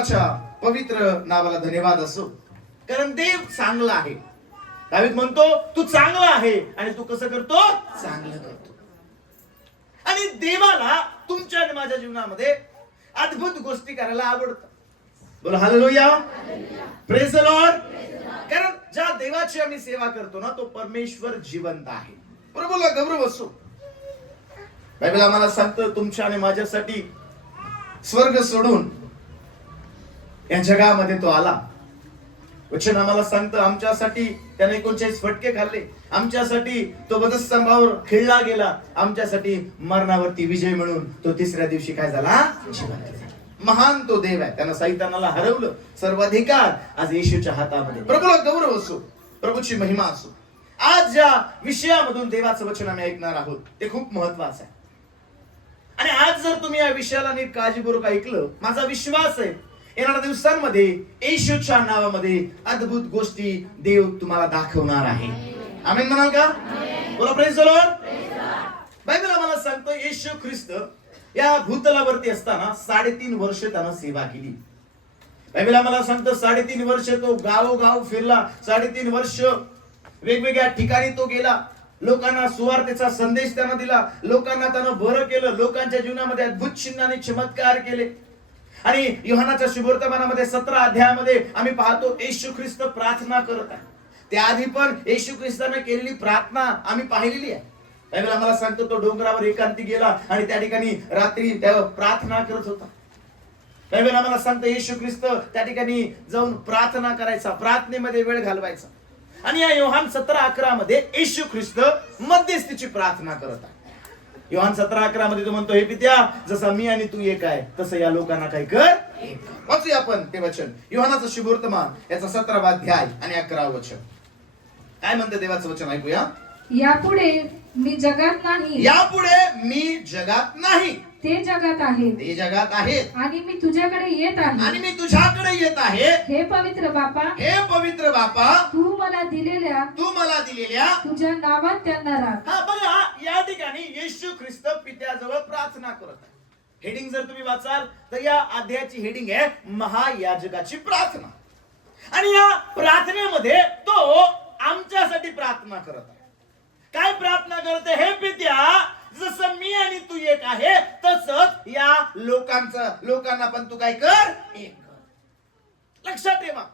देवाच्या पवित्र नावाला धन्यवाद असो, कारण देव चांगला आहे. दावीद म्हणतो तू चांगला आहे आणि तू कसं करतो, चांगलं करतो. आणि देवाला तुमच्या आणि माझ्या जीवनामध्ये अद्भुत गोष्टी करायला आवडतात. बोला हालेलुया, प्रेज द लॉर्ड. कारण ज्या देवाची आम्ही सेवा करतो ना, तो परमेश्वर जिवंत आहे. प्रभूला गौरव असो. बायबल आम्हाला सांगतं तुमच्या आणि माझ्यासाठी स्वर्ग सोडून या जगामध्ये तो आला. वचन आम्हाला सांगतं आमच्यासाठी त्याने 39 फटके खाल्ले, आमच्यासाठी तो वधस्तंभावर खिळला गेला, आमच्यासाठी मरणावरती विजय मिळून तो तिसऱ्या दिवशी काय झाला, जिवंत झाला. महान तो देव आहे. त्यानं सैतानाला हरवलं. सर्वाधिकार आज येशूच्या हातामध्ये. प्रभूला गौरव असो, प्रभूची महिमा असो. आज ज्या विषयामधून देवाचं वचन आम्ही ऐकणार आहोत ते खूप महत्वाचं आहे. आणि आज जर तुम्ही या विषयाला नीट काळजीपूर्वक ऐकलं, माझा विश्वास आहे येणाऱ्या दिवसांमध्ये येशूच्या नावामध्ये अद्भुत गोष्टी देव तुम्हाला दाखवणार आहे. आमेन म्हणाल का? बोला प्रेज द लॉर्ड. बायबल आम्हाला सांगतो येशू ख्रिस्त या भूतलावरती असताना 3.5 वर्ष त्यानं सेवा केली. बायबल आम्हाला सांगतो 3.5 वर्ष तो गावोगाव फिरला. 3.5 वर्ष वेगवेगळ्या ठिकाणी तो गेला. लोकांना सुवार्तेचा संदेश त्यानं दिला. लोकांना त्यानं बरं केलं. लोकांच्या जीवनामध्ये अद्भुत चिन्ह आणि चमत्कार केले. आणि योहानाच्या शुभवर्तमानामध्ये 17 अध्यायामध्ये आम्ही पाहतो येशू ख्रिस्त प्रार्थना करत आहे. त्याआधी पण येशू ख्रिस्ताने केलेली प्रार्थना आम्ही पाहिलेली आहे. बायबल आम्हाला सांगतो तो डोंगरावर एकांती गेला आणि त्या ठिकाणी रात्री त्या प्रार्थना करत होता. बायबल आम्हाला सांगतो येशू ख्रिस्त त्या ठिकाणी जाऊन प्रार्थना करायचा, प्रार्थनेमध्ये वेळ घालवायचा. आणि या योहान 17:11 मध्ये येशू ख्रिस्त मध्यस्थीची प्रार्थना करत आहे. योहान 17:11 मध्ये तो म्हणतो, हे पित्या जसा मी आणि तू एक आहे तसं या लोकांना काय कर. वाचूया आपण ते वचन, योहानाचं शुभवर्तमान याचा 17वा अध्याय आणि 11व वचन. काय म्हणतं देवाचं वचन, ऐकूया. यापुढे मी जगात नाही, यापुढे मी जगात नाही, ते जगात आहे, ते जगात आहेत, आणि मी तुझ्याकडे येत आहे. आणि मी तुझ्याकडे येत आहे. हे पवित्र बापा, हे पवित्र बापा, तू मला दिलेल्या तुझ्या नावात त्यांना राख. हा बघा, या ठिकाणी येशू ख्रिस्त पित्याजवळ प्रार्थना करत आहे. हेडिंग जर तुम्ही वाचाल तर या अध्यायाची हेडिंग आहे महायाजकाची प्रार्थना. आणि या प्रार्थनेमध्ये तो आमच्यासाठी प्रार्थना करत आहे. काय प्रार्थना करते, हे पित्या जसं मी आणि तू एक आहे तसंच या लोकांना पण तू काय कर, एक कर. लक्षात ठेवा,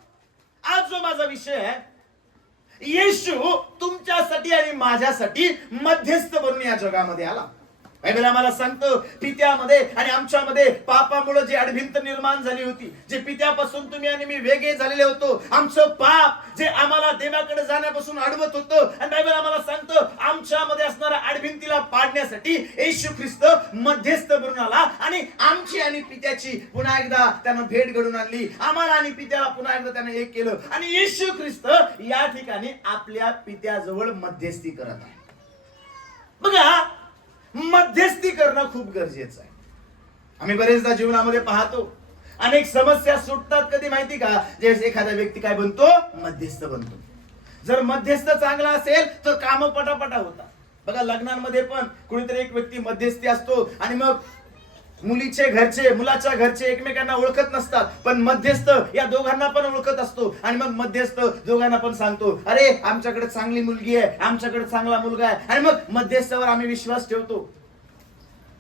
आज जो माझा विषय आहे, येशू तुमच्यासाठी आणि माझ्यासाठी मध्यस्थ बनून या जगामध्ये आला. बायबल आम्हाला सांगतो पित्यामध्ये आणि आमच्यामध्ये पापामुळे जी अडभिंत निर्माण झाली होती, जे पित्यापासून तुम्ही आणि मी वेगळे झालेले होतो, आमचं पाप जे आम्हाला देवाकडे जाण्यापासून अडवत होतं, आणि बायबल आम्हाला सांगतो आमच्यामध्ये असणाऱ्या अडभिंतीला पाडण्यासाठी येशू ख्रिस्त मध्यस्थ बनून आला. आणि आमची आणि पित्याची पुन्हा एकदा त्यानं भेट घडून आणली. आम्हाला आणि पित्याला पुन्हा एकदा त्यानं एक केलं. आणि येशू ख्रिस्त या ठिकाणी आपल्या पित्याजवळ मध्यस्थी करत आहे. बघा, मध्यस्थी करणं खूप गरजेचं आहे. आम्ही बरेचदा जीवनामध्ये पाहतो अनेक समस्या सुटतात कधी माहिती का, जे एखादा व्यक्ती काय बनतो, मध्यस्थ बनतो. जर मध्यस्थ चांगला असेल तर काम पटापटा होतात. बघा, लग्नांमध्ये पण कुणीतरी एक व्यक्ती मध्यस्थी असतो आणि मग मुलाच्या घरचे एकमेकांना ओळखत नसतात, पण मध्यस्थ या दोघांना पण ओळखत असतो. आणि मग मध्यस्थ दोघांना पण सांगतो, अरे आमच्याकडे चांगली मुलगी आहे, आमच्याकडे चांगला मुलगा आहे, आणि मग मध्यस्थावर आम्ही विश्वास ठेवतो.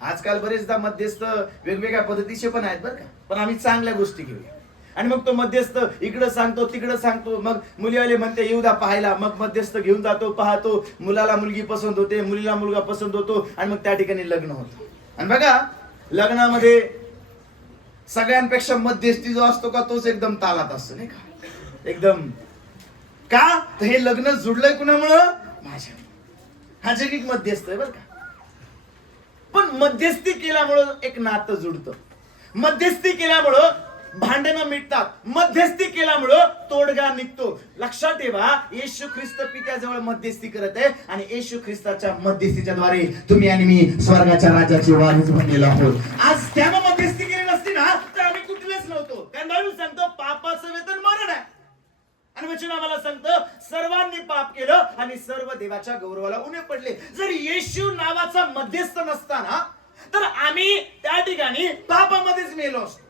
आजकाल बरेचदा मध्यस्थ वेगवेगळ्या पद्धतीचे पण आहेत बरं का, पण आम्ही चांगल्या गोष्टी घेऊया. आणि मग तो मध्यस्थ इकडं सांगतो तिकडं सांगतो. मग मुलीवाले म्हणते येऊ द्या पाहायला, मग मध्यस्थ घेऊन जातो, पाहतो, मुलाला मुलगी पसंत होते, मुलीला मुलगा पसंत होतो, आणि मग त्या ठिकाणी लग्न होतं. आणि बघा, लग्नामध्ये सगळ्यांपेक्षा मध्यस्थी जो असतो का तोच एकदम तालात असतो, नाही का, एकदम. का तर हे लग्न जुडलंय कुणामुळं, माझ्या. हा जगिक मध्यस्थ आहे बरं का. पण मध्यस्थी केल्यामुळं एक नातं जुडतं, मध्यस्थी केल्यामुळं भांडणं मिटतात, मध्यस्थी केल्यामुळं तोडगा निघतो. लक्षात ठेवा, येशू ख्रिस्त पित्याजवळ मध्यस्थी करत आहे, आणि येशू ख्रिस्ताच्या मध्यस्थीच्या द्वारे तुम्ही आणि मी स्वर्गाच्या राज्याचे वारस बनलेलो आहोत. आज त्यानं मध्यस्थी केली नसती ना तर आम्ही कुठलेच नव्हतो. कारण बायबल सांगतो पापाचं वेतन मरण आहे. आणि वचन आम्हाला सांगतं सर्वांनी पाप केलं आणि सर्व देवाच्या गौरवाला उणे पडले. जर येशू नावाचा मध्यस्थ नसताना तर आम्ही त्या ठिकाणी पापामध्येच मेलो असतो.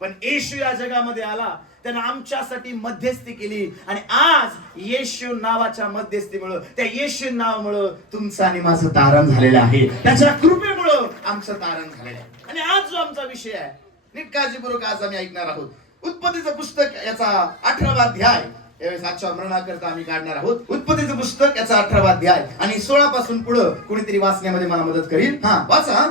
पण येशू या जगामध्ये आला, त्यानं आमच्यासाठी मध्यस्थी केली आणि आज येशू नावाच्या मध्यस्थीमुळं, त्या येशू नावामुळं तुमचं आणि माझं तारण झालेलं आहे. त्याच्या कृपेमुळं आमचं तारण झालेलं आहे. आणि आज जो आमचा विषय आहे, नीट काळजीपूर्वक आज आम्ही ऐकणार आहोत. उत्पत्तीचं पुस्तक याचा 18वा अध्याय यावेळेस आजच्या मरणाकरता आम्ही काढणार आहोत. उत्पत्तीचं पुस्तक याचा 18वा अध्याय आणि 16 पासून पुढे कोणीतरी वाचण्यामध्ये मला मदत करील. वाचा.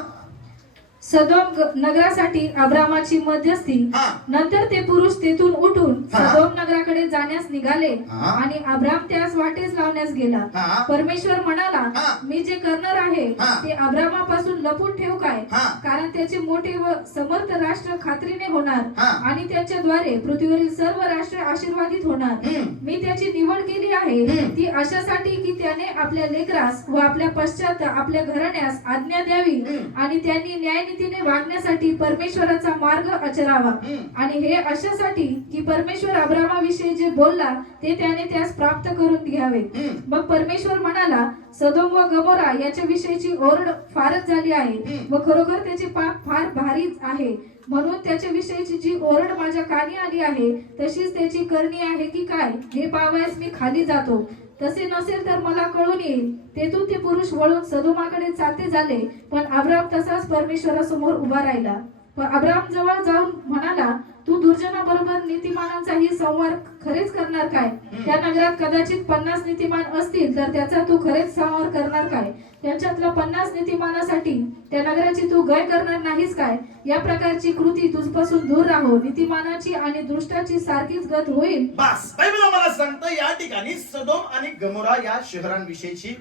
सदोम नगरासाठी अब्रामाची मध्यस्थी. हा. नंतर ते पुरुष तेथून उठून हा. सदोम नगराकडे जाण्यास निघाले हा. आणि अब्राम त्यास वाटेस लावण्यास गेला. हा. परमेश्वर म्हणाला, हा. मी जे करणार आहे हा. ते अब्रामापासून लपून ठेवू काय? हा. कारण त्याचे मोठे व समर्थ राष्ट्र खात्रीने होणार हा. आणि त्याच्याद्वारे पृथ्वीवरील सर्व राष्ट्र आशीर्वादित होणार. मी त्याची निवड केली आहे ती अशासाठी की त्याने आपल्या लेकरास व आपल्या पश्चात आपल्या घराण्यास आज्ञा द्यावी आणि त्यांनी न्यायनीतीने वागण्यासाठी परमेश्वराचा मार्ग आचरावा. आणि हे अशासाठी की परमेश्वर अब्रामाविषयी जे बोलला ते त्याने त्यास प्राप्त करून घ्यावे. मग परमेश्वर म्हणाला, सदोम व गमोरा याच्या विषयीची ओरड फारच झाली आहे व खरोखर त्याचे पाप फार भारीच आहे. म्हणून त्याच्या विषयीची जी ओरड माझ्या कानी आली आहे तशीच त्याची करणी आहे की काय हे पाहावयास मी खाली जातो. तसे नसेल तर मला कळून येईल. तेथून ते पुरुष वळून सदोमाकडे चालते झाले, पण अब्राम तसाच परमेश्वरासमोर उभा राहिला. पण अब्राम जवळ जाऊन म्हणाला, तू दुर्जनाबरोबर नीतिमानांचाही संवाद खरेच करणार काय? त्या नगरात कदाचित 50 नीतिमान असतील तर त्याचा तू खरेच संवाद करणार काय? त्यांच्यातल्या 50 नीतिमानासाठी त्या नगराची तू गय करणार नाहीस काय? या प्रकारची कृती तुझपासून दूर राहो. नीतिमानाची आणि दुष्टाची सारखीच गत होईल. बस बायबल आम्हाला सांगतं या ठिकाणी सदोम आणि गमोरा या शहरांविषयीची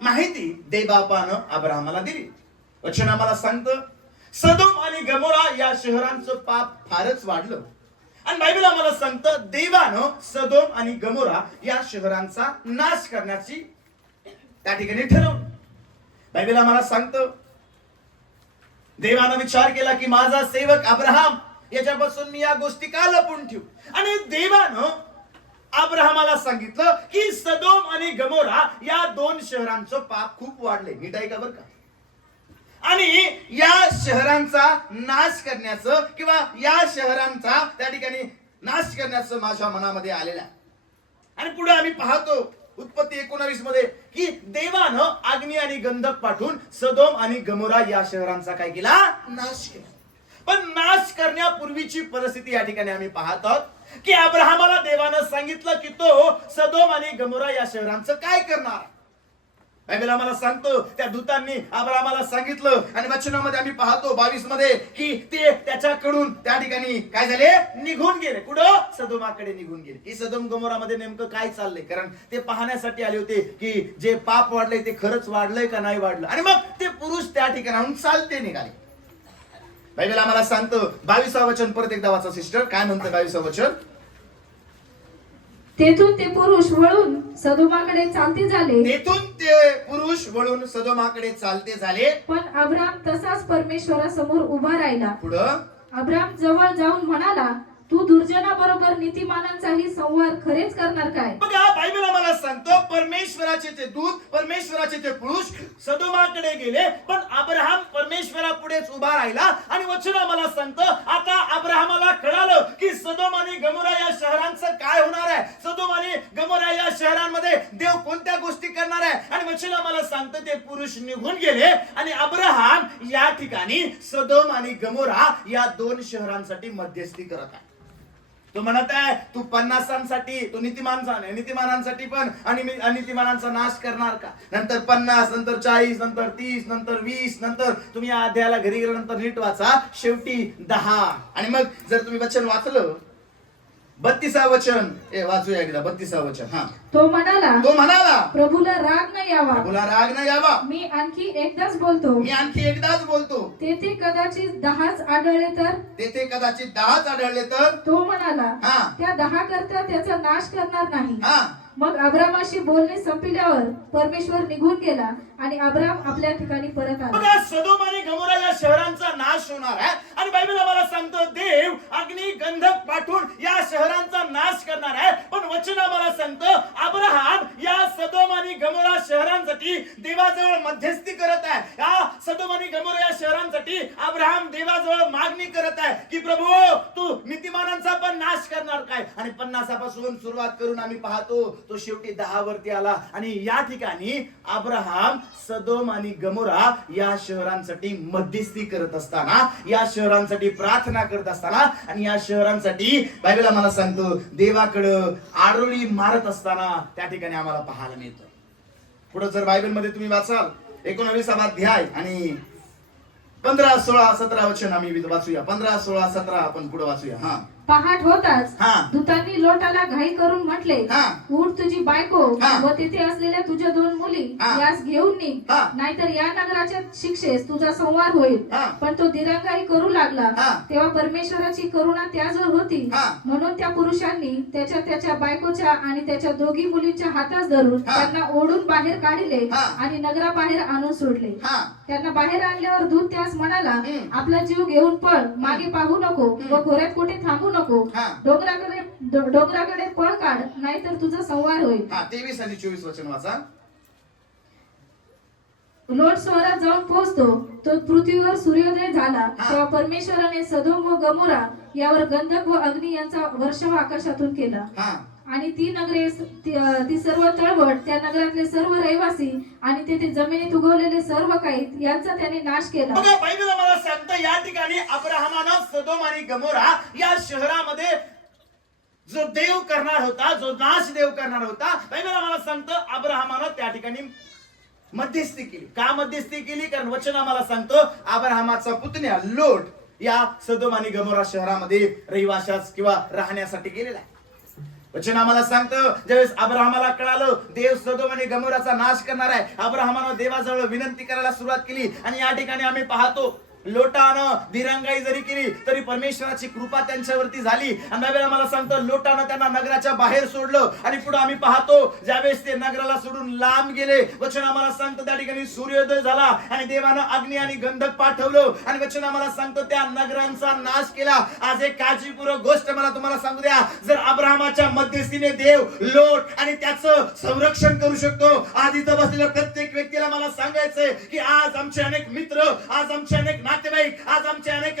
माहिती देवबापानं अब्राहमाला दिली. वचन आम्हाला सांगतं सदोम आणि गमोरा या शहरांचं पाप फारच वाढलं आणि बायबल आम्हाला सांगतं देवानं सदोम आणि गमोरा या शहरांचा नाश करण्याची त्या ठिकाणी ठरवलं. बायबल आम्हाला सांगतं देवानं विचार केला की माझा सेवक अब्राहम याच्यापासून मी या गोष्टी का लपून ठेवू. आणि देवानं अब्राहमाला सांगितलं की सदोम आणि गमोरा या 2 शहरांचं पाप खूप वाढले. नीट ऐका बरं का. आणि या शहरांचा नाश करण्याचं किंवा या शहरांचा त्या ठिकाणी नाश करण्याचं माझ्या मनामध्ये आलेलं आहे. आणि पुढे आम्ही पाहतो उत्पत्ती 19 मध्ये की देवानं अग्नी आणि गंधक पाठवून सदोम आणि गमोरा या शहरांचा काय केला? नाश केला. पण नाश करण्यापूर्वीची परिस्थिती या ठिकाणी आम्ही पाहत आहोत की अब्राहमाला देवानं सांगितलं की तो सदोम आणि गमोरा या शहरांचं काय करणार. बायबल आम्हाला सांगतो त्या दूतांनी अब्राहमाला सांगितलं आणि वचनामध्ये आम्ही पाहतो 22 मध्ये की ते त्याच्याकडून त्या ठिकाणी काय झाले? निघून गेले. कुठं? सदोमाकडे निघून गेले. की सदोम गमोरामध्ये नेमकं काय चाललंय, कारण ते पाहण्यासाठी आले होते की जे पाप वाढलंय ते खरंच वाढलंय का नाही वाढलं. आणि मग ते पुरुष त्या ठिकाणाहून चालते निघाले. बायबल आम्हाला सांगतं 22 वचन परत एकदा वाचा सिस्टर. काय म्हणतं 22 वचन? तेथून ते पुरुष वळून सदोमाकडे चालते झाले. तेथून ते पुरुष वळून सदोमाकडे चालते झाले. पण अब्राम तसाच परमेश्वरासमोर उभा राहिला. पुढं अब्राम जवळ जाऊन म्हणाला, तू दुर्जनाबरोबर नीतिमानांचाही संवाद खरेच करणार काय? बघा बायबल आम्हाला सांगतो परमेश्वराचे ते दूत, परमेश्वराचे ते पुरुष सदोमाकडे गेले, पण अब्राहम परमेश्वरापुढेच उभा राहिला. आणि वचन आम्हाला सांगतं आता अब्राहमाला कळालं की सदोम आणि गमोरा या शहरांचं काय होणार आहे. सदोम आणि गमोरा या शहरांमध्ये देव कोणत्या गोष्टी करणार आहे. आणि वचन आम्हाला सांगतं ते पुरुष निघून गेले आणि अब्राहम या ठिकाणी सदोम आणि गमोरा या 2 शहरांसाठी मध्यस्थी करत आहे. तो म्हणत आहे तू 50साठी तू नीतिमानांसाठी पण आणि अनितिमानांचा नाश करणार का. नंतर 50, नंतर 40, नंतर 30, नंतर 20, नंतर तुम्ही या अध्यायाला घरी गेल्यानंतर नीट वाचा, शेवटी 10. आणि मग जर तुम्ही वचन वाचलं 32 वचन वाचूया एकदा 32 वचन. तो म्हणाला, प्रभूला राग न यावा. प्रभूला राग न यावा. मी आणखी एकदाच बोलतो. तेथे कदाचित 10च आढळले तर तो म्हणाला, त्या 10 करता त्याचा नाश करणार नाही. मग अब्रामाशी बोलणे संपल्यावर परमेश्वर निघून गेला आणि अब्राम आपल्या ठिकाणी परत आला. बघा सदोम आणि गमोरा या शहरांचा नाश होणार आहे आणि बायबल आम्हाला सांगतो देव अग्नी गंधक पाठवून या शहरांचा नाश करणार आहे. पण वचन आम्हाला सांगतं अब्राहम या सदोम आणि गमोरा शहरांसाठी देवाजवळ मध्यस्थी करत आहे. या सदोम आणि गमोरा या शहरांसाठी अब्राहम देवाजवळ मागणी करत आहे की प्रभू तू नीतिमानांचा पण नाश करणार काय. आणि 50 पासून सुरुवात करून आम्ही पाहतो तो शेवटी 10 वरती आला. आणि या ठिकाणी अब्राहम सदोम आणि गमोरा या शहरांसाठी मध्यस्थी करत असताना, या शहरांसाठी प्रार्थना करत असताना आणि या शहरांसाठी बायबल आम्हाला सांगतो देवाकडं आरोळी मारत असताना त्या ठिकाणी आम्हाला पाहायला मिळतं. पुढे जर बायबल मध्ये तुम्ही वाचाल 19 अध्याय आणि 15, 16, 17 वचन आम्ही वाचूया. 15, 16, 17 आपण पुढे वाचूया. हा, पहाट होताच हा. दूतांनी लोटाला घाई करून म्हटले, हा. उठ तुझी बायको हा. व तिथे असलेल्या तुझ्या 2 मुली हा. यास घेऊन निघ, हा. नाहीतर या नगराच्या शिक्षेस तुझा संहार होईल. हा. पण तो दिरंगाई करू लागला. हा. तेव्हा परमेश्वराची करुणा त्याजवळ होती. हा. म्हणून त्या पुरुषांनी त्याच्या बायकोच्या आणि त्याच्या 2 मुलींच्या हातास धरून हा. त्यांना ओढून बाहेर काढले हा. आणि नगराबाहेर आणून सोडले. हा. त्यांना बाहेर आणल्यावर दूत त्यास म्हणाला, हम्म. आपला जीव घेऊन पळ, मागे पाहू नको व घोड्यात कुठे थांबू नको. हा. डोंगराकडे पळ काढ, नाहीतर तुझा संहार होईल. 23 आणि 24 वचन वाचा. लोट शहरात जाऊन पोहोचतो तो पृथ्वीवर सूर्योदय झाला. हा. तेव्हा परमेश्वराने सदोम व गमोरा यावर गंधक व अग्नी यांचा वर्षाव आकाशातून केला. हा. आणि ती नगरे ती सर्व तळवट, त्या नगरातले सर्व रहिवासी आणि तेथे जमिनीत उगवलेले सर्व काही यांचा त्याने नाश केला. बघा बायबल आम्हाला सांगतं या ठिकाणी अब्राहमानं सदोम आणि गमोरा या शहरामध्ये जो देव करणार होता, जो नाश देव करणार होता, बायबल आम्हाला सांगतं अब्राहमानं त्या ठिकाणी मध्यस्थी केली. का मध्यस्थी केली? कारण वचन आम्हाला सांगतं अब्राहमाचा पुतण्या लोट या सदोम आणि गमोरा शहरामध्ये रहिवाशास किंवा राहण्यासाठी गेलेला आहे. वचन आम्हाला सांगतं ज्यावेळेस अब्राहमाला कळालं देव सदोम आणि गमोराचा नाश करणार आहे, अब्राहमानं देवाजवळ विनंती करायला सुरुवात केली. आणि या ठिकाणी आम्ही पाहतो लोटानं दिरंगाई जरी केली तरी परमेश्वराची कृपा त्यांच्यावरती झाली. आणि बायबल आम्हाला सांगतं लोटानं त्यांना नगराच्या बाहेर सोडलं. आणि पुढे आम्ही पाहतो ज्यावेळेस ते नगराला सोडून लांब गेले, वचन आम्हाला सांगतं त्या ठिकाणी सूर्योदय झाला आणि देवानं अग्नी आणि गंधक पाठवलं. आणि वचन आम्हाला सांगतं त्या नगरांचा नाश केला. आज एक काळजीपूर्वक गोष्ट मला तुम्हाला सांगू द्या, जर अब्राहमाच्या मध्यस्थीने देव लोट आणि त्याचं संरक्षण करू शकतो, आज इथं बसलेल्या प्रत्येक व्यक्तीला मला सांगायचंय की आज आमचे अनेक मित्र, आज आमचे अनेक नातेवाईक, आज आमचे अनेक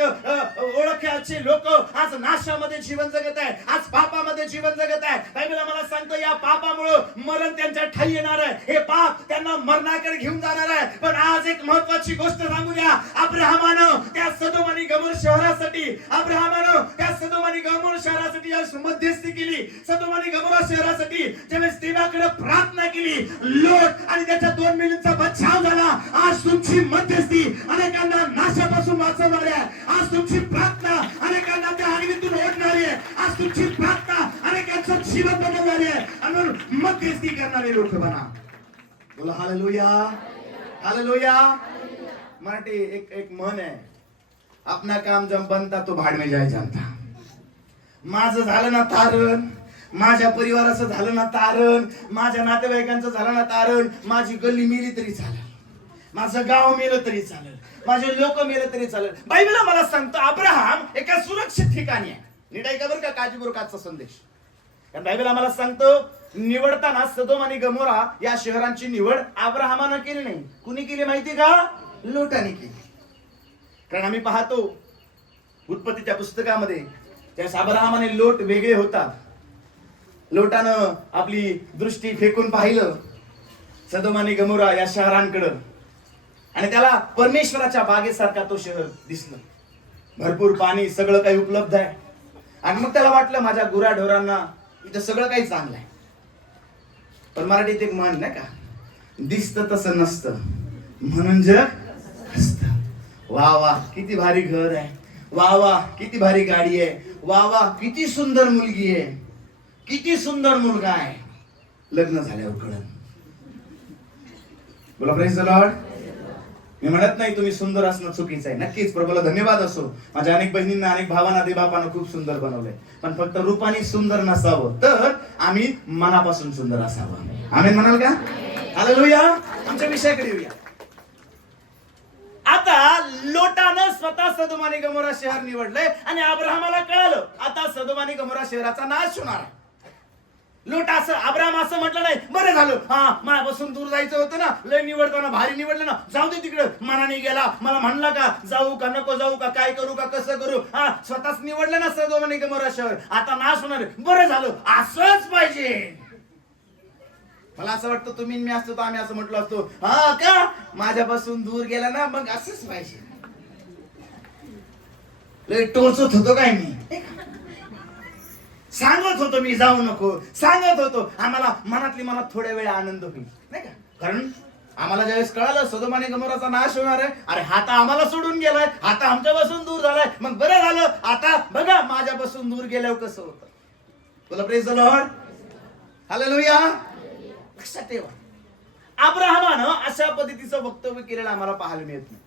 ओळखीचे लोक आज नाशामध्ये जीवन जगत आहे, आज पापामध्ये जीवन जगत आहे. बायबल आम्हाला सांगतो या पापामुळे मरण त्यांच्या ठाई येणार आहे, हे पाप त्यांना मरणाकडे घेऊन जाणार आहे. पण आज एक महत्त्वाची गोष्ट सांगू द्या, अब्राहमानं त्या सदोम आणि गमोरा शहरासाठी, अब्राहमानं त्या सदोम आणि गमोरा शहरासाठी मध्यस्थी केली. सदोम आणि गमोरा शहरासाठी ज्यावेळेस देवाकडे प्रार्थना केली, लोट आणि त्याच्या 2 मुलींचा बचाव झाला. आज तुमची मध्यस्थी अनेकांना नाशापासून वाचवणारी आहे. आज तुमची प्रार्थना अनेकांना त्या आगीतून ओढणारी आहे. आज तुमची प्रार्थना अनेकांचं जीवन बदलणारी आहे. आणि मध्यस्थी करणारे लोक बना. बोला हालेलुया, हालेलुया. मराठी एक म्हण आहे, अपना काम जब बनता तो भाड में जाय जानता. माझं झालं ना तारण, माझ्या परिवाराचं झालं ना तारण, माझ्या नातेवाईकांचं झालं ना तारण, माझी गल्ली मेली तरी चालेल, माझं गाव मेलं तरी चालेल, माझे लोक मेले तरी चालेल. बायबल मला सांगतं अब्राहम एका सुरक्षित ठिकाणी आहे. नीट ऐका बरं का काळजीपूर्वक आजचा संदेश. कारण बायबल आम्हाला सांगतं निवडताना सदोम आणि गमोरा या शहरांची निवड अब्राहमानं केली नाही. कुणी केली माहिती का? लोटाने केली. कारण आम्ही पाहतो उत्पत्तीच्या पुस्तकामध्ये त्या अब्राहमाने लोट वेगळे होतात. लोटानं आपली दृष्टी फेकून पाहिलं सदोम आणि गमोरा या शहरांकडं आणि त्याला परमेश्वराच्या बागेसारखा तो शहर दिसलं. भरपूर पाणी, सगळं काही उपलब्ध आहे. आणि मग त्याला वाटलं माझ्या गुराढोरांना इथं सगळं काही चांगलं आहे. पण मराठीत एक म्हण नाही का, दिसतं तसं नसतं म्हणून जग हसतं. वा वा किती भारी घर आहे, वा वा किती भारी गाडी आहे, वा वा किती सुंदर मुलगी आहे, किती सुंदर मुलगा आहे. लग्न झाल्यावर कळलं. बोला प्रेज द लॉर्ड. मी म्हणत नाही तुम्ही सुंदर असणं चुकीचं आहे, नक्कीच प्रभूला धन्यवाद असो. माझ्या अनेक बहिणींना, अनेक भावांना देवबापानं खूप सुंदर बनवलंय. पण फक्त रूपाने सुंदर नसावं, तर आम्ही मनापासून सुंदर असावं. आमेन म्हणाल का? हालेलुया. आमच्या विषयाकडे येऊया. आता लोटानं स्वतः सदोम आणि गमोरा शहर निवडलंय आणि अब्राहमाला कळालं आता सदोम आणि गमोरा शहराचा नाश होणार आहे. लोट असं अब्राम असं म्हटलं नाही, बरं झालं हा माझ्यापासून दूर जायचं होतं ना, लय निवडताना भारी निवडलं ना, जाऊ दे तिकडं, मनाने गेला, मला म्हणला का जाऊ का नको जाऊ का, काय करू का कसं करू, हा स्वतःच निवडलं ना सदोम आणि गमोरा शहर, आता नाश होणार, बरं झालं, असंच पाहिजे. मला असं वाटतं तुम्ही मी असतो तर आम्ही असं म्हटलं असतो, हा का माझ्यापासून दूर गेला ना, मग असंच पाहिजे. लय टोचत होतो काय मी, सांगत होतो मी जाऊ नको, सांगत होतो आम्हाला मनातली मनात थोड्या वेळ आनंद होईल नाही का, कारण आम्हाला ज्यावेळेस कळालं सदोम आणि गमोराचा नाश होणार आहे, अरे आता आम्हाला सोडून गेलाय, आता आमच्यापासून दूर झालाय, मग बरं झालं, आता बघा माझ्यापासून दूर गेल्यावर कसं होतं. बोला प्रेज द लॉर्ड, हालेलुया. लक्षात ठेवा, अब्राहमानं अशा पद्धतीचं वक्तव्य केलेलं आम्हाला पाहायला मिळत नाही.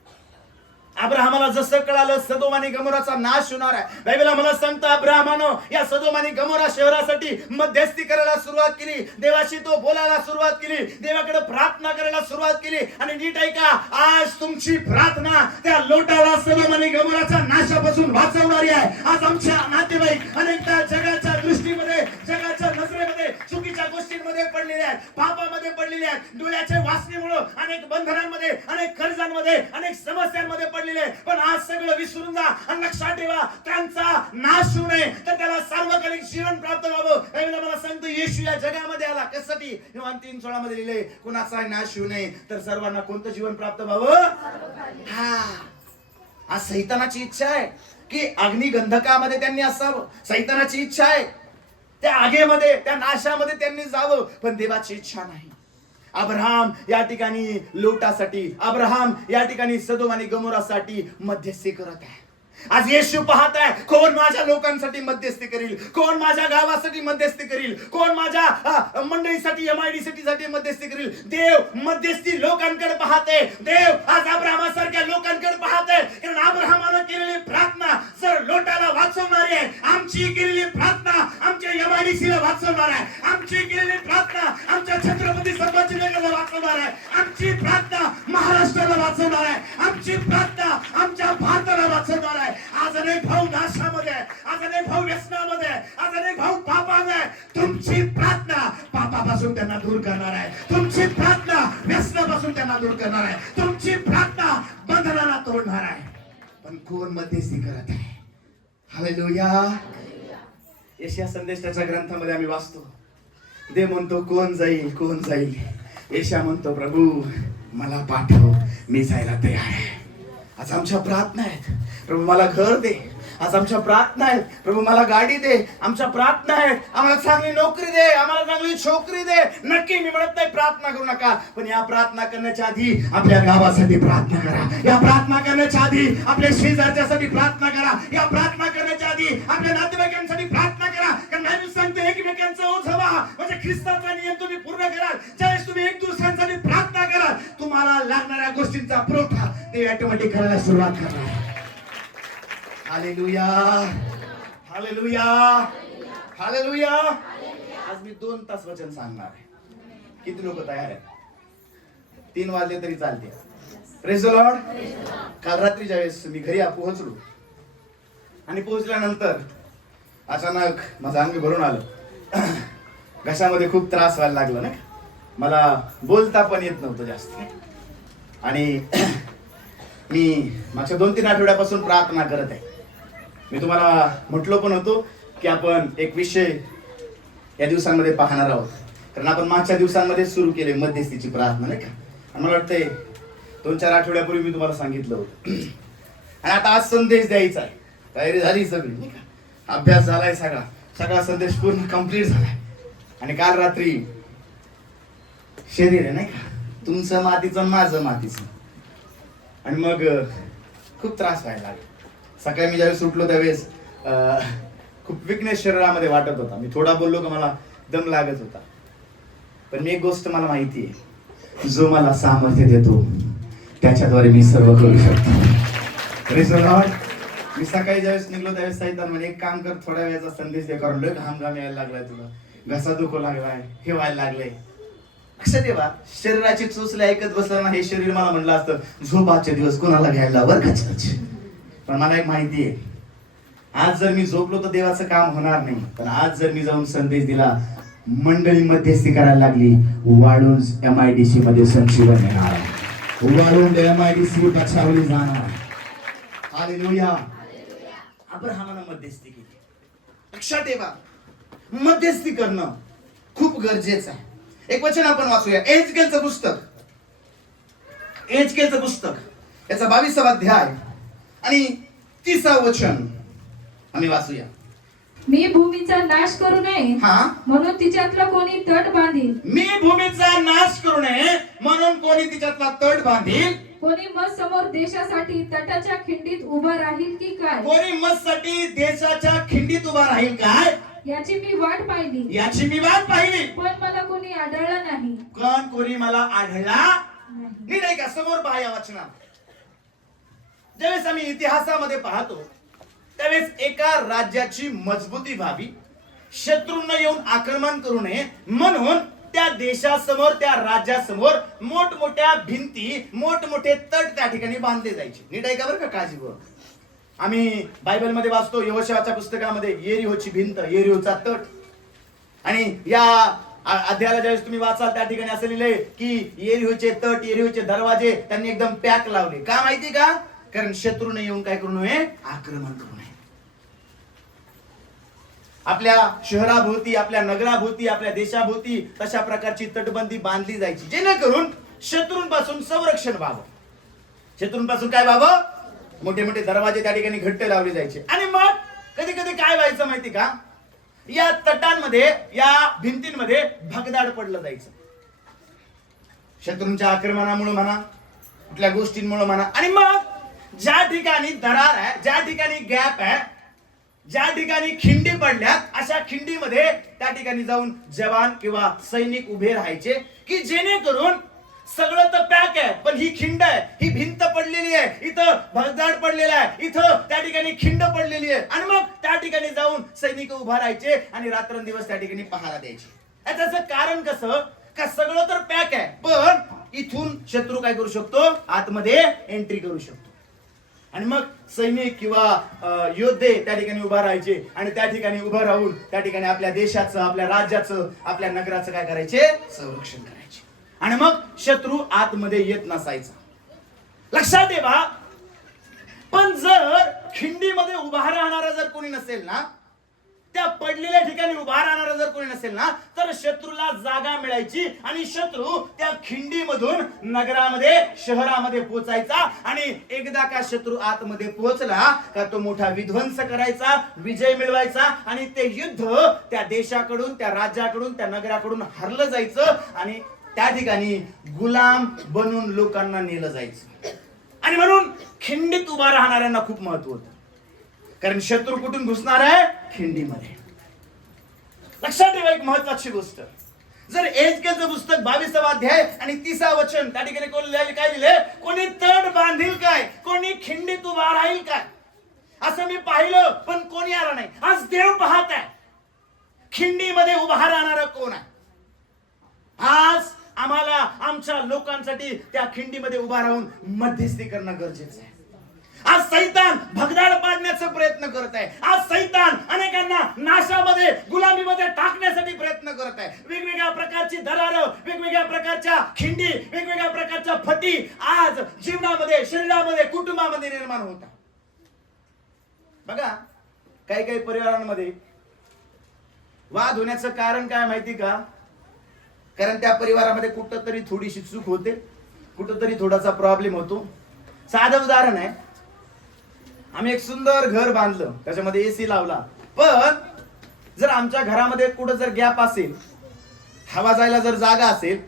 अब्राहमाला जसं कळालं सदोम आणि गमोराचा नाश होणार आहे, बायबल आम्हाला सांगतं अब्राहमानं या सदोम आणि गमोरा शहरासाठी मध्यस्थी करायला सुरुवात केली, देवाशी तो बोलायला सुरुवात केली, देवाकडे प्रार्थना करायला सुरुवात केली. आणि नीट ऐका, आज तुमची प्रार्थना त्या लोटाला सदोम आणि गमोराच्या नाशापासून वाचवणारी आहे. आज आमच्या नातेवाईक अनेकदा जगाच्या दृष्टीमध्ये, जगाच्या नजरेमध्ये चुकीच्या गोष्टींमध्ये पडलेले आहेत, पापामध्ये पडलेले आहेत, डोळ्याच्या वासनेमुळे अनेक बंधनांमध्ये, अनेक कर्जांमध्ये, अनेक समस्यांमध्ये पडलेले. पण आज सगळं विसरून जा आणि लक्षात ठेवा, त्यांचा नाश होऊ नये तर त्याला सार्वकालिक जीवन प्राप्त व्हावं. मला सांगतो येशू या जगामध्ये आला कशासाठी, योहान 3:16 मध्ये लिहिले, कुणाचा नाश होऊ नये तर सर्वांना कोणतं जीवन प्राप्त व्हावं. हा आज सैतानाची इच्छा आहे की अग्निगंधकामध्ये त्यांनी असावं, सैतानाची इच्छा आहे त्या आगेमध्ये, त्या नाशामध्ये त्यांनी जावं, पण देवाची इच्छा नाही. अब्राहम या ठिकाणी लोटासाठी, अब्राहम या ठिकाणी सदोम आणि गमोरासाठी मध्यस्थी करत आहे. आज येशू पाहत आहे, कोण माझ्या लोकांसाठी मध्यस्थी करील, कोण माझ्या गावासाठी मध्यस्थी करील, कोण माझ्या मंडळीसाठी MID साठी मध्यस्थी करील. देव मध्यस्थी लोकांकडे पाहते, देव आज अब्राहमासारख्या लोकांकडे पाहते, कारण अब्राहमानं केलेली प्रार्थना जर लोटाला वाचवणारी आहे, आमची केलेली प्रार्थना आमच्या MIDC ला वाचवणार आहे, आमची केलेली प्रार्थना आमच्या छत्रपती संभाजीनगरला वाचवणार आहे, आमची प्रार्थना महाराष्ट्राला वाचवणार आहे, आमची प्रार्थना आमच्या भारताला वाचवणार आहे. आज अनेक भाऊ नाशामध्ये, आज अनेक भाऊ व्यसनामध्ये, आज अनेक भाऊ पापामध्ये, तुमची प्रार्थना पापापासून त्यांना दूर करणार आहे, तुमची प्रार्थना व्यसनापासून त्यांना दूर करणार आहे, तुमची प्रार्थना बंधनाला तोडणार आहे. पण कोण मध्यस्थी करत आहे. हालेलुया. यशाया संदेशाच्या ग्रंथामध्ये आम्ही वाचतो, देव म्हणतो कोण जाईल, कोण जाईल. यशाया म्हणतो प्रभू मला पाठव, मी जायला तयार आहे. आज आमच्या प्रार्थना आहेत, प्रभू मला घर दे. आज आमच्या प्रार्थना आहेत, प्रभू मला गाडी दे. आमच्या प्रार्थना आहेत, आम्हाला चांगली नोकरी दे, आम्हाला चांगली छोकरी दे. नक्की मी म्हणत नाही प्रार्थना करू नका, पण या प्रार्थना करण्याच्या आधी आपल्या गावासाठी प्रार्थना करा, या प्रार्थना करण्याच्या आधी आपल्या शेजारच्यासाठी प्रार्थना करा, या प्रार्थना करण्याच्या आधी आपल्या नातेवाईकांसाठी प्रार्थना करा. कारण बायबल सांगते एकमेकांचा ओझ व्हा, म्हणजे ख्रिस्ताचा नियम तुम्ही पूर्ण कराल. ज्यावेळेस तुम्ही एक दुसऱ्यांसाठी प्रार्थना कराल, तुम्हाला लागणाऱ्या गोष्टींचा पुरवठा ते ऑटोमॅटिक करायला सुरुवात करणार. Hallelujah, hallelujah, hallelujah. आज मी 2 तास वचन सांगणार आहे. किती लोक तयार आहेत? 3 वाजले तरी चालते. Praise the Lord. काल रात्री ज्यावेळेस मी घरी पोहोचलो आणि पोहोचल्यानंतर अचानक माझं अंग भरून आलं, घशामध्ये खूप त्रास व्हायला लागला ना, मला बोलता पण येत नव्हतं जास्त. आणि मी मागच्या 2-3 आठवड्यापासून प्रार्थना करत आहे. मी तुम्हाला म्हटलो पण होतो की आपण एक विषय या दिवसांमध्ये पाहणार आहोत, कारण आपण मागच्या दिवसांमध्ये सुरू केले मध्यस्थीची प्रार्थना नाही का. मला वाटतंय 2-4 आठवड्यापूर्वी मी तुम्हाला सांगितलं होतं. आणि आता आज संदेश द्यायचा आहे, तयारी झाली सगळी नाही का, अभ्यास झालाय, सगळा संदेश पूर्ण कंप्लीट झालाय. आणि काल रात्री शरीर आहे नाही का, तुमचं मातीचं माझं मातीचं, आणि मग खूप त्रास व्हायला लागला. सकाळी मी ज्यावेळेस उठलो त्यावेळेस खूप विकनेस शरीरामध्ये वाटत होता. मी थोडा बोललो का मला दम लागत होता. पण एक गोष्ट मला माहिती आहे, जो मला सामर्थ्य देतो त्याच्याद्वारे मी सर्व करू शकतो. Praise the Lord. मी सकाळी ज्यावेळेस निघलो त्यावेळेस सैतान म्हणे एक काम कर, थोड्या वेळाचा संदेश दे, कारण लय घाम यायला लागलाय, तुला घसा दुखू लागलाय, हे व्हायला लागलंय. लक्षात ठेवा, शरीराची चोचले ऐकत बसलं ना, हे शरीर मला म्हणलं असतं झोपाचे दिवस कोणाला घ्यायला वर कचकच. पण मला एक माहिती आहे, आज जर मी झोपलो तर देवाचं काम होणार नाही, पण आज जर मी जाऊन संदेश दिला मंडळी मध्यस्थी करायला लागली. वाळूंज MIDC मध्ये संक्षेपण येणार, वाळूंज MIDC बचावली जाणार. हालेलुया. अब्राहमानं मध्यस्थी केली. लक्षात ठेवा, मध्यस्थी करणं खूप गरजेचं आहे. एक वचन आपण वाचूया, एहेजकेलचं पुस्तक, एहेजकेलचं पुस्तक याचा 22वा अध्याय आणि 30वा वचन आम्ही वाचूया. मी भूमीचा नाश करू नये हा, म्हणून तिच्यातला कोणी तट बांधील. मी भूमीचा नाश करू नये म्हणून कोणी तिच्यातला तट बांधील. कोणी मग समोर देशासाठी तटाच्या खिंडीत उभा राहील की काय, कोणी मजसाठी देशाच्या खिंडीत उभा राहील काय, याची मी वाट पाहिली, याची मी वाट पाहिली, पण मला कोणी आढळलं नाही. कोणी मला आढळला नाही. नाही का. समोर पहा या वचनात, ज्यावेळेस आम्ही इतिहासामध्ये पाहतो त्यावेळेस एका राज्याची मजबूती व्हावी, शत्रूंना येऊन आक्रमण करू नये म्हणून त्या देशासमोर, त्या राज्यासमोर मोठमोठ्या भिंती, मोठमोठे तट त्या ठिकाणी बांधले जायचे. नीट आहे का बरं का, काळजी करू. आम्ही बायबलमध्ये वाचतो, यहोशूआच्या पुस्तकामध्ये येरिहोची भिंत, येरिहोचा तट. आणि या अध्यायाला ज्यावेळेस तुम्ही वाचाल त्या ठिकाणी असं लिहिलंय की येरिहोचे तट, येरिहोचे दरवाजे त्यांनी एकदम पॅक लावले. का माहिती का? कारण शत्रूने येऊन काय करू नये, आक्रमण करू नये. आपल्या शहराभोवती, आपल्या नगराभोवती, आपल्या देशाभोवती तशा प्रकारची तटबंदी बांधली जायची, जेणेकरून शत्रूंपासून संरक्षण व्हावं. शत्रूंपासून काय व्हावं? मोठे मोठे दरवाजे त्या ठिकाणी घट्ट लावले जायचे. आणि मग कधी कधी काय व्हायचं माहिती का, या तटांमध्ये, या भिंतींमध्ये भगदाड पडलं जायचं. शत्रूंच्या आक्रमणामुळे म्हणा, कुठल्या गोष्टींमुळे म्हणा. आणि मग ज्या ठिकाणी दरार आहे, ज्या ठिकाणी गॅप आहे, ज्या ठिकाणी खिंडी पडल्यात, अशा खिंडीमध्ये त्या ठिकाणी जाऊन जवान किंवा सैनिक उभे राहायचे की जेणेकरून सगळं तर पॅक आहे पण ही खिंड आहे, ही भिंत पडलेली आहे, इथं भगदाड पडलेला आहे, इथं त्या ठिकाणी खिंड पडलेली आहे. आणि मग त्या ठिकाणी जाऊन सैनिक उभा राहायचे आणि रात्रंदिवस त्या ठिकाणी पहारा द्यायचे. त्याचं कारण कसं का, सगळं तर पॅक आहे पण इथून शत्रू काय करू शकतो, आतमध्ये एंट्री करू शकतो. आणि मग सैनिक किंवा योद्धे त्या ठिकाणी उभा राहायचे आणि त्या ठिकाणी उभं राहून त्या ठिकाणी आपल्या देशाचं, आपल्या राज्याचं, आपल्या नगराचं काय करायचे, संरक्षण करायचे. आणि मग शत्रू आतमध्ये येत नसायचा. लक्षात ठेवा, पण जर खिंडीमध्ये उभा राहणारा जर कोणी नसेल ना, त्या पडलेल्या ठिकाणी उभा राहणारा जर कोणी नसेल ना, तर शत्रूला जागा मिळायची आणि शत्रू त्या खिंडीमधून नगरामध्ये, शहरामध्ये पोहोचायचा. आणि एकदा का शत्रू आतमध्ये पोहोचला का तो मोठा विध्वंस करायचा, विजय मिळवायचा आणि ते युद्ध त्या देशाकडून, त्या राज्याकडून, त्या नगराकडून हरलं जायचं आणि त्या ठिकाणी गुलाम बनून लोकांना नेलं जायचं. आणि म्हणून खिंडीत उभा राहणाऱ्यांना खूप महत्व होतं, कारण शत्रू कुठून घुसणार आहे, खिंडीमध्ये. लक्षात ठेवा एक महत्वाची गोष्ट, जर एहेजकेलचं पुस्तक 22वा अध्याय आणि 30वा वचन त्या ठिकाणी काय लिहिले, कोणी तट बांधील काय, कोणी खिंडीत उभा राहील काय, असं मी पाहिलं पण कोणी आलं नाही. आज देव पाहत आहे खिंडीमध्ये उभा राहणारा कोण आहे. आज आम्हाला आमच्या लोकांसाठी त्या खिंडीमध्ये उभा राहून मध्यस्थी करणं गरजेचं आहे. आज सैतान भगदाड पाडण्याचा प्रयत्न करत आहे. आज सैतान अनेकांना नाशामध्ये, गुलामीमध्ये टाकण्यासाठी प्रयत्न करत आहे. वेगवेगळ्या प्रकारची दरारं, वेगवेगळ्या प्रकारच्या खिंडी, वेगवेगळ्या प्रकारच्या फटी आज जीवनामध्ये, शरीरामध्ये, कुटुंबामध्ये निर्माण होतात. बघा, काही काही परिवारांमध्ये वाद होण्याचं कारण काय माहिती का, कारण त्या परिवारामध्ये कुठंतरी थोडीशी चूक होते, कुठंतरी थोडासा प्रॉब्लेम होतो. साधं उदाहरण आहे, आम्ही एक सुंदर घर बांधलं, त्याच्यामध्ये एसी लावला, पण जर आमच्या घरामध्ये कुठं जर गॅप असेल, हवा जायला जर जागा असेल,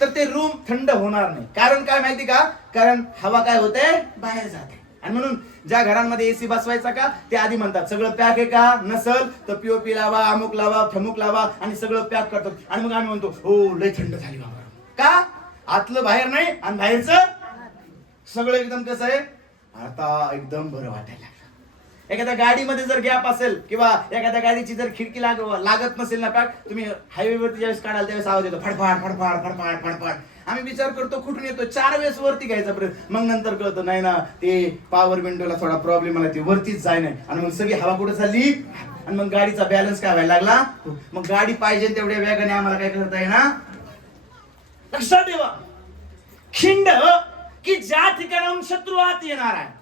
तर ते रूम थंड होणार नाही. कारण काय माहिती का, कारण हवा काय होते, बाहेर जाते. आणि म्हणून ज्या घरांमध्ये एसी बसवायचा का, ते आधी म्हणतात सगळं पॅक आहे का, नसल तर पीओपी लावा, अमुक लावा, ठमुक लावा आणि सगळं पॅक करतात. आणि मग आम्ही म्हणतो हो लय थंड झाली बाबा, का आतलं बाहेर नाही आणि बाहेरचं सगळं एकदम कसं आहे, आता एकदम बरं वाटायला लागलं. एखाद्या गाडीमध्ये जर गॅप असेल किंवा एखाद्या गाडीची जर खिडकी लागत नसेल ना पॅक, तुम्ही हायवेवरती ज्यावेळेस काढाल त्यावेळेस आवाज येतो फडफाड फडफाड फडफाड फडफाड. आम्ही विचार करतो कुठून येतो, 4 वेळेस वरती घ्यायचा प्रयत्न, मग नंतर कळतं नाही ना, ते पॉवर विंडोला थोडा प्रॉब्लेम आला, ती वरतीच जाय नाही, आणि मग सगळी हवा कुठे चालली, आणि मग गाडीचा बॅलन्स काय व्हायला लागला. मग गाडी पाहिजे तेवढ्या वेगाने आम्हाला काय करता येणार. लक्षात ठेवा, खिंड की ज्या ठिकाणाहून शत्रू आत येणार आहे.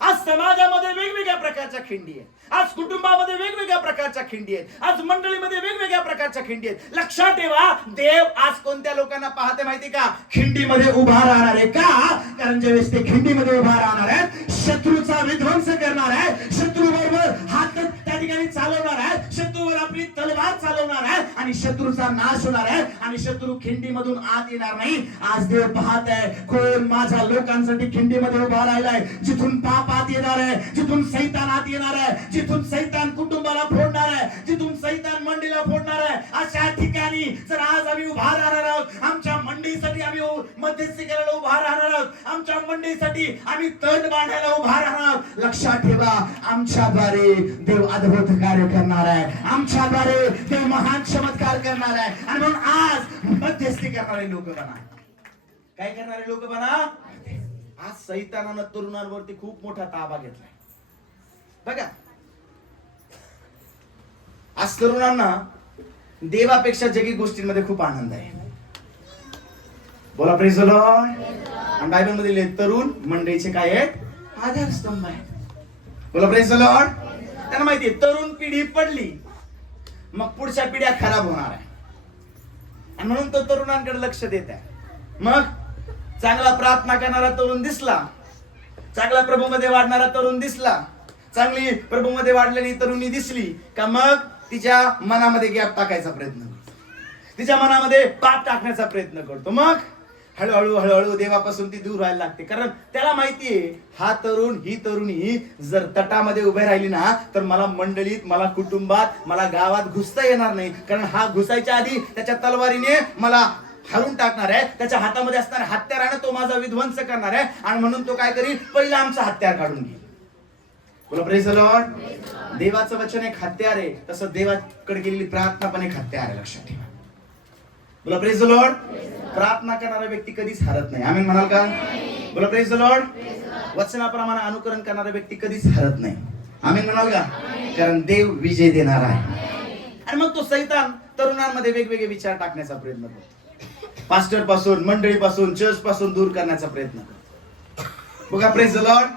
आज समाजामध्ये वेगवेगळ्या प्रकारच्या खिंडी आहेत, आज कुटुंबामध्ये वेगवेगळ्या प्रकारच्या खिंडी आहेत, आज मंडळीमध्ये वेगवेगळ्या प्रकारच्या खिंडी आहेत. लक्षात ठेवा, देव आज कोणत्या लोकांना पाहते माहिती का, खिंडीमध्ये उभा राहणार आहे. का? कारण ज्यावेळेस ते खिंडीमध्ये उभा राहणार आहे, शत्रूचा विध्वंस करणार आहे, शत्रू बरोबर हात त्या ठिकाणी चालवणार आहे, शत्रूवर आपली तलवार चालवणार आहे, आणि शत्रूचा नाश होणार आहे, आणि शत्रू खिंडीमधून आत येणार नाही. आज देव पाहत आहे, कोण माझ्या लोकांसाठी खिंडीमध्ये उभा राहिलाय, जिथून पाप आत येणार आहे, जिथून सैतान आत येणार आहे, जिथून सैतान कुटुंबाला फोडणार आहे, जिथून सैतान मंडळीला फोडणार आहे. अशा ठिकाणी जर आज आम्ही उभा राहणार आहोत, आमच्या मंडळीसाठी आम्ही मध्यस्थी करायला उभा राहणार आहोत, आमच्या मंडळीसाठी आम्ही तण बांधायला उभा राहणार आहोत. लक्षात ठेवा, आमच्याद्वारे देव अद्भुत कार्य करणार आहे, आमच्याद्वारे देव महान चमत्कार करणार आहे. आणि म्हणून आज मध्यस्थी करणारे लोक बना. काय करणारे लोक बना. आज सैतानानं तरुणांवरती खूप मोठा ताबा घेतलाय बघा. आज तरुणांना देवापेक्षा जगी गोष्टींमध्ये खूप आनंद आहे. बोला प्रेज द लॉर्ड. आणि बायबल मध्ये लिहिलेले तरुण मंडळीचे काय आहेत, आधारस्तंभ आहेत. बोला प्रेज द लॉर्ड. त्यांना माहिती आहे, तरुण पिढी पडली मग पुढच्या पिढ्या खराब होणार आहे, आणि म्हणून तो तरुणांकडे लक्ष देत आहे. मग चांगला प्रार्थना करणारा तरुण दिसला, चांगला प्रभूमध्ये वाढणारा तरुण दिसला, चांगली प्रभूमध्ये वाढलेली तरुणी दिसली का मग तिच्या मनामध्ये गॅप टाकायचा प्रयत्न करतो, तिच्या मनामध्ये पाप टाकण्याचा प्रयत्न करतो. मग हळूहळू हळूहळू देवापासून ती दूर व्हायला लागते. कारण त्याला माहितीये, हा तरुण ही तरुणी जर तटामध्ये उभे राहिली ना, तर मला मंडळीत, मला कुटुंबात, मला गावात घुसता येणार नाही. कारण हा घुसायच्या आधी त्याच्या तलवारीने मला हरून टाकणार आहे, त्याच्या हातामध्ये असणाऱ्या हत्याराने तो माझा विध्वंस करणार आहे, आणि म्हणून तो काय करील, पहिला आमचा हत्यार काढून घेईल. बोला प्रेज द लॉर्ड. देवाचं वचन एक हत्यार आहे, तसं देवाकडे गेलेली प्रार्थना पण एक हत्यार आहे. लक्षात ठेवा. बोला प्रेज द लॉर्ड. प्रार्थना करणारा व्यक्ती कधीच हरत नाही. आम्ही म्हणाल का. बोला प्रेज द लॉर्ड. वचनाप्रमाणे अनुकरण करणारा व्यक्ती कधीच हरत नाही. आम्ही म्हणाल का. कारण देव विजय देणार आहे. आणि मग तो सैतान तरुणांमध्ये वेगवेगळे विचार टाकण्याचा प्रयत्न करतो, पास्टर पासून, मंडळी पासून, चर्च पासून दूर करण्याचा प्रयत्न करतो. बघा प्रेज द लॉर्ड.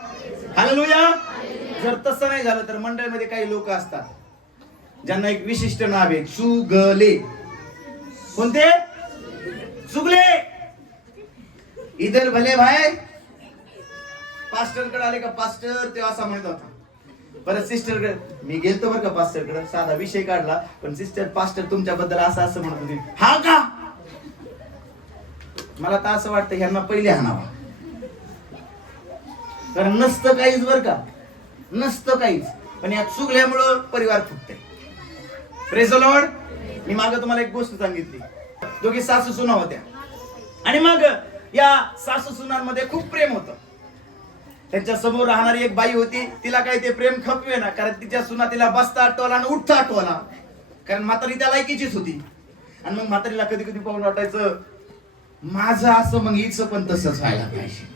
हालेलुया. जर तसं नाही झालं तर मंडळीमध्ये काही लोक असतात ज्यांना एक विशिष्ट नाव आहे, चुगले. कोणते. चुगले. इधर भले भाई. पास्टर कडे आले का, पास्टर तेव्हा असा म्हणत होता, परत सिस्टर कडे मी गेलतो बरं का पास्टर कडे, साधा विषय काढला, पण सिस्टर पास्टर तुमच्याबद्दल असं असं म्हणत होती. हा का. मला तर असं वाटतं ह्यांना पहिले हाणावा, कारण नसतं काहीच बरं का, नसतं काहीच, पण या चुगल्यामुळं परिवार फुटते. Praise the Lord. मी मागे तुम्हाला एक गोष्ट सांगितली, दोघी सासू सुना होत्या, आणि मग या सासू सुनांमध्ये खूप प्रेम होतं. त्यांच्या समोर राहणारी एक बाई होती, तिला काही ते प्रेम खपवे ना, कारण तिच्या सुना तिला बसता टोला आणि उठता टोला, कारण म्हातारी त्या लायकीचीच होती. आणि मग म्हातारीला कधी कधी पाहून वाटायचं माझं असं, मग हिचं पण तसंच व्हायला पाहिजे.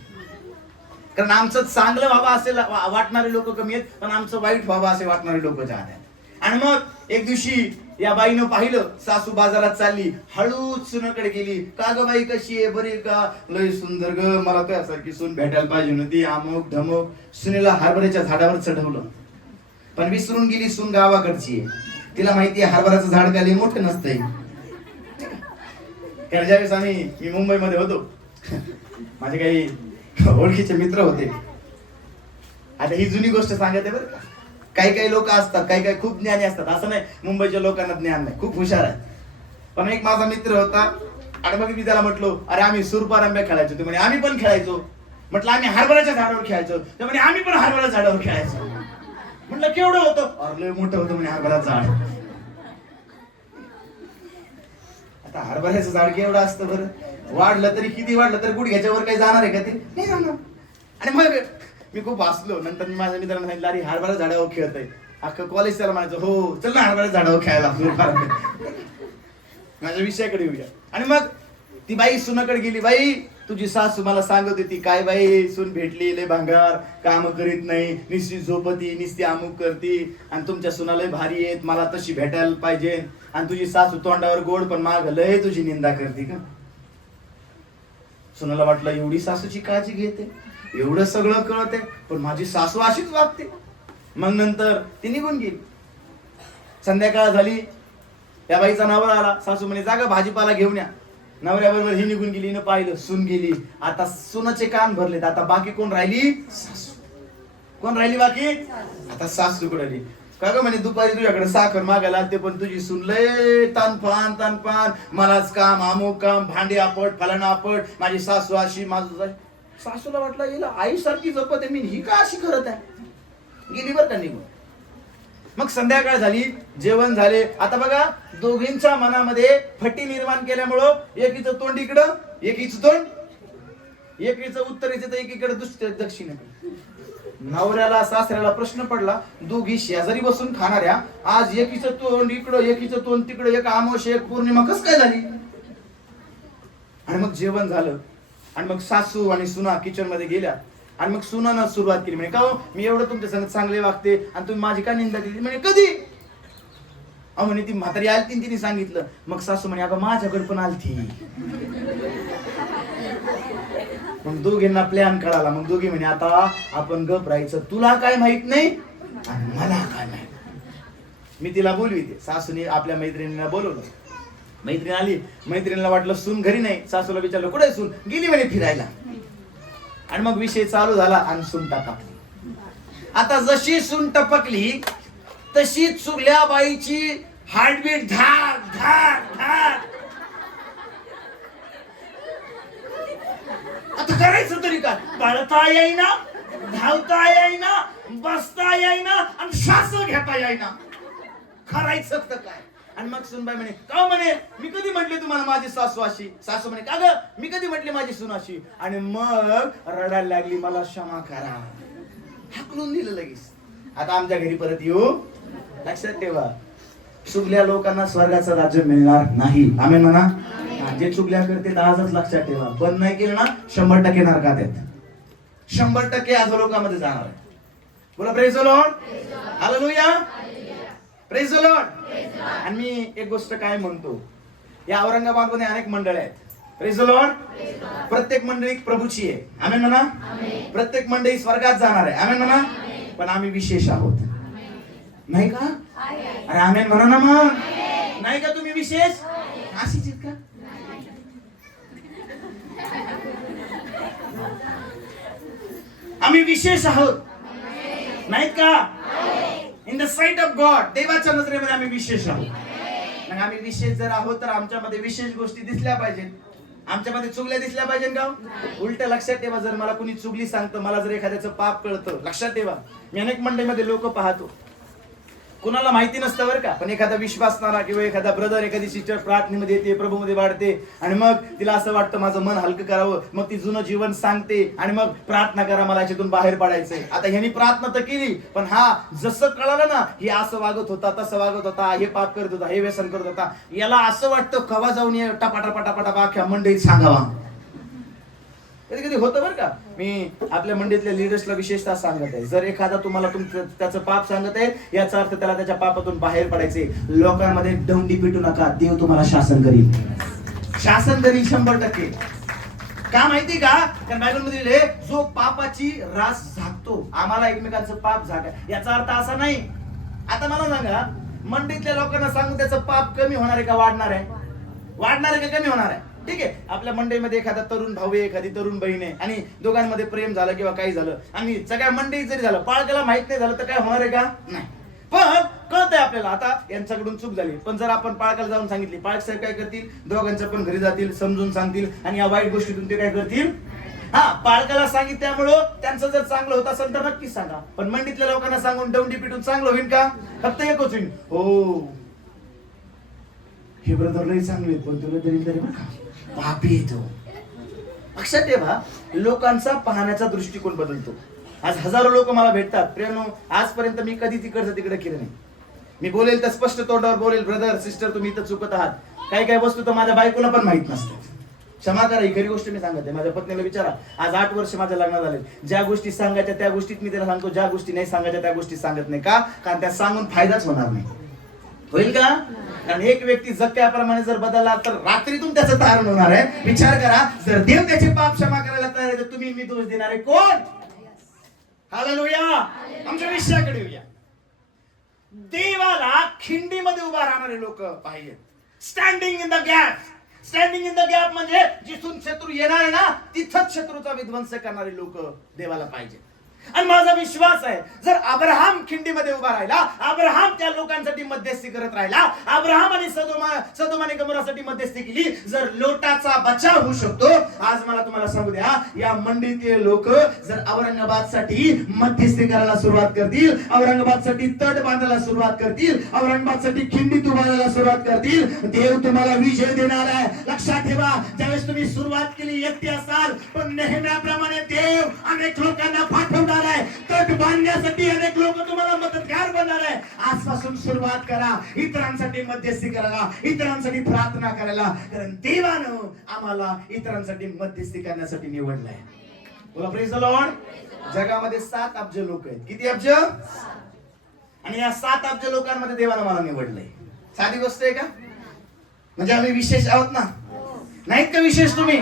कारण आमचं चांगलं व्हावं असे वाटणारे लोक कमी आहेत, पण आमचं वाईट व्हावं असे वाटणारे लोक जास्त आहेत. आणि मग एक दिवशी या बाईनं पाहिलं, सासू बाजारात चालली, हळूच सुनेकडे गेली. का ग बाई कशी आहे, बरी का. लय सुंदर ग, मला त्यासारखी सून भेटायला पाहिजे नव्हती. अमुक धमुक. सुनेला हरभऱ्याच्या झाडावर चढवलं, पण विसरून गेली सून गावाकडची आहे. तिला माहिती आहे हरभऱ्याचं झाड काय मोठं नसतंय. कारण ज्यावेळेस मी मुंबईमध्ये होतो, माझे काही ओळखीचे मित्र होते. आता ही जुनी गोष्ट सांगते बरं का. काही काही लोक असतात, काही काही खूप ज्ञानी असतात, असं नाही मुंबईच्या लोकांना ज्ञान नाही, खूप हुशार आहेत. पण एक माझा मित्र होता, आणि मग मी त्याला म्हटलो, अरे आम्ही सुरपारंब्या खेळायचो. ते म्हणे आम्ही पण खेळायचो. म्हटलं आम्ही हरभऱ्याच्या झाडावर खेळायचो. ते म्हणे आम्ही पण हरभऱ्याच्या झाडावर खेळायचो. म्हटलं केवढं होतं. अरे लय मोठं होतं म्हणे हरभऱ्याचं झाड. आता हरभऱ्याचं झाड केवढं असतं बरं. वाढलं तरी किती वाढलं तरी गुडघ्याच्या वर काही जाणार आहे का, ते नाही जाणार. आणि मग मी खूप हसलो. नंतर मी माझ्या मित्रांना सांगितलं, अरे हरभरा झाडावर खेळतय. अख्खं कॉलेज त्याला म्हणायचं, हो चल ना हरभरा झाडावर खेळायला. माझ्या विषयाकडे येऊया. आणि मग ती बाई सुनाकडे गेली, बाई तुझी सासू मला सांगत होती, काय बाई सून भेटली लय भांगार, काम करीत नाही, निस्ती झोपती, निस्ती अमुक करती, आणि तुमच्या सुना लय भारी आहेत, मला तशी भेटायला पाहिजे, आणि तुझी सासू तोंडावर गोड पण माग लय तुझी निंदा करते का. सुनाला वाटलं एवढी सासूची काळजी घेते, एवढं सगळं कळते, पण माझी सासू अशीच वागते. मग नंतर ती निघून गेली. संध्याकाळ झाली, त्या बाईचा नवरा आला. सासू म्हणे जागा भाजीपाला घेऊन या. नवऱ्याबरोबर ही निघून गेली, न पाहिलं सून गेली. आता सुनाचे कान भरलेत, आता बाकी कोण राहिली, सासू. कोण राहिली बाकी, आता सासूकडे आली. का ग म्हणे दुपारी तुझ्याकडे साखर मागायला आलते, पण तुझी सून लय तानपान, मलाच काम, अमुक काम, भांडे आपट, फलाना आपट, माझी सासू अशी, माझं. सासूला वाटलं हिला आई सारखी जपत आहे, मी ही का अशी करत आहे. गेली बरं का निघून. मग संध्याकाळ झाली, जेवण झाले. आता बघा दोघींच्या मनामध्ये फटी निर्माण केल्यामुळं एकीचं तोंड इकडं, एकीचं तोंड, एकीचं उत्तरेचं तर एकीकडे दुसऱ्या दक्षिणेकडे. नवऱ्याला सासऱ्याला प्रश्न पडला, दोघी शेजारी बसून खाणाऱ्या, आज एकीचं तोंड इकडं, एकीचं तोंड तिकडं, एक अमावस्या एक पौर्णिमा कस काय झाली. आणि मग जेवण झालं, आणि मग सासू आणि सुना किचन मध्ये गेल्या, आणि मग सुनानं सुरुवात केली. म्हणे का हो, मी एवढं तुमच्या संग चांगले वागते आणि तुम्ही माझी का निंदा केली. म्हणे कधी. म्हणे ती म्हातारी आलती, तिने सांगितलं. मग सासू म्हणे अगं माझ्याकडे पण आलती. मग दोघींना प्लॅन कळाला. मग दोघी म्हणे आता आपण गप राहायचं, तुला काय माहित नाही आणि मला काय माहित. मी तिला बोलविते. सासूने आपल्या मैत्रिणीला बोलवलं. मैत्रीण आली. मैत्रिणीला वाटलं सून घरी नाही. सासूला विचारलं कुठे सून, गेली म्हणे फिरायला. आणि मग विषय चालू झाला आणि सून टपकली. आता जशी सून टपकली तशी चुगल्या बाईची हार्टबीट धाक धाक धाक. आता करायचं तरी काय, पळता येईना, धावता येईना, बसता येईना आणि श्वास घेता येईना, करायचं तर काय. आणि मग सुनबाई म्हणे का म्हणे मी कधी म्हटले तुम्हाला माझी सासू अशी. सासू म्हणे का ग मी कधी म्हटले माझी सून अशी. आणि मग रडायला लागली, मला क्षमा करा, हाकलून दिलं लगेच. आता आमच्या घरी परत येऊ. लक्षात ठेवा, चुगल्या लोकांना स्वर्गाचं राज्य मिळणार नाही. आमेन म्हणा. जे चुगल्या करते आजच लक्षात ठेवा, बंद नाही केलं ना 100% नरकात आहेत. 100% आज लोकांमध्ये जाणार आहे. बोला praise the Lord, hallelujah, praise the Lord. आणि मी एक गोष्ट काय म्हणतो, या औरंगाबाद मध्ये अनेक मंडळ आहेत. Praise the Lord. प्रत्येक मंडळी प्रभूची आहे. आमेन म्हणा. प्रत्येक मंडळी स्वर्गात जाणार आहे. आमेन म्हणा. पण आम्ही विशेष आहोत, नाही का. अरे आमेन म्हणा ना. मग नाही का तुम्ही विशेष अशीच का. आम्ही विशेष आहोत, नाहीत का. In the site of God, देवाच्या नजरेमध्ये आम्ही विशेष आहोत. मग आम्ही विशेष जर आहोत तर आमच्यामध्ये विशेष गोष्टी दिसल्या पाहिजेत. आमच्यामध्ये चुगल्या दिसल्या पाहिजे का. उलट लक्षात ठेवा, जर मला कोणी चुगली सांगतं, मला जर एखाद्याचं पाप कळतं, लक्षात ठेवा, मी अनेक मंडळीमध्ये लोक पाहतो, कुणाला माहिती नसतं बरं का, पण एखादा विश्वासणारा किंवा एखादा ब्रदर, एखादी सिस्टर प्रार्थनेमध्ये येते, प्रभूमध्ये वाढते, आणि मग तिला असं वाटतं माझं मन हलकं करावं, मग ती जुनं जीवन सांगते आणि मग प्रार्थना करा, मला याच्यातून बाहेर पडायचंय. आता ह्यांनी प्रार्थना तर केली, पण हा जसं कळालं ना, हे असं वागत होता, तसं वागत होता, हे पाप करत होता, हे व्यसन करत होता, याला असं वाटतं कवा जाऊन ये टपाटा अख्ख्या मंडळीत सांगावा. कधी कधी होतं बरं का. मी आपल्या मंडळीतल्या लिडर्सला विशेषतः सांगत आहे, जर एखादा तुम्हाला तुमचं त्याचं पाप सांगत आहे, याचा अर्थ त्याला त्याच्या पापातून बाहेर पडायचे. लोकांमध्ये दौंडी पिटू नका, देव तुम्हाला शासन करील. शासन करील 100%. का माहिती का, कारण बायबलमध्ये लिहिले, जो पापाची रास झाकतो, आम्हाला एकमेकांचं पाप झाका, याचा अर्थ असा नाही. आता मला सांगा, मंडळीतल्या लोकांना सांगून त्याचं पाप कमी होणार आहे का वाढणार आहे. वाढणार आहे का कमी होणार आहे. ठीक आहे, आपल्या मंडळीमध्ये एखादा तरुण भाऊ आहे, एखादी तरुण बहीण आहे, आणि दोघांमध्ये प्रेम झालं किंवा काही झालं, आणि सगळ्या मंडळीत जरी झालं, पाळकाला माहित नाही झालं तर काय होणार आहे का नाही. पण कळतंय आपल्याला आता यांच्याकडून चूक झाली, पण जर आपण पाळकाला जाऊन सांगितली, पाळक साहेब काय करतील, दोघांच्या पण घरी जातील, समजून सांगतील, आणि या वाईट गोष्टीतून ते काय करतील. हा, पाळकाला सांगितल्यामुळं त्यांचं जर चांगलं होत असेल तर नक्कीच सांगा. पण मंडळीतल्या लोकांना सांगून दौंडी पिटून चांगलं होईल का. फक्त एकच होईल, हो हे ब्रदर लई चांगले, पण तुला तरी पापी येतो. लक्षात ठेवा, लोकांचा पाहण्याचा दृष्टिकोन बदलतो. आज हजारो लोक मला भेटतात, प्रियानो आजपर्यंत मी कधी तिकडचं तिकडे केलं नाही. मी बोलेल तर स्पष्ट तोंडावर बोलेल, ब्रदर सिस्टर तुम्ही इथं चुकत आहात. काही काही वस्तू तर माझ्या बायकोला पण माहित नसतात. क्षमा करा, ही खरी गोष्ट मी सांगत आहे. माझ्या पत्नीला विचारा, आज 8 वर्ष माझ्या लग्नात झाले. ज्या गोष्टी सांगायच्या त्या गोष्टीत मी त्याला सांगतो, ज्या गोष्टी नाही सांगायच्या त्या गोष्टी सांगत नाही. का? कारण त्या सांगून फायदाच होणार नाही. होईल का? कारण एक व्यक्ती जक्क्याप्रमाणे जर बदलला तर रात्रीतून त्याचं तारण होणार आहे. विचार करा, जर देव त्याचे पाप क्षमा करायला तयार आहे तर तुम्ही मी दोष देणारे कोण? हालेलुया. आमच्या विषयाकडे येऊया. देवाला खिंडीमध्ये उभा राहणारे लोक पाहिजे. Standing in the gap. Standing in the gap म्हणजे जिथून शत्रू येणार आहे ना तिथंच शत्रूचा विध्वंस करणारे लोक देवाला पाहिजे. आणि माझा विश्वास आहे, जर अब्राहम खिंडीमध्ये उभा राहिला, अब्राहम त्या लोकांसाठी मध्यस्थी करत राहिला, अब्राहम आणि सदोम आणि गमोरासाठी मध्यस्थी केली, जर लोटाचा बचाव होऊ शकतो. आज मला तुम्हाला सांगू द्या, या मंडळीतील लोक जर औरंगाबादसाठी मध्यस्थी करायला सुरुवात करतील, औरंगाबादसाठी तट बांधायला सुरुवात करतील, औरंगाबादसाठी खिंडीत उभारायला सुरुवात करतील, देव तुम्हाला विजय देणार आहे. लक्षात ठेवा, ज्यावेळेस तुम्ही सुरुवात केली एकटी असाल, पण नेहमीप्रमाणे देव अनेक लोकांना पाठवणार आहे. तट बांधण्यासाठी अनेक लोक तुम्हाला मदतगार बनणार आहे. आजपासून सुरुवात करा इतरांसाठी मध्यस्थी करायला, इतरांसाठी प्रार्थना करायला, कारण देवानं आम्हाला इतरांसाठी मध्यस्थी करण्यासाठी निवडलंय. बोला प्रेज द लॉर्ड. जगामध्ये 7 अब्ज लोक आहेत. किती अब्ज? आणि या 7 अब्ज लोकांमध्ये देवानं मला निवडलंय. साधी गोष्ट आहे का? म्हणजे आम्ही विशेष आहोत ना? नाहीत का विशेष तुम्ही?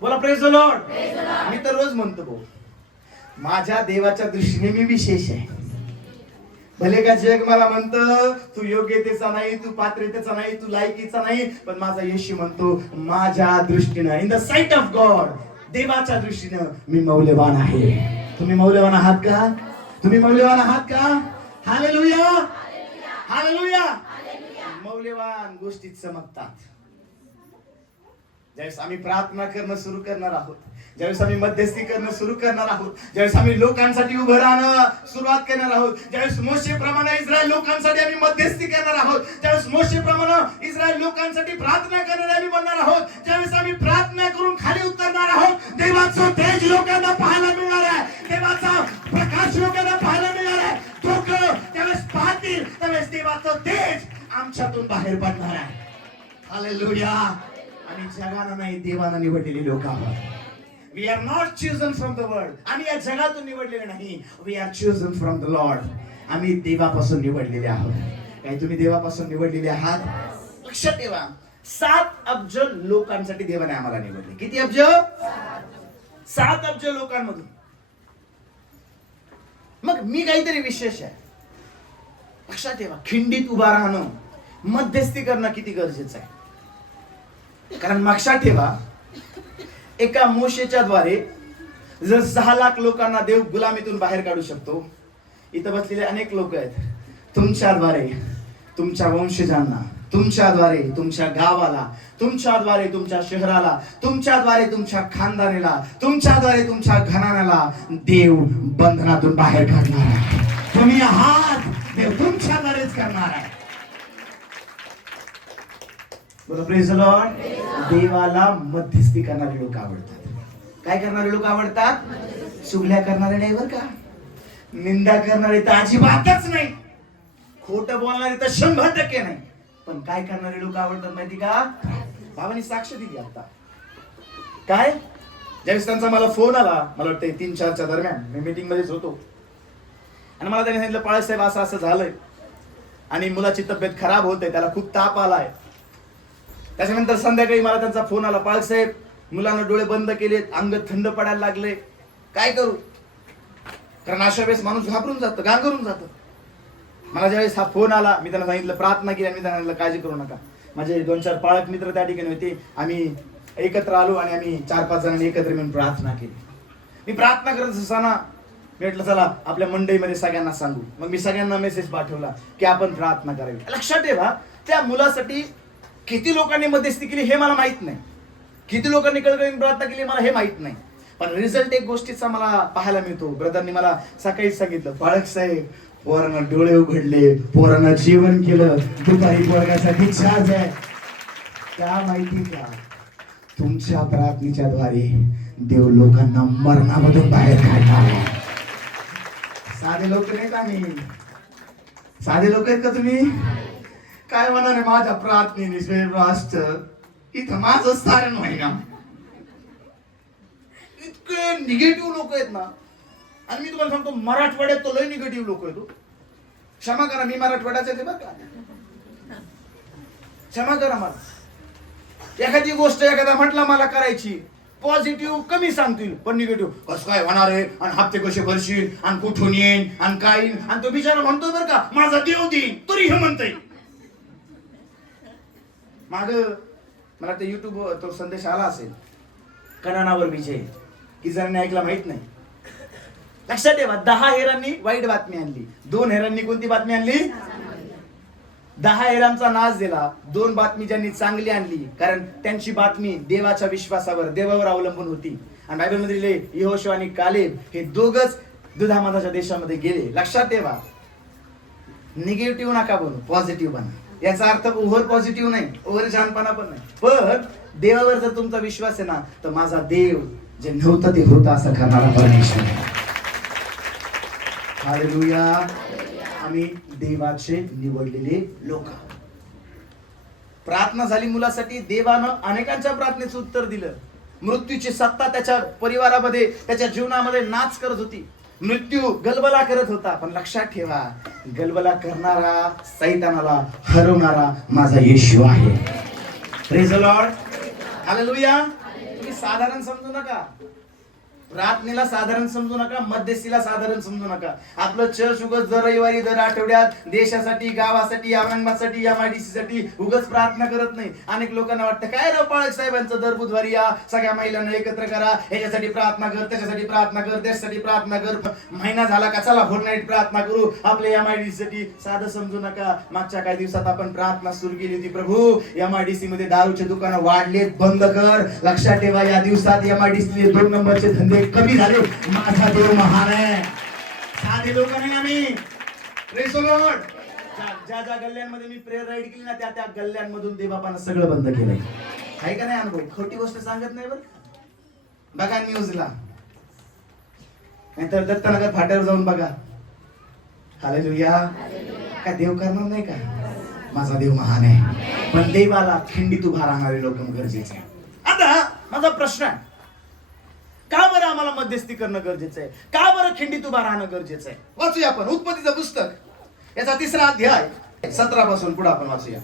बोला प्रेज द लॉर्ड. मी तर रोज म्हणतो भाऊ, माझ्या देवाच्या दृष्टीने मी विशेष आहे. भले का जग मला म्हणतं तू योग्यतेचा नाही, तू पात्रतेचा नाही, तू लायकीचा नाही, पण माझा येशू म्हणतो माझ्या दृष्टीनं, in the site of God, देवाच्या दृष्टीनं मी मौल्यवान आहे. तुम्ही मौल्यवान आहात का? तुम्ही मौल्यवान आहात का? हालेलुया. हालेलुया. मौल्यवान गोष्टीत चमकतात. ज्यावेळेस आम्ही प्रार्थना करणं सुरू करणार आहोत, ज्यावेळेस आम्ही मध्यस्थी करणं सुरू करणार आहोत, ज्यावेळेस आम्ही लोकांसाठी उभं राहणं सुरुवात करणार आहोत, ज्यावेळेस मोशेप्रमाणे इस्रायल लोकांसाठी आम्ही मध्यस्थी करणार आहोत, ज्यावेळेस मोशेप्रमाणे इस्रायल लोकांसाठी प्रार्थना करणारे आम्ही बनणार आहोत, ज्यावेळेस आम्ही प्रार्थना करून खाली उतरणार आहोत, देवाचं तेज लोकांना पाहायला मिळणार आहे, देवाचा प्रकाश लोकांना पाहायला मिळणार आहे. लोक त्यावेळेस पाहतील, त्यावेळेस देवाचं तेज आमच्यातून बाहेर पडणार आहे. हालेलुया. आम्ही जगानं नाही, देवानं निवडलेली लोक आहोत. We are not chosen from the world. आम्ही या जगातून निवडलेले नाही. We are chosen from the Lord. आम्ही देवापासून निवडलेले आहोत. काय तुम्ही देवापासून निवडलेले आहात? लक्षात ठेवा, 7 अब्ज लोकांसाठी देवाने आम्हाला निवडले. किती अब्ज? 7 अब्ज लोकांमधून. मग मी काहीतरी विशेष आहे. लक्षात ठेवा, खिंडीत उभा राहणं, मध्यस्थी करणं किती गरजेचं आहे. कारण लक्षात ठेवा, एका मोशेच्या द्वारे जर 6 लाख लोकांना देव गुलामीतून बाहेर काढू शकतो, इथं बसलेले अनेक लोक आहेत, तुमच्याद्वारे तुमच्या वंशजांना, तुमच्याद्वारे तुमच्या गावाला, तुमच्याद्वारे तुमच्या शहराला, तुमच्याद्वारे तुमच्या खानदानीला, तुमच्याद्वारे तुमच्या घराण्याला देव बंधनातून बाहेर काढणार आहे. तुम्ही आहात, देव तुमच्याद्वारेच करणार आहे. बोला प्रेज द लॉर्ड. देवाला मध्यस्थी करणारे लोक आवडतात. काय करणारे लोक आवडतात? चुगल्या करणारे नाही बरं का, निंदा करणारे तर अजिबातच नाही, खोटं बोलणारे तर 100% नाही, पण काय करणारे लोक आवडतात माहिती का? बाबांनी साक्ष दिली आता. काय? ज्यावेळेस त्यांचा मला फोन आला, मला वाटतं 3-4च्या दरम्यान, मी मीटिंग मध्येच होतो, आणि मला त्यांनी सांगितलं बाळासाहेब असं असं झालंय आणि मुलाची तब्येत खराब होते, त्याला खूप ताप आलाय. त्याच्यानंतर संध्याकाळी मला त्यांचा फोन आला, बाळासाहेब मुलांना डोळे बंद केलेत, अंग थंड पडायला लागले, काय करू? कारण अशा वेळेस माणूस घाबरून जातं, गांगरून जातं. मला ज्यावेळेस हा फोन आला, मी त्यांना सांगितलं, प्रार्थना केली, मी त्यांना काळजी करू नका. माझे 2-4 पाळक मित्र त्या ठिकाणी होते, आम्ही एकत्र आलो आणि आम्ही 4-5 जणांनी एकत्र मिळून प्रार्थना केली. मी प्रार्थना करत असताना मी म्हटलं चला आपल्या मंडळीमध्ये सगळ्यांना सांगू. मग मी सगळ्यांना मेसेज पाठवला की आपण प्रार्थना करावी. लक्षात ठेवा, त्या मुलासाठी किती लोकांनी मध्यस्थी केली हे मला माहित नाही, किती लोकांनी कळकळीने प्रार्थना केली मला हे माहित नाही, पण रिझल्ट एक गोष्टीचा मला पाहायला मिळतो. ब्रदरनी मला सकाळीच सांगितलं, बाळक साहेब पोरांना डोळे उघडले, पोरांना जेवण केलं, दुपारी पोरगासाठी चार्ज आहे. त्या माहिती का, तुमच्या प्रार्थनेच्या द्वारे देव लोकांना मरणामधून बाहेर काढणार आहे. साधे लोक नाहीत आम्ही, साधे लोक आहेत का तुम्ही? काय म्हणाले माझ्या प्रार्थनेने राष्ट्र इथं माझं सारण व्हायना. इतके निगेटिव्ह लोक आहेत ना. आणि मी तुम्हाला सांगतो मराठवाड्यात तो लय निगेटिव्ह लोक आहेत. क्षमा करा, मी मराठवाड्याचा आहे बरं का. क्षमा करा मला. एखादी गोष्ट एखादा म्हटला मला करायची, पॉझिटिव्ह कमी सांगतील पण निगेटिव्ह कसं काय होणार आहे आणि हप्ते कसे भरशील आणि कुठून येईन आणि काय येईन. आणि तो बिचारा म्हणतो बरं का माझा देव देईन, तरी हे म्हणतोय. माग मला ते युट्यूब तो संदेश आला असेल, कणानावर विजय, की जणांनी ऐकला माहित नाही. लक्षात ठेवा, 10 हेरांनी वाईट बातमी आणली, 2 हेरांनी कोणती बातमी आणली? 10 हेरांचा नाश दिला, 2 बातमी ज्यांनी चांगली आणली, कारण त्यांची बातमी देवाच्या विश्वासावर, देवावर अवलंबून होती. आणि बायबल मध्ये लिहिले यहोशू आणि कालेब हे दोघच दुधामधाच्या देशामध्ये गेले. लक्षात ठेवा, निगेटिव्ह नका बनू, पॉझिटिव्ह बना. याचा अर्थ ओव्हर पॉझिटिव्ह नाही, ओव्हर छानपणा पण नाही, पण देवावर जर तुमचा विश्वास आहे ना, तर माझा देव जे नव्हतं ते होतं असं करणारा परमेश्वर आहे. हालेलुया. आम्ही देवाचे निवडलेले लोक. प्रार्थना झाली मुलासाठी, देवानं अनेकांच्या प्रार्थनेचं उत्तर दिलं. मृत्यूची सत्ता त्याच्या परिवारामध्ये, त्याच्या जीवनामध्ये नाच करत होती. मृत्यू गलबला करत होता, पण लक्षात ठेवा, गलबला करणारा, सैतानाला हरवणारा माझा येशू आहे. Praise the Lord. हालेलुया. तुम्ही साधारण समजू नका, प्रार्थनेला साधारण समजू नका, मध्यस्थीला साधारण समजू नका. आपलं चर्च उगाच दर रविवारी, दर आठवड्यात देशासाठी, गावासाठी, औरंगाबादसाठी, MIDC साठी उगाच प्रार्थना करत नाही. अनेक लोकांना वाटतं काय राव पाळक साहेबांचं दर बुधवारी या, सगळ्या महिलांना एकत्र करा, ह्याच्यासाठी प्रार्थना कर, त्याच्यासाठी प्रार्थना कर, देशासाठी प्रार्थना कर, महिना झाला का चला होल नाईट प्रार्थना करू आपल्या MIDC साठी. साधं समजू नका. मागच्या काही दिवसात आपण प्रार्थना सुरू केली होती, प्रभू MIDC मध्ये दारूचे दुकानं वाढलेत, बंद कर. लक्षात ठेवा, या दिवसात MIDC 2 नंबरचे धंदे कमी झाले. माझा देव महान आहे. साधे लोक नाही आम्ही. Praise the Lord. ज्या ज्या गल्ल्यांमध्ये मी प्रेयर राईड केली ना, त्या त्या गल्ल्यांमधून देवबापानं सगळं बंद केलंय. आहे का नाही अनुभव? खोटी गोष्ट सांगत नाही बरं. बघा न्यूजला, नाहीतर दत्तनगर फाट्यावर जाऊन बघा. हालेलुया. काय देव करणार नाही का? माझा देव महान आहे. पण देवाला खिंडीत उभा राहणारे लोक गरजेचे आहे. आता माझा प्रश्न आहे, का बरं आम्हाला मध्यस्थी करणं गरजेचं आहे? का बरं खिंडीत उभा राहणं गरजेचं आहे? वाचूया आपण उत्पत्तीचं पुस्तक, याचा 3रा अध्याय 17 पासून पुढे आपण वाचूया.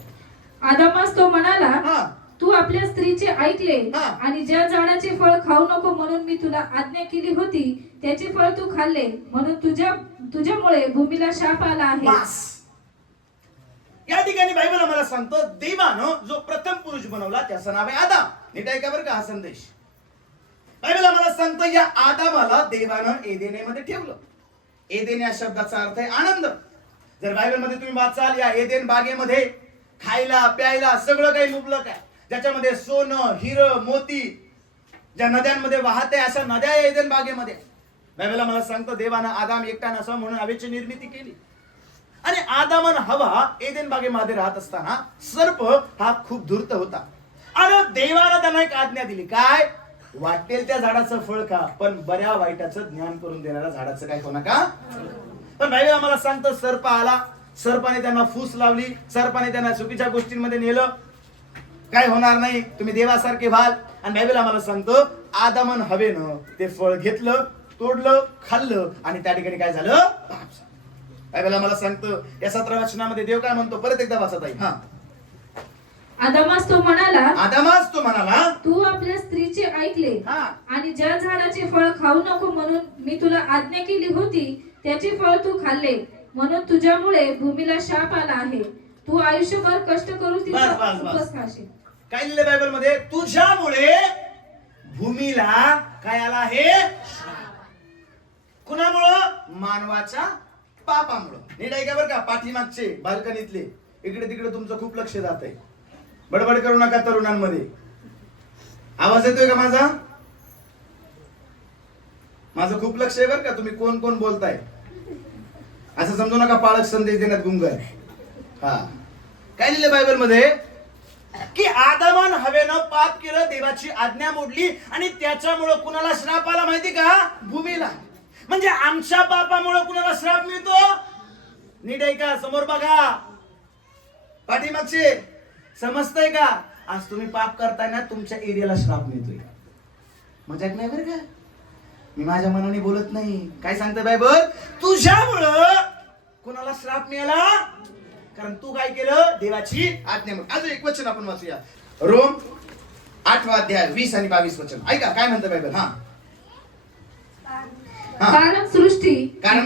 आदामास तो म्हणाला, तू आपल्या स्त्रीचे ऐकले आणि ज्या झाडाचे फळ खाऊ नको म्हणून मी तुला आज्ञा केली होती, त्याचे फळ तू खाल्ले, म्हणून तुझ्यामुळे भूमीला शाप आला आहे. या ठिकाणी बायबल आम्हाला सांगतो, देवानं जो प्रथम पुरुष बनवला त्याचं नाव आहे आदाम. नीट ऐका बरं का हा संदेश. बायबल आम्हाला सांगतो, या आदामाला देवानं एदेनेमध्ये ठेवलं. एदेन या शब्दाचा अर्थ आहे आनंद. जर बायबल मध्ये तुम्ही वाचाल, या एदेन बागेमध्ये खायला प्यायला सगळं काही मुबलक आहे. ज्याच्यामध्ये सोनं, हिरं, मोती, ज्या नद्यांमध्ये वाहते अशा नद्या या एदेन बागेमध्ये. बायबल आम्हाला सांगतो, देवानं आदाम एकटा नसावा म्हणून हवेची निर्मिती केली. आणि आदाम आणि हवा एदेन बागेमध्ये राहत असताना सर्प हा खूप धूर्त होता. आणि देवानं त्यांना एक आज्ञा दिली, काय? वाटेल त्या झाडाचं फळ खा, पण बऱ्या वाईटाचं ज्ञान करून देणाऱ्या झाडाचं काय खाऊ नका. पण बायबल आम्हाला सांगतो, सर्प आला, सर्पाने त्यांना फूस लावली, सर्पाने त्यांना चुकीच्या गोष्टींमध्ये नेलं. काय होणार नाही, तुम्ही देवासारखे व्हाल. आणि बायबल आम्हाला सांगतो, आदाम आणि हवेनं ते फळ घेतलं, तोडलं, खाल्लं आणि त्या ठिकाणी काय झालं? बायबल आम्हाला सांगतो, या 17 वचनामध्ये देव काय म्हणतो, परत एकदा वाचत आहे. आदामास तो म्हणाला, तू आपल्या स्त्रीचे ऐकले आणि ज्या झाडाचे फळ खाऊ नको म्हणून मी तुला आज्ञा केली होती, त्याचे फळ तू खाल्ले, म्हणून तुझ्यामुळे भूमीला शाप आला आहे. तू आयुष्यभर कष्ट करून तिचा उपवास खाशील. काय लिहिलंय बायबल मध्ये? तुझ्यामुळे भूमीला काय आला आहे? कुणामुळं? मानवाच्या पापामुळं. नीट ऐका बरं का, पाठीमागचे बाल्कनीतले इकडे तिकडे तुमचं खूप लक्ष जात आहे. बडबड करू नका तरुणांमध्ये. आवाज येतोय का माझा? माझं खूप लक्ष आहे बरं का, तुम्ही कोण कोण बोलताय. असं समजू नका पाळक संदेश देण्यात गुंग आहे. काय लिहिलंय बायबल मध्ये? की आदामान हवेनं पाप केलं, देवाची आज्ञा मोडली आणि त्याच्यामुळं कुणाला श्राप आला माहिती का? भूमीला. म्हणजे आमच्या पापामुळं कुणाला श्राप मिळतो? नीट ऐका, समोर बघा, पाठीमागचे. समजतंय का? आज तुम्ही पाप करताय ना, तुमच्या एरियाला श्राप मिळतोय. मजाक नाही बरं का, मी माझ्या मनाने बोलत नाही. काय सांगतं बायबल? तुझ्यामुळं कोणाला श्राप मिळाला? कारण तू काय केलं? देवाची आज्ञा. अजून एक वचन आपण वाचूया, रोम 8 अध्याय 20 आणि 22 वचन. ऐका काय म्हणतं बायबल. कारण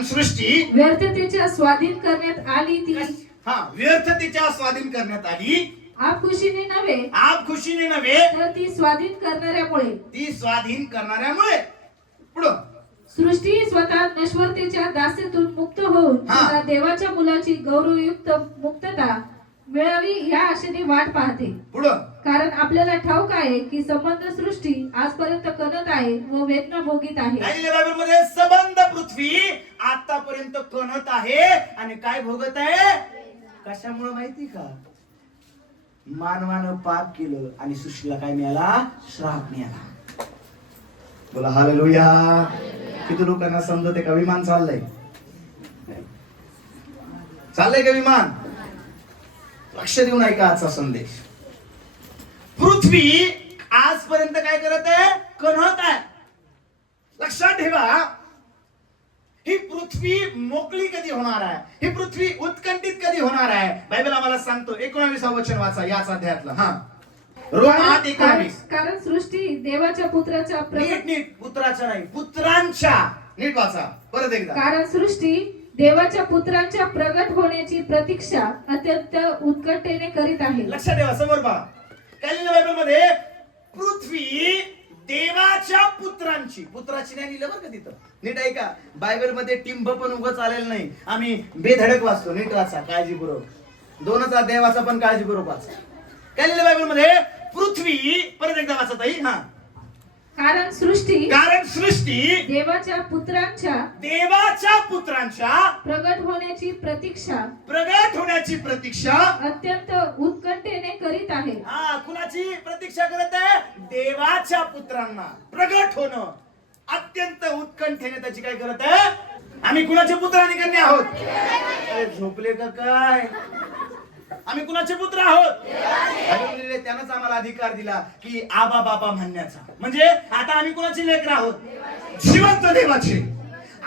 सृष्टी व्यर्थतेच्या स्वाधीन करण्यात आली, ती व्यर्थतेच्या स्वाधीन करण्यात आली, आपखुशीने नव्हे तर ती स्वाधीन करणाऱ्यामुळे. पुढं सृष्टी स्वतः नश्वरतेच्या दास्यातून मुक्त होऊन तिला देवाच्या मुलाची गौरवयुक्त मुक्तता मिळावी या आशेने वाट पाहते. पुढं कारण आपल्याला ठाऊक आहे की संबंध सृष्टी आजपर्यंत कणत आहे व वेदना भोगीत आहे. बायबलमध्ये संबंध पृथ्वी आतापर्यंत कणत आहे आणि काय भोगत आहे? कशामुळे माहिती का? मानवानं पाप केलं आणि सृष्टीला काय मिळाला? श्राप मिळाला. बोला हालेलुया. किती लोकांना समजते का विमान चाललंय का विमान? लक्ष देऊन ऐका आजचा संदेश. पृथ्वी आजपर्यंत काय करत आहे? कणत आहे. लक्षात ठेवा, ही पृथ्वी मोकळी कधी होणार आहे? ही पृथ्वी उत्कंठित कधी होणार आहे? बायबल आम्हाला सांगतो. 19 वचन वाचा याच अध्यायातलं. रोम 8:19. कारण सृष्टी देवाच्या पुत्राच्या नीट पुत्राच्या नाही, पुत्रांच्या. नीट वाचा परत एकदा. कारण सृष्टी देवाच्या पुत्रांच्या प्रगट होण्याची प्रतीक्षा अत्यंत उत्कंठेने करीत आहे. लक्षात ठेवा, समोर पहा. बायबल मध्ये पृथ्वी देवाच्या पुत्राची नाही लिहिलं बरं का तिथं. नीट ऐका, बायबल मध्ये टिंब पण उगाच आलेलं नाही. आम्ही बेधडक वाचतो. नीट वाचा काळजीपूर्वक. 2 अध्याय वाचा पण काळजीपूर्वक वाचा. काय लिहिलं बायबल मध्ये? पृथ्वी. परत एकदा वाचत आहे. कारण सृष्टी देवाच्या पुत्रांच्या प्रगट होण्याची प्रतीक्षा अत्यंत उत्कंठेने करीत आहे. कुणाची प्रतीक्षा करत आहे? देवाच्या पुत्रांना प्रगट होणं अत्यंत उत्कंठेने त्याची काय करत आहे? आम्ही कुणाचे पुत्र आणि कन्या आहोत? झोपले का काय? आम्ही कुणाचे पुत्र आहोत? त्यानंच आम्हाला अधिकार दिला की आबा बाबा म्हणण्याचा. म्हणजे आता आम्ही कुणाची लेकरं आहोत? जिवंत देवाचे.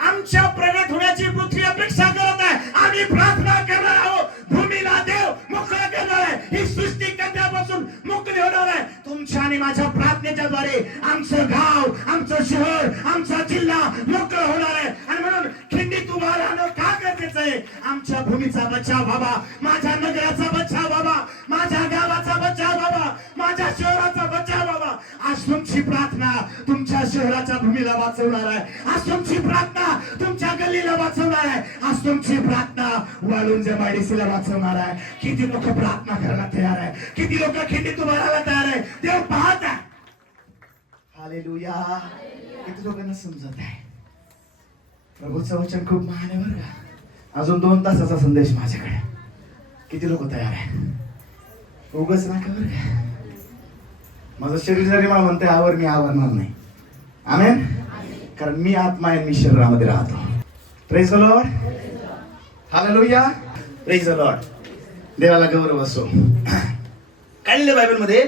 आमच्या प्रगट होण्याची पृथ्वी अपेक्षा करत आहे. आम्ही प्रार्थना करणार आहोत. भूमीला देव मोकळा करणार आहे. ही सृष्टी कन्यापासून मोकळी होणार आहे. तुमच्या आणि माझ्या प्रार्थनेच्या द्वारे आमचं गाव, आमचं शहर, आमचा जिल्हा मोकळा होणार आहे. आणि म्हणून खिंडीत उभा राहणं का गरजेचं आहे? आमच्या भूमीचा बचाव व्हावा, माझ्या नगराचा बचाव व्हावा, माझ्या गावाचा बचाव व्हावा, माझ्या शहराचा बचाव व्हावा. आज तुमची प्रार्थना तुमच्या शहराच्या भूमीला वाचवणार आहे. आज तुमची प्रार्थना तुमच्या गल्लीला वाचवणार आहे. आज तुमची प्रार्थना वाळूंज माडीसीला वाचवणार आहे. किती लोक प्रार्थना करायला तयार आहे? किती लोक खिंडीत उभा राहायला तयार आहे? देव पाहत आहे. हालेलुया. किती लोकांना समजत आहे? प्रभूचं वचन खूप महान आहे बरं का. अजून 2 तासाचा संदेश माझ्याकडे. किती लोक तयार आहे? उगाच नका बरं का. माझं शरीर जरी मला म्हणते आवर, मी आवरणार नाही. आमेन. कारण मी आत्मा आहे, मी शरीरामध्ये राहतो. Praise the Lord. Hallelujah. Praise the Lord. देवाला गौरव असो. काय लिहिलं बायबल मध्ये?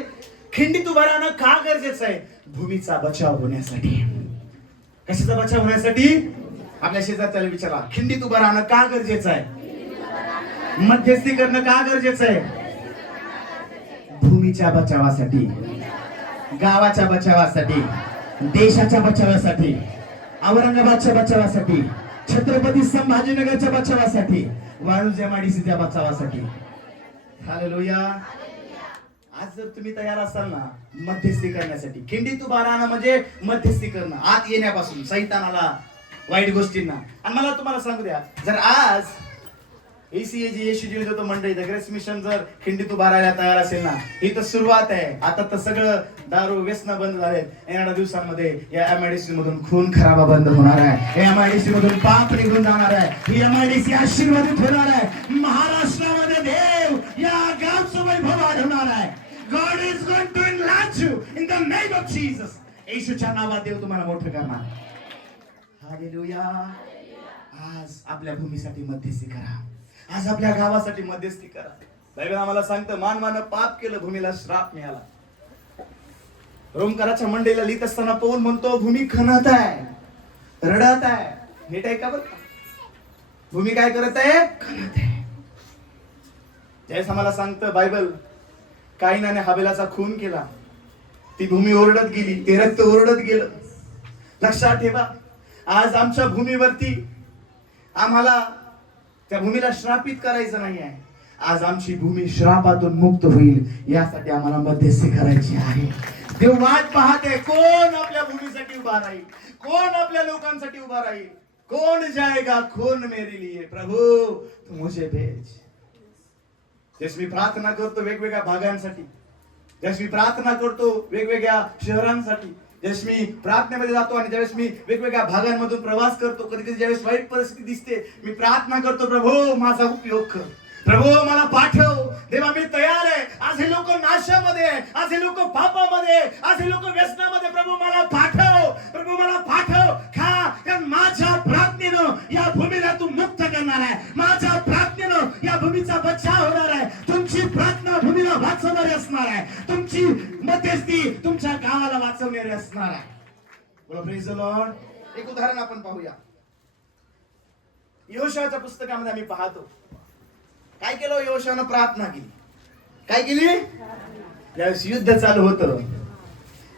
खिंडीत उभा राहणं का गरजेचं आहे? भूमीचा बचाव होण्यासाठी. कशाचा बचाव होण्यासाठी? आपल्या शेजारच्याला विचारा, खिंडीत उभा राहणं का गरजेचं आहे? मध्यस्थी करणं का गरजेचं आहे? भूमीच्या बचावासाठी, गावाच्या बचावासाठी, देशाच्या बचावासाठी, औरंगाबादच्या बचावासाठी, छत्रपती संभाजीनगरच्या बचावासाठी, वाळूंज माडीसीच्या बचावासाठी. हालेलुया. आज जर तुम्ही तयार असाल ना मध्यस्थी करण्यासाठी, खिंडीत उभा राहणं म्हणजे मध्यस्थी करणं आत येण्यापासून सैतानाला, वाईट गोष्टींना. आणि मला तुम्हाला सांगू द्या, जर आज ACAG येशू जीवतो मंडळी द ग्रेस मिशन जर खिंडीत उभा राहायला तयार असेल ना, ही तर सुरुवात आहे. आता तर सगळं दारू व्यसन बंद झालेत. येणाऱ्या दिवसांमध्ये या MIDC मधून खून खराबा बंद होणार आहे. MIDC मधून पाप निघून जाणार आहे. ही MIDC आशीर्वादित होणार आहे. महाराष्ट्रामध्ये देव या गावचं वैभव वाढवणार आहे. God is going to enlarge you in the name of Jesus. येशूच्या नावात देव तुम्हाला मोठं करणार. हालेलुया. आज आपल्या भूमीसाठी मध्यस्थी करा. आज आपल्या गावासाठी मध्यस्थी करा. बायबल आम्हाला सांगतं मानवानं पाप केलं, भूमीला श्राप मिळाला. रोमकाराच्या मंडळीला लिहित असताना पौल म्हणतो भूमी खणत आहे, रडत आहे. नीट आहे का बरं? भूमी काय करत आहे? खणत आहे. ज्यावेळेस आम्हाला सांगतं बायबल काईनाने हाबेलाचा खून केला, ती भूमी ओरडत गेली, ते रक्त ओरडत गेलं. लक्षात ठेवा, आज आमच्या भूमीवरती आम्हाला त्या भूमीला श्रापित करायचं नाही आहे. आज आमची भूमी श्रापातून मुक्त होईल यासाठी आम्हाला मध्यस्थी करायची आहे. देव वाट पाहते, कोण आपल्या भूमीसाठी उभा राहील, कोण आपल्या लोकांसाठी उभा राहील. कोण जाएगा खून मेरे लिए, प्रभु तू मुझे भेज. जस मी प्रार्थना करतो वेगवेगळ्या भागांसाठी, जस मी प्रार्थना करतो वेगवेगळ्या शहरांसाठी, जस मी प्रार्थनेमध्ये जातो आणि ज्यावेळेस मी वेगवेगळ्या भागांमधून प्रवास करतो, कधी कधी ज्यावेळेस वाईट परिस्थिती दिसते, मी प्रार्थना करतो प्रभू माझा उपयोग कर, प्रभू मला पाठव. देवा मी तयार आहे. आज हे लोक नाशामध्ये आहे, आज हे लोक पापामध्ये, आज हे लोक व्यसनामध्ये. प्रभू मला पाठव, प्रभू मला पाठव. का? कारण माझ्या प्रार्थनेनं या भूमीला तू मुक्त करणार आहे, माझ्या प्रार्थनेनं या भूमीचा बचाव होणार आहे. तुमची प्रार्थना भूमीला वाचवणारी असणार आहे, तुमची मध्यस्थी तुमच्या गावाला वाचवणारी असणार आहे. बोला प्रेज द लॉर्ड. एक उदाहरण आपण पाहूया. यहोशूआच्या पुस्तकामध्ये आम्ही पाहतो काय केलं. यहोशूआनं प्रार्थना केली. काय केली? ज्यावेळेस युद्ध चालू होतं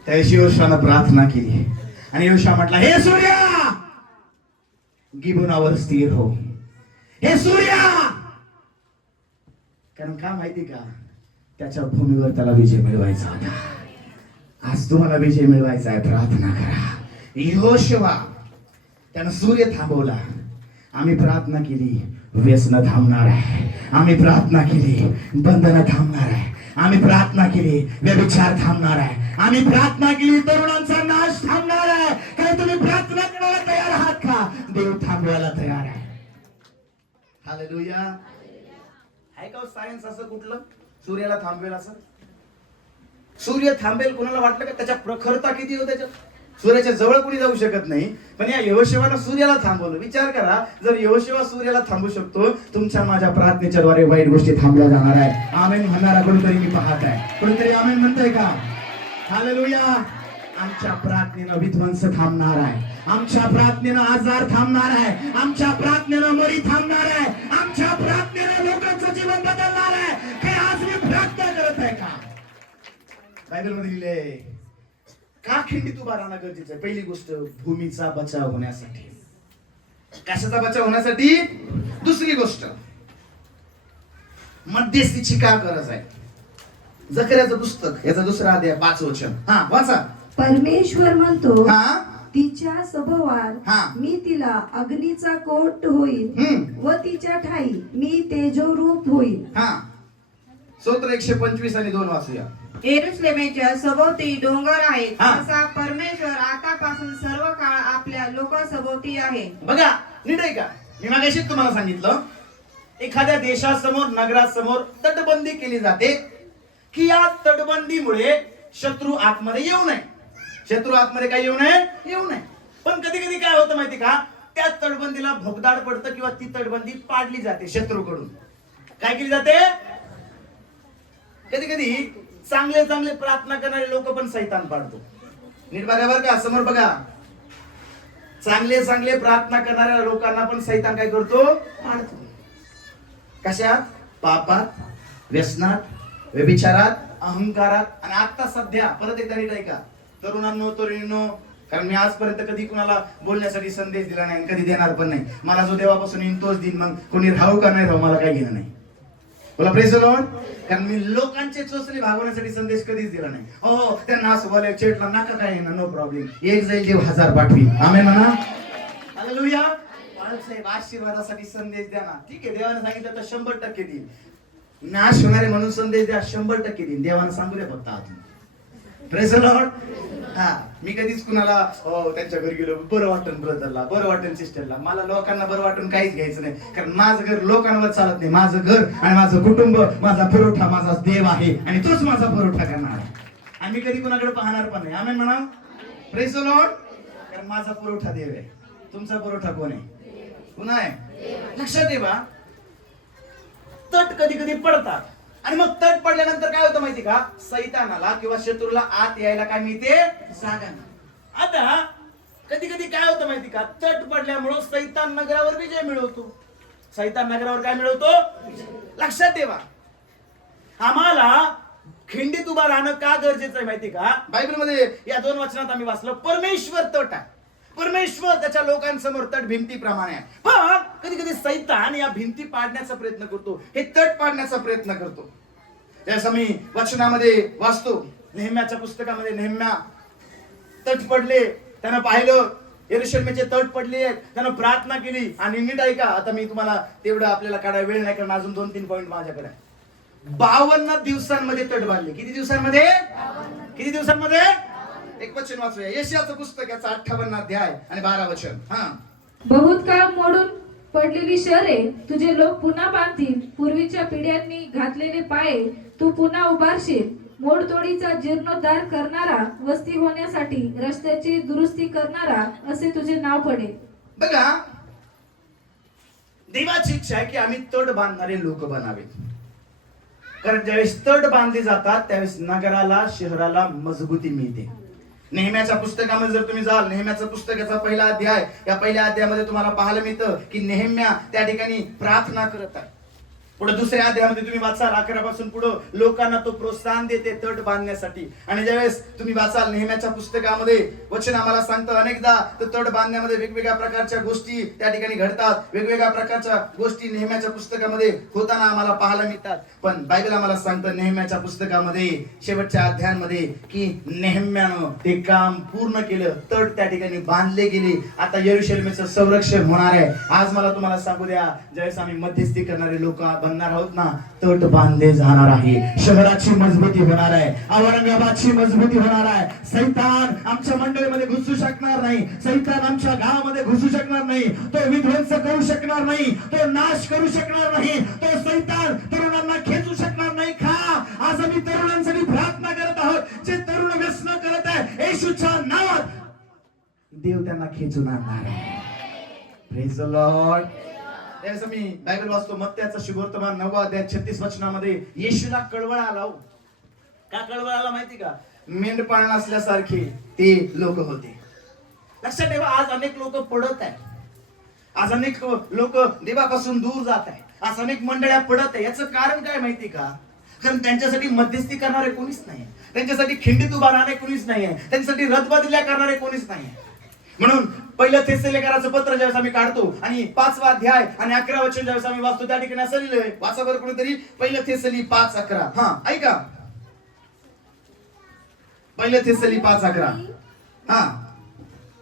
त्यावेळेस यहोशूआनं प्रार्थना केली आणि यहोशूआ म्हटला, हे सूर्या गिबोनावर स्थिर हो, हे सूर्या. कारण का माहिती का, त्याच्या भूमीवर त्याला विजय मिळवायचा होता. आज तुम्हाला विजय मिळवायचा आहे, प्रार्थना करा. यहोशूआ त्यानं सूर्य थांबवला. आम्ही प्रार्थना केली, व्यसन थांबणार आहे. आम्ही प्रार्थना केली, बंधन थांबणार आहे. आम्ही प्रार्थना केली, व्यभिचार थांबणार आहे. आम्ही प्रार्थना केली, तरुणांचा नाश थांबणार आहे. काय तुम्ही प्रार्थना करायला तयार आहात का? देव थांबवायला तयार आहे. हालेलुया. आहे का सायन्स असं कुठलं सूर्याला थांबवेल असं? सूर्य थांबेल कोणाला वाटलं का? त्याच्या प्रखरता किती हो त्याच्यात. सूर्याच्या जवळ कोणी जाऊ शकत नाही, पण या यहोशूआनं सूर्याला थांबवलं. विचार करा, जर यहोशूआ सूर्याला थांबू शकतो, तुमच्या माझ्या प्रार्थनेच्या द्वारे वाईट गोष्टी थांबल्या जाणार आहे. आमेन म्हणणारा कोणीतरी मी पाहत आहे. कोणीतरी आमेन म्हणतंय का? हालेलुया. आमच्या प्रार्थनेनं विध्वंस थांबणार आहे, आमच्या प्रार्थनेनं आजार थांबणार आहे, आमच्या प्रार्थनेनं मरी थांबणार आहे, आमच्या प्रार्थनेनं लोकांचं जीवन बदलणार आहे. हे आज मी प्रार्थना करत आहे का? बायबल मध्ये लिहिलंय का खिंडीत उभा राहणं गरजेचं आहे. पहिली गोष्ट भूमीचा बचाव होण्यासाठी. कशाचा बचाव होण्यासाठी? दुसरी गोष्ट मध्यस्थीची का गरज आहे. जकर्याचं पुस्तक याचा 2 अध्याय 5 वचन. हा वाचा. परमेश्वर म्हणतो, हा तिच्या सभोवार मी तिला अग्नीचा कोट होईल व तिच्या ठाई मी तेजोरूप होईल. हा स्तोत्र 125 आणि 2 वाचूया. यरूशलेमेच्या सभोवती डोंगर आहेत, हा. असा परमेश्वर आतापासून सर्व काळ आपल्या लोकांसभोवती आहे. बघा नीट आहे का? मी मागाशी तुम्हाला सांगितलं एखाद्या देशासमोर नगरासमोर तटबंदी केली जाते की या तटबंदीमुळे शत्रू आतमध्ये येऊ नये. शत्रू आतमध्ये काय येऊ नये? येऊ नये. पण कधी कधी काय होतं माहिती का, त्या तटबंदीला भोगदाड पडतं किंवा ती तटबंदी पाडली जाते शत्रूकडून. काय केली जाते? कधी कधी चांगले चांगले प्रार्थना करणारे लोक पण सैतान पाडतो. नीट बघा बरं का, समोर बघा. चांगले चांगले प्रार्थना करणाऱ्या लोकांना पण सैतान काय करतो? पाडतो. कशात? पापात, व्यसनात, व्यभिचारात, अहंकारात. आणि आता सध्या परत एकदा नीट ऐका तरुणांनो, तरुणींनो, कारण मी आजपर्यंत कधी कुणाला बोलण्यासाठी संदेश दिला नाही, कधी देणार पण नाही. मला जो देवापासून येईन तोच दिन. मग कोणी राहू का नाही राहू मला काही घेणं नाही. बोला प्रेज द लॉर्ड. कारण मी लोकांचे चोचले भागवण्यासाठी संदेश कधीच दिला नाही. हो त्यांना असं बोलाय चेटला नका काय ना, नो प्रॉब्लेम. एक जाईल देव 1000 पाठवी. आमेन म्हणा. हालेलुया. बाळासाहेब आशीर्वादासाठी संदेश द्या ना. ठीक आहे, देवाने सांगितलं तर 100% देईल. नाश होणारे म्हणून संदेश द्या, 100% देईल. देवानं सांगू द्या फक्त आतून. Praise the Lord. हा मी कधीच कुणाला त्यांच्या घरी गेलो बरं वाटन ब्रदरला, बरं वाटन सिस्टरला. मला लोकांना बरं वाटून काहीच घ्यायचं नाही, कारण माझं घर लोकांवर चालत नाही. माझं घर आणि माझं कुटुंब, माझा पुरवठा माझा देव आहे आणि तोच माझा पुरवठा करणार आहे. आणि मी कधी कुणाकडे पाहणार पण नाही. आमेन म्हणा. Praise the Lord. कारण माझा पुरवठा देव आहे. तुमचा पुरवठा कोण आहे? पुन्हा आहे. लक्षात ठेवा, तट कधी कधी पडतात आणि मग तट पडल्यानंतर काय होतं माहिती का, सैतानाला किंवा शत्रूला आत यायला काय मिळते, जागा नाही. आता कधी कधी काय होतं माहिती का, तट पडल्यामुळं सैतान नगरावर विजय मिळवतो. सैतान नगरावर काय मिळवतो, लक्षात ठेवा. आम्हाला खिंडीत उभा राहणं का गरजेचं आहे माहिती का, बायबलमध्ये या 2 वचनात आम्ही वाचलं, परमेश्वर तट आहे. परमेश्वर त्याच्या लोकांसमोर तट भिंतीप्रमाणे आहे. पण कधी कधी सैतान या भिंती पाडण्याचा प्रयत्न करतो, हे तट पाडण्याचा प्रयत्न करतो. त्यास आम्ही वचनामध्ये वाचतो, नेहम्याच्या पुस्तकामध्ये नेहम्या तट पडले, त्यानं पाहिलं यरूशलेमचे तट पडले, त्यानं प्रार्थना केली. आणि नीट ऐका, आता मी तुम्हाला तेवढं आपल्याला काढायला वेळ नाही, कारण अजून 2-3 पॉईंट माझ्याकडे आहे. 52 दिवसांमध्ये तट बांधले. किती दिवसांमध्ये, किती दिवसांमध्ये, एक वचन वाचूया, यशाचं पुस्तक याचा 58 अध्याय आणि 12 वचन. हा, बहुत काळ मोडून पडलेली शहरे तुझे लोक पुन्हा बांधतील, पूर्वीच्या पिढ्यांनी घातलेले पाये तू पुन्हा उभारशील. मोडतोडीचा जीर्णोद्धार करणारा, वस्ती होण्यासाठी रस्त्याची दुरुस्ती करणारा असे तुझे नाव पडेल. बघा, देवाची इच्छा आहे की आम्ही तट बांधणारे लोक बनावेत. कारण ज्यावेळेस तट बांधले जातात त्यावेळेस नगराला, शहराला मजबूती मिळते. नेहम्याच्या पुस्तकामध्ये जर तुम्ही जाल, नेहम्याचं पुस्तक याचा 1 अध्याय, या 1 अध्यायामध्ये तुम्हाला पाहायला मिळतं की नेहम्या त्या ठिकाणी प्रार्थना करत आहे. पुढे 2 अध्यायामध्ये तुम्ही वाचाल, 11 पासून पुढे लोकांना तो प्रोत्साहन देते तट बांधण्यासाठी. आणि ज्यावेळेस तुम्ही वाचाल नेहम्याच्या पुस्तकामध्ये वचन आम्हाला सांगतं, अनेकदा तट बांधण्यामध्ये वेगवेगळ्या प्रकारच्या गोष्टी त्या ठिकाणी घडतात, वेगवेगळ्या प्रकारच्या गोष्टी नेहम्याच्या पुस्तकामध्ये होताना आम्हाला पाहायला मिळतात. पण बायबल आम्हाला सांगतं नेहम्याच्या पुस्तकामध्ये शेवटच्या अध्यायांमध्ये की नेहम्यानं ते काम पूर्ण केलं, तट त्या ठिकाणी बांधले गेले. आता यरूशलेमचं संरक्षण होणार आहे. आज मला तुम्हाला सांगू द्या, ज्यावेळेस आम्ही मध्यस्थी करणारे लोक बनणार आहोत ना, तट बांधले जाणार आहे. शहराची मजबूती होणार आहे, औरंगाबादची मजबूती होणार आहे. सैतान आमच्या मंडळीमध्ये घुसू शकणार नाही, सैतान आमच्या गावामध्ये घुसू शकणार नाही, तो विध्वंस करू शकणार नाही, तो नाश करू शकणार नाही, तो सैतान तरुणांना खेचू शकणार नाही. का आज आम्ही तरुणांसाठी प्रार्थना करत आहोत, जे तरुण व्यसन करत आहे येशूच्या नावात देव त्यांना खेचून आणणार आहे. Praise the Lord. त्यावेळेस मी बायबल वाचतो, मत्त्याचा शुभवर्तमान 9 अध्याय 36 वचनामध्ये येशूला कळवळ आला. हो, का कळवळ आला माहिती का, मेंढपाळ नसल्यासारखे ते लोक होते. लक्षात ठेवा, आज अनेक लोक पडत आहेत, आज अनेक लोक देवापासून दूर जात आहेत, आज अनेक मंडळ्या पडत आहे. याचं कारण काय माहिती का, कारण त्यांच्यासाठी मध्यस्थी करणारे कोणीच नाही, त्यांच्यासाठी खिंडीत उभा राहणारे कोणीच नाही, त्यांच्यासाठी रथबदल्या करणारे कोणीच नाही. म्हणून 1 थेसलोनिकराचं पत्र ज्यावेळेस आम्ही काढतो आणि 5वा अध्याय आणि 11 वचन ज्यावेळेस आम्ही वाचतो, त्या ठिकाणी असं लिहिलंय, वाचा बरं कोणीतरी, 1 थेसली 5:11. हा, ऐका, 1 थेसली 5:11. हा,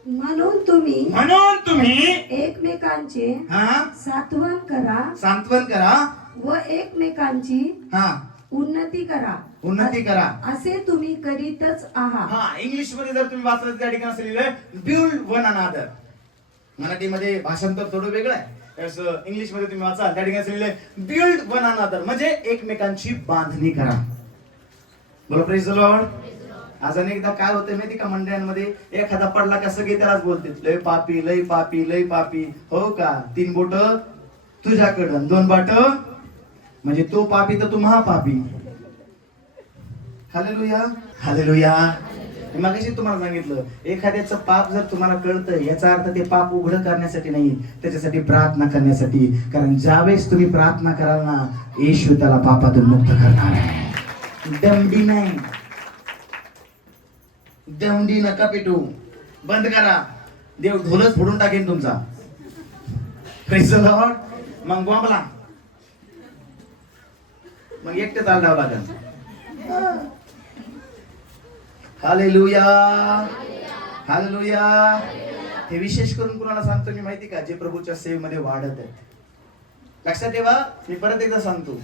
म्हणून तुम्ही एकमेकांचे सांत्वन करा व एकमेकांची उन्नती करा असे तुम्ही करीतच आहात. हा, इंग्लिश मध्ये जर तुम्ही वाचलं त्या ठिकाणी असं लिहिलंय, बिल्ड वन अनदर. मराठीमध्ये भाषांतर थोडं वेगळं आहे, इंग्लिश मध्ये तुम्ही वाचाल त्या ठिकाणी असं लिहिलंय, बिल्ड वन अनदर, म्हणजे एकमेकांची बांधणी करा. बोला प्रेज द लॉर्ड. आज अनेकदा काय होतं माहिती का, मंडळांमध्ये एखादा पडला का सगळे त्यालाच बोलते, लय पापी, लय पापी, लय पापी. हो का, 3 बोट तुझ्याकडं, 2 बाट म्हणजे तो पापी तर तू महापापी. Hallelujah, hallelujah. मगाशी तुम्हाला सांगितलं, एखाद्याचं पाप जर तुम्हाला कळतं याचा अर्थ ते पाप उघड करण्यासाठी नाही, त्याच्यासाठी प्रार्थना करण्यासाठी. कारण ज्यावेळेस तुम्ही प्रार्थना कराल ना, येशू त्याला पापातून मुक्त करणार आहे. दमडी नाही, दमडी नका पेटू, बंद करा, देव ढोलच फोडून टाकेन तुमचा. Praise the Lord. मग बोंबला, मग एकटे ताल द्यावं लागेल. Hallelujah, hallelujah. हे विशेष करून कुणाला सांगतो मी माहिती का, जे प्रभूच्या सेवेमध्ये वाढत आहेत. लक्षात ठेवा, मी परत एकदा सांगतो,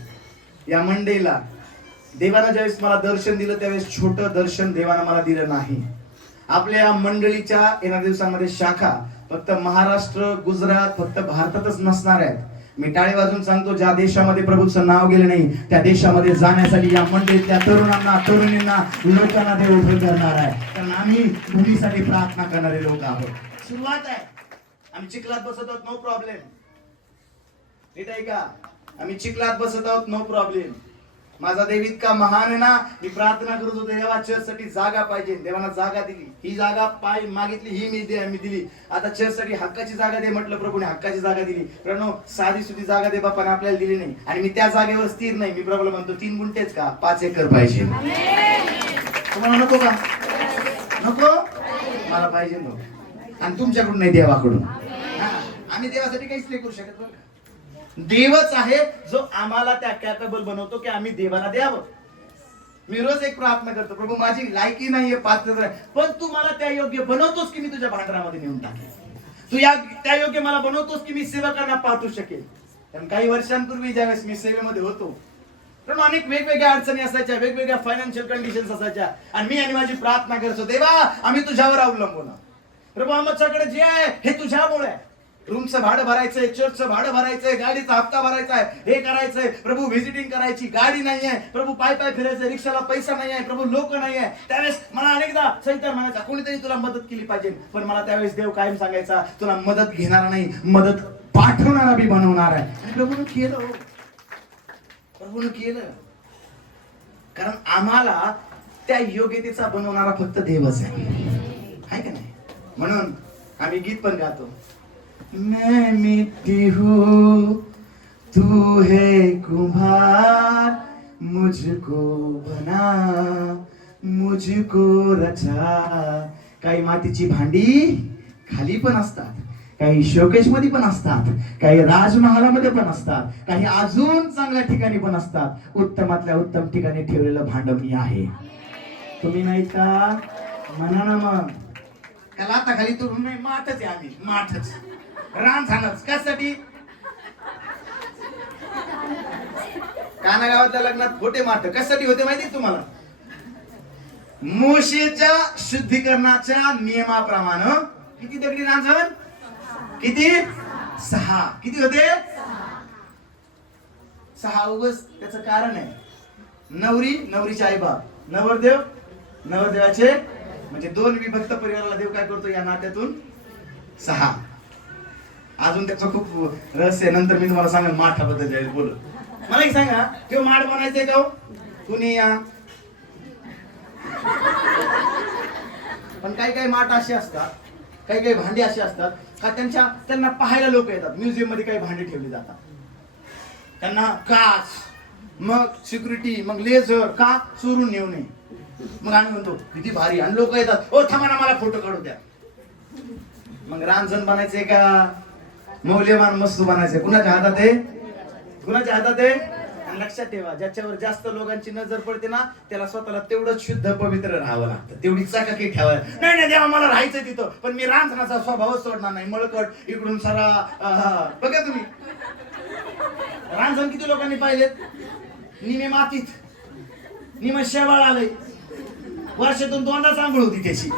या मंडेला देवानं ज्यावेळेस मला दर्शन दिलं त्यावेळेस छोटं दर्शन देवानं मला दिलं नाही. आपल्या मंडळीच्या येणाऱ्या दिवसांमध्ये शाखा फक्त महाराष्ट्र, गुजरात, फक्त भारतातच नसणार आहेत. मी टाळी वाजून सांगतो, ज्या देशामध्ये प्रभूचं नाव गेलं नाही त्या देशामध्ये जाण्यासाठी या मंडळीतल्या तरुणांना, तरुणींना, लोकांना देव उभे करणार आहे. कारण आम्ही भूमीसाठी प्रार्थना करणारे लोक आहोत. सुरुवात आहे, आम्ही चिखलात बसत आहोत, नो प्रॉब्लेम. नीट आहे का, आम्ही चिखलात बसत आहोत, नो प्रॉब्लेम. माझा देव इतका महान आहे ना, मी प्रार्थना करत होतो देवा चर्च साठी जागा पाहिजे, देवानं जागा दिली. ही जागा मागितली, ही मी दिली. आता चर्च साठी हक्काची जागा दे म्हटलं, प्रभूने हक्काची जागा दिली. प्रणव साधी सुधी जागा दे बापाने आपल्याला दिली नाही, आणि मी त्या जागेवर स्थिर नाही. मी प्रभूला म्हणतो 3 गुंठेच का 5 एकर पाहिजे. तुम्हाला नको का? नको, मला पाहिजे नको. आणि तुमच्याकडून नाही, देवाकडून. आम्ही देवासाठी काहीच नाही करू शकत बरं. देवच आहे जो आम्हाला त्या कॅपेबल बनवतो की आम्ही देवाला द्यावं. मी रोज एक प्रार्थना करतो, प्रभू माझी लायकी नाहीये, पात्र आहे, पण तू मला त्या योग्य बनवतोस की मी तुझ्या भांडरामध्ये नेऊन टाकेल. तू त्या योग्य मला बनवतोस की मी सेवकांना पाठवू शकेल. कारण काही वर्षांपूर्वी ज्यावेळेस मी सेवेमध्ये होतो, पण अनेक वेगवेगळ्या अडचणी असायच्या, वेगवेगळ्या फायनान्शियल कंडिशन्स असायच्या, आणि मी आणि माझी प्रार्थना करतो, देवा आम्ही तुझ्यावर अवलंबून. प्रभू आमच्याकडे जे आहे हे तुझ्यामुळे आहे. रूमचं भाडं भरायचंय, चर्चचं भाडं भरायचंय, गाडीचा हप्ता भरायचा आहे, हे करायचंय प्रभू, व्हिजिटिंग करायची, गाडी नाहीये प्रभू, पाय फिरायचंय, रिक्षाला पैसा नाहीये प्रभू, लोक नाहीये. त्यावेळेस मला अनेकदा सैतान म्हणायचा कोणीतरी तुला मदत केली पाहिजे, पण मला त्यावेळेस देव कायम सांगायचा, तुला मदत घेणारा नाही, मदत पाठवणारा बी बनवणार आहे. आणि प्रभूनं केलं, प्रभूनं केलं. कारण आम्हाला त्या योग्यतेचा बनवणारा फक्त देवच आहे का नाही? म्हणून आम्ही गीत पण गातो, मैं मिट्टी हूँ तू है कुम्हार, मुझको बना मुझको रचा. काही मातीची भांडी खाली पण असतात, काही शोकेश मध्ये पण असतात, काही राजमहालामध्ये पण असतात, काही अजून चांगल्या ठिकाणी पण असतात. उत्तमातल्या उत्तम ठिकाणी ठेवलेलं भांड मी आहे. तुम्ही नाही का? म्हणा ना मग. त्याला आता खाली तो माठच आहे, आम्ही माठच रानझानच. कशासाठी? काना गावातल्या लग्नात खोटे माठ कशासाठी होते माहिती तुम्हाला? मूशीच्या शुद्धीकरणाच्या नियमाप्रमाणे किती दगडी रांझण? किती? 6. किती होते? 6. उगस त्याचं कारण आहे, नवरीचे आई बाप, नवरदेवाचे, म्हणजे 2 विभक्त परिवाराला देव काय करतो या नात्यातून? 6. अजून त्याचं खूप रहस्य नंतर मी तुम्हाला सांगेन माठाबद्दल बोलू. मला एक सांगा, तो माठ बनायचंय का? कुणी या. पण काही माठ असे असतात, काही भांडी अशी असतात का त्यांना पाहायला लोक येतात. म्युझियम मध्ये काही भांडी ठेवली जातात, त्यांना काच, मग सिक्युरिटी, मग लेझर, का चोरून नेऊ नये. मग आम्ही म्हणतो किती भारी, आणि लोक येतात, ओ थांबा ना मला फोटो काढू द्या. मग रांझण बनायचंय का मौल्यवान वस्तू बनायचंय? कुणाच्या हातात आहे? कुणाच्या हातात आहे? आणि लक्षात ठेवा, ज्याच्यावर जास्त लोकांची नजर पडते ना त्याला स्वतःला तेवढं शुद्ध पवित्र राहावं लागतं, तेवढी चकाकी ठेवायला. नाही देवा मला राहायचं तिथं, पण मी रांझणाचा स्वभावच सोडणार नाही. मळकट इकडून सारा बघा तुम्ही. रांझण किती लोकांनी पाहिलेत? निमे मातीत, निमे शेवाळ आलंय, वर्षातून 2दा आंघोळ होती त्याची.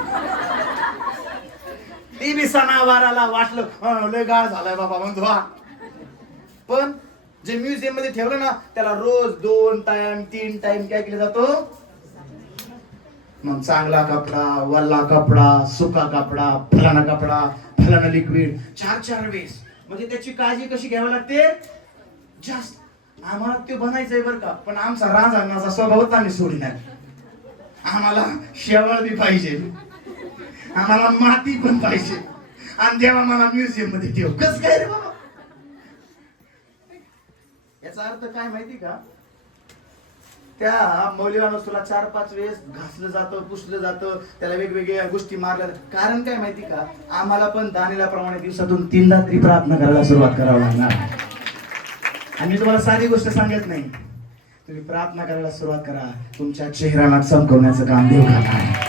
ती बी सणावाराला वाटलं लय गाळ झालाय बाबा म्हणतो. पण जे म्युझियम मध्ये ठेवलं ना त्याला रोज 2 टाइम 3 टाइम काय केलं जातो? मग चांगला कपडा, वल्ला कपडा, सुका कपडा, फलाना कपडा, फलाना लिक्विड 4 वेळेस. म्हणजे त्याची काळजी कशी घ्यावी लागते? जास्त. आम्हाला ते बनायचंय बरं का, पण आमचा राजकारणाचा स्वभावच आम्ही सोडणार. आम्हाला शेवाळ बी पाहिजे, आम्हाला माती पण पाहिजे, आणि देवा मला म्युझियम मध्ये ठेव. कस काय रे बाबा? याचा अर्थ काय माहिती का? त्या मौल्यवान वस्तूला 4-5 वेळेस घासलं जातं, पुसलं जातं, त्याला वेगवेगळ्या गोष्टी मारल्या. कारण काय माहिती का? आम्हाला पण दानिलाप्रमाणे दिवसातून 3दा तरी प्रार्थना करायला सुरुवात करावं लागणार. आणि मी तुम्हाला साधी गोष्ट सांगत नाही, तुम्ही प्रार्थना करायला सुरुवात करा, तुमच्या चेहऱ्याला चमकवण्याचं काम देव करणार.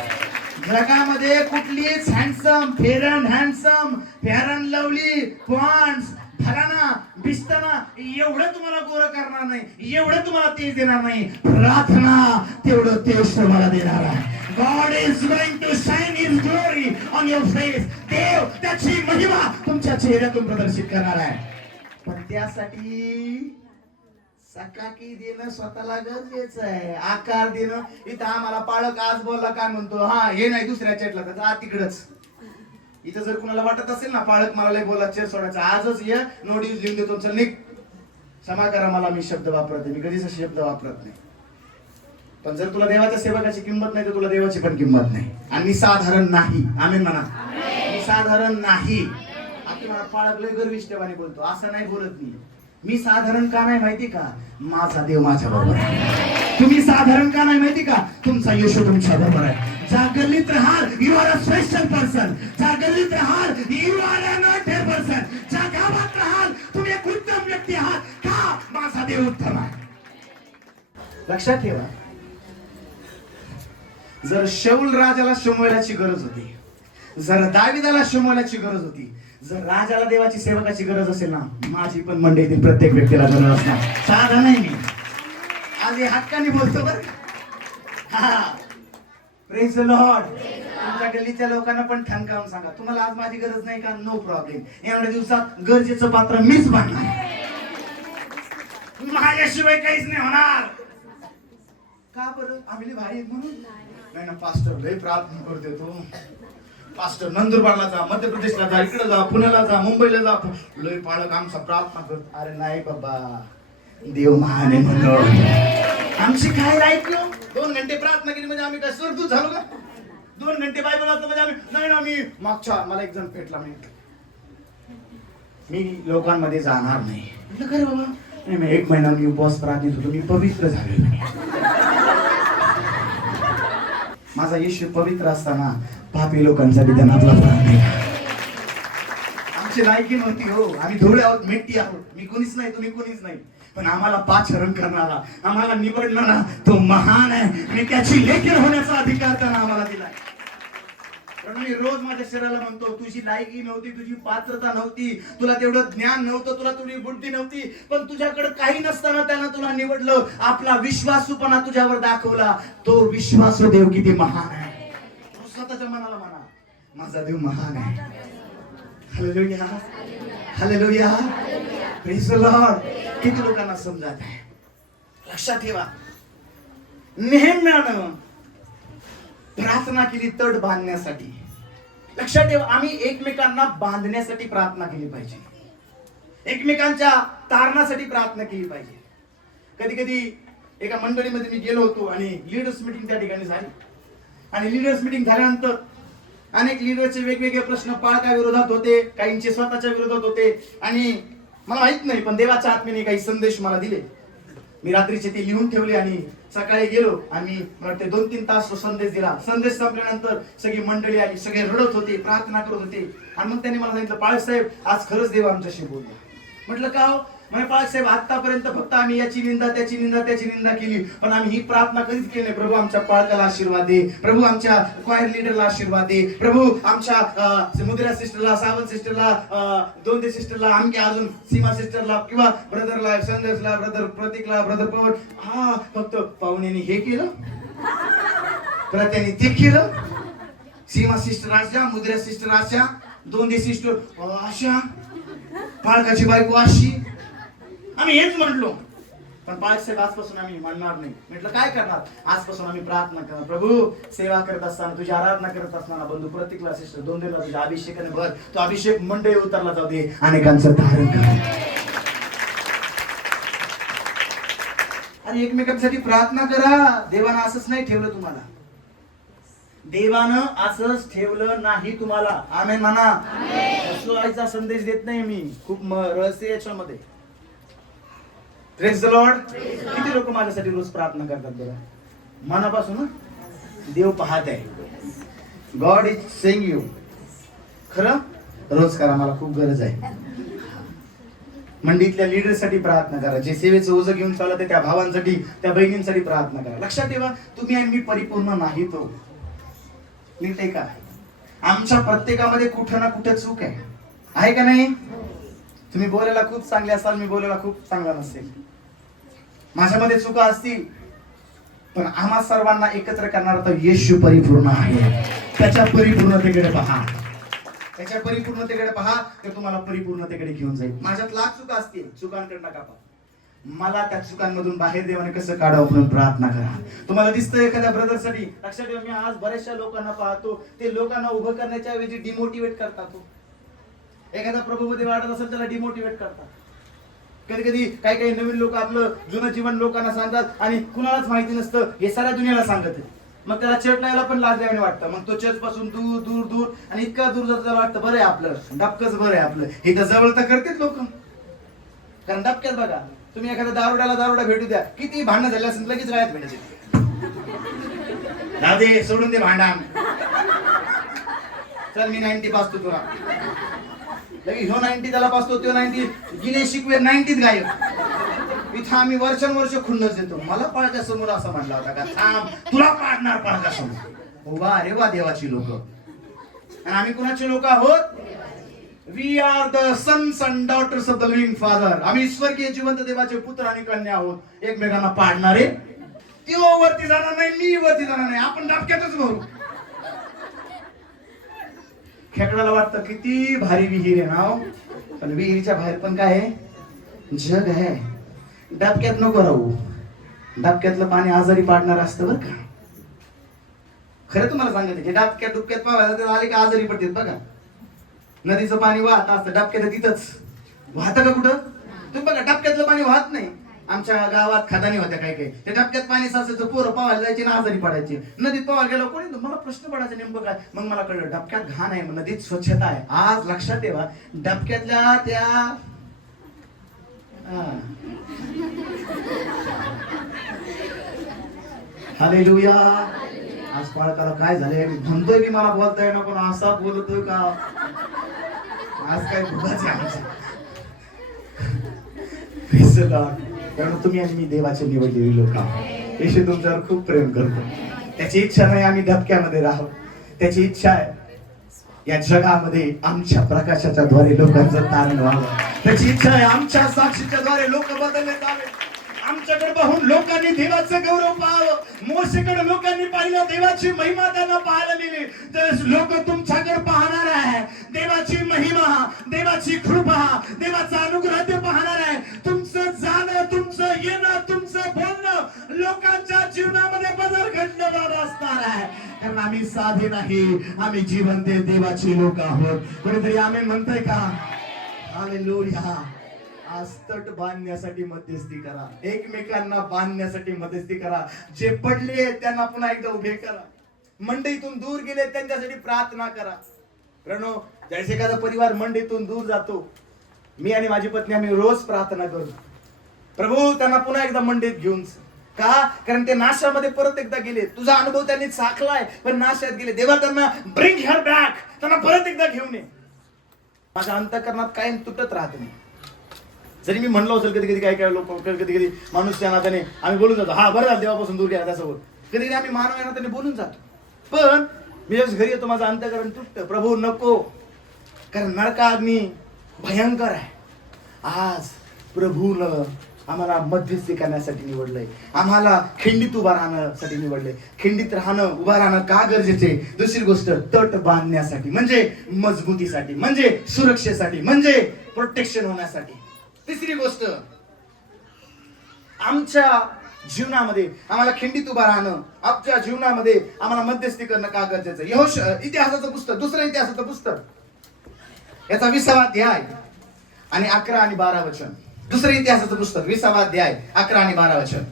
जगामध्ये कुठलीच handsome, Fair and Lovely, Pond's, फलाना बिस्ताना एवढं तुम्हाला गोरं करणार नाही, एवढं तुम्हाला तेज देणार नाही. प्रार्थना तेवढं तेज तुम्हाला देणार आहे. God is going to shine his glory on your face. देव त्याची महिमा तुमच्या चेहऱ्यातून प्रदर्शित करणार आहे. पण त्यासाठी सकाकी देणं स्वतःला गरजेचं आहे. आकार देणं. इथं आम्हाला पाळक आज बोलला काय म्हणतो, हा हे नाही दुसऱ्या चेटला तर तिकडच. इथं जर कुणाला वाटत असेल ना पाळक मला लय बोला चेर सोडायचा, आजच ये नोटीस लिहून देतो, चल निघ. क्षमा करा मला मी शब्द वापरते, मी कधीच शब्द वापरत नाही. पण जर तुला देवाच्या सेवकाची किंमत नाही तर तुला देवाची पण किंमत नाही. आणि मी साधारण नाही. आमेन म्हणा. मी साधारण नाही. आता मला पाळक लय गर्विष्ठपणे बोलतो, असं नाही बोलत मी साधारण का नाही माहिती का? माझा देव माझ्या बरोबर आहे. तुम्ही साधारण का नाही माहिती का? तुमचा येशू तुमच्या बरोबर आहे. ज्या गल्लीत राहाल you are a special person. ज्या गल्लीत राहाल you are a noted person. ज्या गावात राहाल तुम्ही एक उत्तम व्यक्ती आहात. का? माझा देव उत्तम आहे. लक्षात ठेवा, जर शौल राजाला शमूएलाची गरज होती, जर दाविदाला शमूएलाची गरज होती, जर राजाला देवाची सेवकाची गरज असेल ना, माझी पण मंडळीतील प्रत्येक व्यक्तीला गरज असणार. साधा नाही मी आज हे हक्काने बोलतो बरं. Praise the Lord. तुमच्या गल्लीच्या लोकांना पण ठणकावून सांगा, तुम्हाला आज माझी गरज नाही का? No problem. एवढ्या दिवसात गरजेचं पात्र मीच बांधणार, माझ्याशिवाय काहीच नाही होणार. का बरं? आम्ही भारी आहेत म्हणून नाही ना. पास्टर लय प्रार्थना करते तो. पास्टर नंदुरबारला जा, मध्य प्रदेशला जा, इकडे जा, पुण्याला जा, मुंबईला जा, लय पाळक आमचा प्रार्थना करतो. अरे नाही बाबा, देव महान आहे म्हणून आमची काय ऐकलो. 2 घंटे प्रार्थना केली म्हणजे आम्ही काय सरदूत झालो का? 2 घंटे बायबल वाचलं म्हणजे आम्ही नाही ना. मी मागच्या मला एक जण पेटला, मी लोकांमध्ये जाणार नाही. म्हटलं खरं बाबा? नाही, 1 महिना मी उपवास प्रार्थनेत होतो, मी पवित्र झालो. माझा येशू पवित्र असताना पापी लोकांसाठी त्यांना आपला प्राण दिला. आमची लायकी नव्हती हो, आम्ही धुळे आहोत, मिट्टी आहोत. मी कोणीच नाही, तुम्ही कोणीच नाही, पण आम्हाला पाचारण करणारा, आम्हाला निवडणारा तो महान आहे आणि त्याची लेकीर होण्याचा अधिकार त्यानं आम्हाला दिलाय. कारण मी रोज माझ्या शरीराला म्हणतो, तुझी लायकी नव्हती, तुझी पात्रता नव्हती, तुला तेवढं ज्ञान नव्हतं, तुला तेवढी बुद्धी नव्हती, पण तुझ्याकडे काही नसताना त्यानं तुला निवडलं. आपला विश्वासूपणा तुझ्यावर दाखवला. तो विश्वासू देव किती महान आहे. स्वतःच्या मनाला म्हणा, माझा देव महान आहे. Hallelujah, hallelujah, praise the Lord. किती लोकांना समजत आहे? लक्षात ठेवा, नेहम्यानं प्रार्थना केली तड बांधण्यासाठी. लक्षात ठेवा, आम्ही एकमेकांना बांधण्यासाठी प्रार्थना केली पाहिजे, एकमेकांच्या तारणासाठी प्रार्थना केली पाहिजे. कधी कधी एका मंडळीमध्ये मी गेलो होतो आणि लीडर्स मीटिंग त्या ठिकाणी झाली. आणि लीडर्स मीटिंग झाल्यानंतर अनेक लीडरचे वेगवेगळे प्रश्न पाळका विरोधात होते, काहींचे स्वतःच्या विरोधात होते. आणि मला माहित नाही, पण देवाच्या आत्म्याने काही संदेश मला दिले. मी रात्रीचे ते लिहून ठेवले आणि सकाळी गेलो आणि मला ते 2-3 तास तो संदेश दिला. संदेश संपल्यानंतर सगळी मंडळी आली, सगळे रडत होते, प्रार्थना करत होते. आणि मग त्यांनी मला सांगितलं, पाळक साहेब आज खरंच देव आमच्याशी बोलला. म्हटलं का हो? म्हणजे पाळक साहेब आतापर्यंत फक्त आम्ही याची निंदा त्याची निंदा केली, पण आम्ही ही प्रार्थना कधीच केली नाही, प्रभू आमच्या पाळकाला आशीर्वाद दे, प्रभू आमच्या क्वायर लीडरला आशीर्वाद दे, प्रभू आमच्या मुद्रा सिस्टरला, सावंत सिस्टरला, दोंदे सिस्टरला, आमके अजून सीमा सिस्टरला किंवा ब्रदरला, संदेशला, ब्रदर प्रतीकला, ब्रदर पवन. हा फक्त पाहुण्याने हे केलं, प्रत्याने ते केलं, सीमा सिस्टर अशा, मुद्रा सिस्टर अशा, दोंदे सिस्टर अशा, पाळकाची बायको अशी. आम्ही हेच म्हटलो, पण पाळक साहेब आजपासून आम्ही म्हणणार नाही. म्हटलं काय करणार? आजपासून आम्ही प्रार्थना करणार, प्रभू सेवा करत असताना, तुझी आराधना करत असताना, बंधू प्रतीकला, सिस्टर दोंदेला तुझ्या अभिषेकाने भर, तो अभिषेक मंडळी उतरला जाऊ दे, अनेकांचं धारण कर. आणि एकमेकांसाठी प्रार्थना करा. देवानं असंच नाही ठेवलं तुम्हाला, देवानं असंच ठेवलं नाही तुम्हाला. आमेन म्हणा. असं संदेश देत नाही मी, खूप रहस्य याच्यामध्ये. Praise the Lord. किती लोक माझ्यासाठी रोज प्रार्थना करतात बरं, मनापासून? देव पाहत आहे. God is saying you. खरं रोज करा, मला खूप गरज आहे. मंडळीतल्या लीडरसाठी प्रार्थना करा, जे सेवेचं ओझं घेऊन चालत त्या भावांसाठी, त्या बहिणींसाठी प्रार्थना करा. लक्षात ठेवा, तुम्ही आणि मी परिपूर्ण नाही तो. नीट आहे का? आमच्या प्रत्येकामध्ये कुठं ना कुठं चूक आहे का नाही? तुम्ही बोलायला खूप चांगले असाल, मी बोलायला खूप चांगला नसेल, माझ्यामध्ये चुका असतील, पण आम्हा सर्वांना एकत्र करणारा तो येशू परिपूर्ण आहे. त्याच्या परिपूर्णतेकडे पहा, त्याच्या परिपूर्णतेकडे पहा, ते तुम्हाला परिपूर्णतेकडे घेऊन जाईल. माझ्यात लाख चुका असतील, चुकांकडे नका पाहू. मला त्या चुकांमधून बाहेर देवाने कसं काढावं म्हणून प्रार्थना करा. तुम्हाला दिसतं एखाद्या ब्रदरसाठी, लक्षात ठेवा, मी आज बऱ्याचशा लोकांना पाहतो, ते लोकांना उभं करण्याच्या ऐवजी डिमोटिवेट करतात. एखादा प्रभूमध्ये वाढत असेल त्याला डिमोटिवेट करतात. कधी कधी काही काही नवीन लोक आपलं जुनं जीवन लोकांना सांगतात आणि कुणालाच माहिती नसतं, हे साऱ्या दुनियाला सांगत. मग त्याला चर्च लावायला पण लाज द्यावी वाटतं. मग तो चर्च पासून दूर दूर दूर आणि इतका दूर जातो, त्याला वाटतं बरं आहे आपलं, डबकच बरं आहे आपलं. हे तर जवळ तर करतेच लोक. कारण डबक्यात बघा, तुम्ही एखाद्या दारुड्याला भेटू द्या, किती भांडणं झाले असेल लगेच गायत भेटायचे. जाऊ दे, सोडून दे भांडण, चल मी 90 पासतो तुला. लगे ह्यो 90 त्याला पासतो, तो 90 गिने शिकवे 90 गायब. इथं आम्ही वर्षानुवर्ष खुन्नस देतो. मला पळच्या समोर असं म्हटलं होता का, थांब तुला पाडणार पळच्या समोर. वा रे वा, देवाची लोक. आणि आम्ही कुणाची लोक आहोत? We are the sons and daughters of the living father. आम्ही स्वर्गीय जिवंत देवाचे पुत्र आणि कन्या आहोत. एकमेकांना पाडणारे. तो वरती जाणार नाही, मी वरती जाणार नाही, आपण डबक्यातच भरू. खेकडाला वाटतं किती भारी विहीर आहे ना, पण विहिरीच्या बाहेर पण काय आहे? जग आहे. डबक्यात नको राहू. डबक्यातलं पाणी आजारी पाडणार असतं बरं का. खरं तुम्हाला सांगते की डबक्यात डुबक्यात पावायला आले का आजारी पडतात बघा. नदीचं पाणी वाहत असतं, डबक्यात तिथंच वाहतं का कुठं? तुम्ही बघा, डबक्यातलं पाणी वाहत नाही. आमच्या गावात खदानी होत्या काही काही, त्या डबक्यात पाणी साचायचं, पोरं पावायला जायचे ना आजारी पडायचे. नदीत पावायला गेलो कोणी, मला प्रश्न पडायचा नेमकं काय. मग मला कळलं डबक्यात घाण आहे, नदीत स्वच्छता आहे. आज लक्षात ठेवा, डबक्यातल्या त्या हालेलुया. आज पाळकाला काय झालंय, मी म्हणतोय की मला बोलता येणार, पण असा बोलतोय का आज काय भुगाच आहे आमचं. कारण तुम्ही आणि मी देवाचे निवडलेली लोक आहोत. येशू तुमच्यावर खूप प्रेम करतो. त्याची इच्छा नाही आम्ही धबक्यामध्ये राहावं. त्याची इच्छा आहे या जगामध्ये आमच्या प्रकाशाच्या द्वारे लोकांचं तारण व्हावं. त्याची इच्छा आहे आमच्या साक्षीच्या द्वारे लोक बदलले जावे. आमच्याकडे पाहून लोकांनी देवाचं गौरव पाहावं. मोशेकडे लोकांनी पाहिलं, देवाची महिमा त्यांना पाहायला मिळली. तर लोक तुमच्याकडे पाहणार आहे. देवाची महिमा, देवाची कृपा, देवाचा अनुग्रह ते पाहणार आहे. तुमचं जाणं, तुमचं येणं, तुमचं बोलणं लोकांच्या जीवनामध्ये बदल घडणं असणार आहे. कारण आम्ही साधे नाही, आम्ही जिवंत देवाची लोक आहोत. कोणीतरी आमेन म्हणतोय का? हालेलुया. आज तट बांधण्यासाठी मध्यस्थी करा. एकमेकांना बांधण्यासाठी मध्यस्थी करा. जे पडले त्यांना पुन्हा एकदा उभे करा. मंडईतून दूर गेले त्यांच्यासाठी प्रार्थना करा. प्रणव, जैसे एखादा परिवार मंडईतून दूर जातो, मी आणि माझी पत्नी आम्ही रोज प्रार्थना करतो, प्रभू त्यांना पुन्हा एकदा मंडईत घेऊन. का? कारण ते नाशामध्ये परत एकदा गेले. तुझा अनुभव त्यांनी चाखलाय, पण नाशात गेले. देवा त्यांना ब्रिंग हिअर बॅक, त्यांना परत एकदा घेऊन ये. माझ्या अंतःकरणात कायम तुटत राहत नाही. जरी मी म्हणलो असेल कधी कधी काय काय लोक, कधी कधी माणूस त्या नात्याने आम्ही बोलून जातो, हा बरं देवापासून दूर गेला त्यासोबत. कधी कधी आम्ही मानव या नात्याने बोलून जातो, पण मी जस घरी येतो माझं अंतःकरण तुटतं. प्रभू नको, कारण नरकाग्नी भयंकर आहे. आज प्रभूनं आम्हाला मध्यस्थी करण्यासाठी निवडलंय. आम्हाला खिंडीत उभा राहण्यासाठी निवडलंय. खिंडीत राहणं, उभा राहणं का गरजेचे? दुसरी गोष्ट, तट बांधण्यासाठी, म्हणजे मजबूतीसाठी, म्हणजे सुरक्षेसाठी, म्हणजे प्रोटेक्शन होण्यासाठी. तिसरी गोष्ट, आमच्या जीवनामध्ये आम्हाला खिंडीत उभा राहणं, आमच्या जीवनामध्ये आम्हाला मध्यस्थी करणं का गरजेचं? यहोशू इतिहासाचं पुस्तक, दुसरं इतिहासाचं पुस्तक, याचा 20वा अध्याय आणि 11 आणि 12 वचन. दुसरं इतिहासाचं पुस्तक 20वा अध्याय 11 आणि 12 वचन.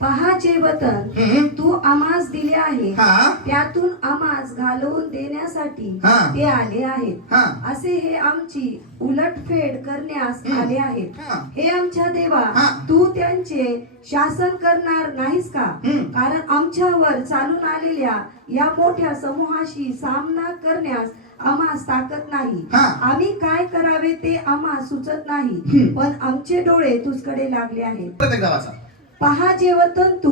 पहा जे वतन तू आम्हास दिले आहे, हा. त्यातून आम्हास घालवून देण्यासाठी हा. ते आले आहेत. हा. असे हे आमची उलटफेड करण्यास आले आहेत. हा. हे आमच्या देवा, हा. तू त्यांचे शासन करणार नाहीस का? कारण आमच्यावर चालून आलेल्या या मोठ्या समूहाशी सामना करण्यास आम्हास ताकद नाही. हा. आम्ही काय करावे ते आम्हास सुचत नाही, पण आमचे डोळे तुझकडे लागले आहेत. प्रत्येक गावाचा. पहा जे वतन तू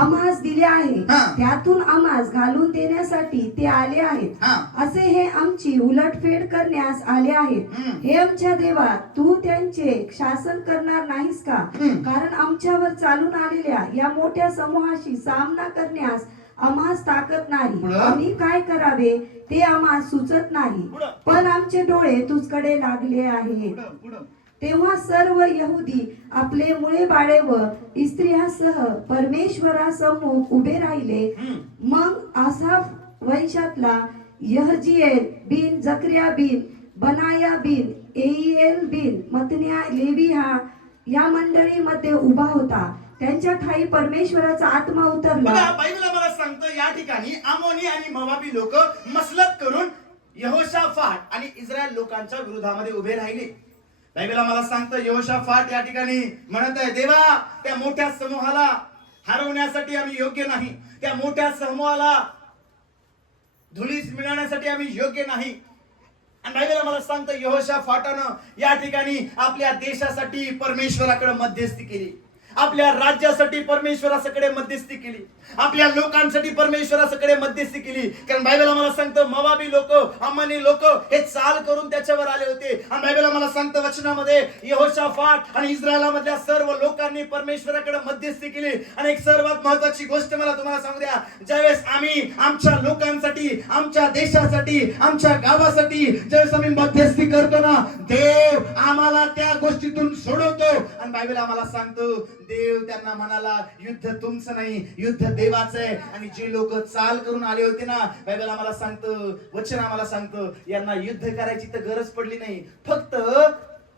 आम्हास दिले आहे, हा. त्यातून आम्हास घालून देण्यासाठी ते आले आहेत. हा. असे हे आमची उलटफेड करण्यास आले आहेत. हे आमच्या देवा, तू त्यांचे शासन करणार नाहीस का? कारण आमच्यावर चालून आलेल्या या मोठ्या समूहाशी सामना करण्यास आम्हास ताकद नाही. आम्ही काय करावे ते आम्हास सुचत नाही, पण आमचे डोळे तुझकडे लागले आहेत. तेव्हा सर्व यहुदी आपले मुळे बाळे व स्त्रियासह परमेश्वरासमोर उभे राहिले. मग आसाफ वंशातला यहजिएल बिन जकर्या बिन बनाया बिन एईएल बिन मतन्या लेवी हा या मंडळीमध्ये उभा होता. त्यांच्या ठाई परमेश्वराचा आत्मा उतरला. बघा, बायबल आम्हाला सांगतं या ठिकाणी अमोनी आणि मोवाबी लोक मसलत करून यहोशाफाट आणि इस्रायल लोकांच्या विरोधामध्ये उभे राहिले. बायबल आम्हाला सांगतं यहोशाफाट या ठिकाणी म्हणत आहे, देवा त्या मोठ्या समूहाला हरवण्यासाठी आम्ही योग्य नाही, त्या मोठ्या समूहाला धुळीस मिळवण्यासाठी आम्ही योग्य नाही. आणि बायबल आम्हाला सांगतं यहोशाफाटानं या ठिकाणी आपल्या देशासाठी परमेश्वराकडे मध्यस्थी केली, आपल्या राज्यासाठी परमेश्वराकडे मध्यस्थी केली, आपल्या लोकांसाठी परमेश्वराकडे मध्यस्थी केली. कारण बायबल आम्हाला सांगतं मोवाबी लोक, अम्मोनी लोक हे चाल करून त्याच्यावर आले होते. आणि बायबल आम्हाला सांगतं वचनामध्ये यहोशाफाट आणि इस्रायलामधल्या सर्व लोकांनी परमेश्वराकडे मध्यस्थी केली. आणि एक सर्वात महत्वाची गोष्ट मला तुम्हाला सांगू द्या, ज्यावेळेस आम्ही आमच्या लोकांसाठी, आमच्या देशासाठी, आमच्या गावासाठी ज्यावेळेस आम्ही मध्यस्थी करतो ना, देव आम्हाला त्या गोष्टीतून सोडवतो. आणि बायबल आम्हाला सांगतो देव त्यांना म्हणाला, युद्ध तुमचं नाही, युद्ध देवाचं आहे. आणि जे लोक चाल करून आले होते ना, बायबल आम्हाला सांगतं, वचन आम्हाला सांगतं, यांना युद्ध करायची तर गरज पडली नाही, फक्त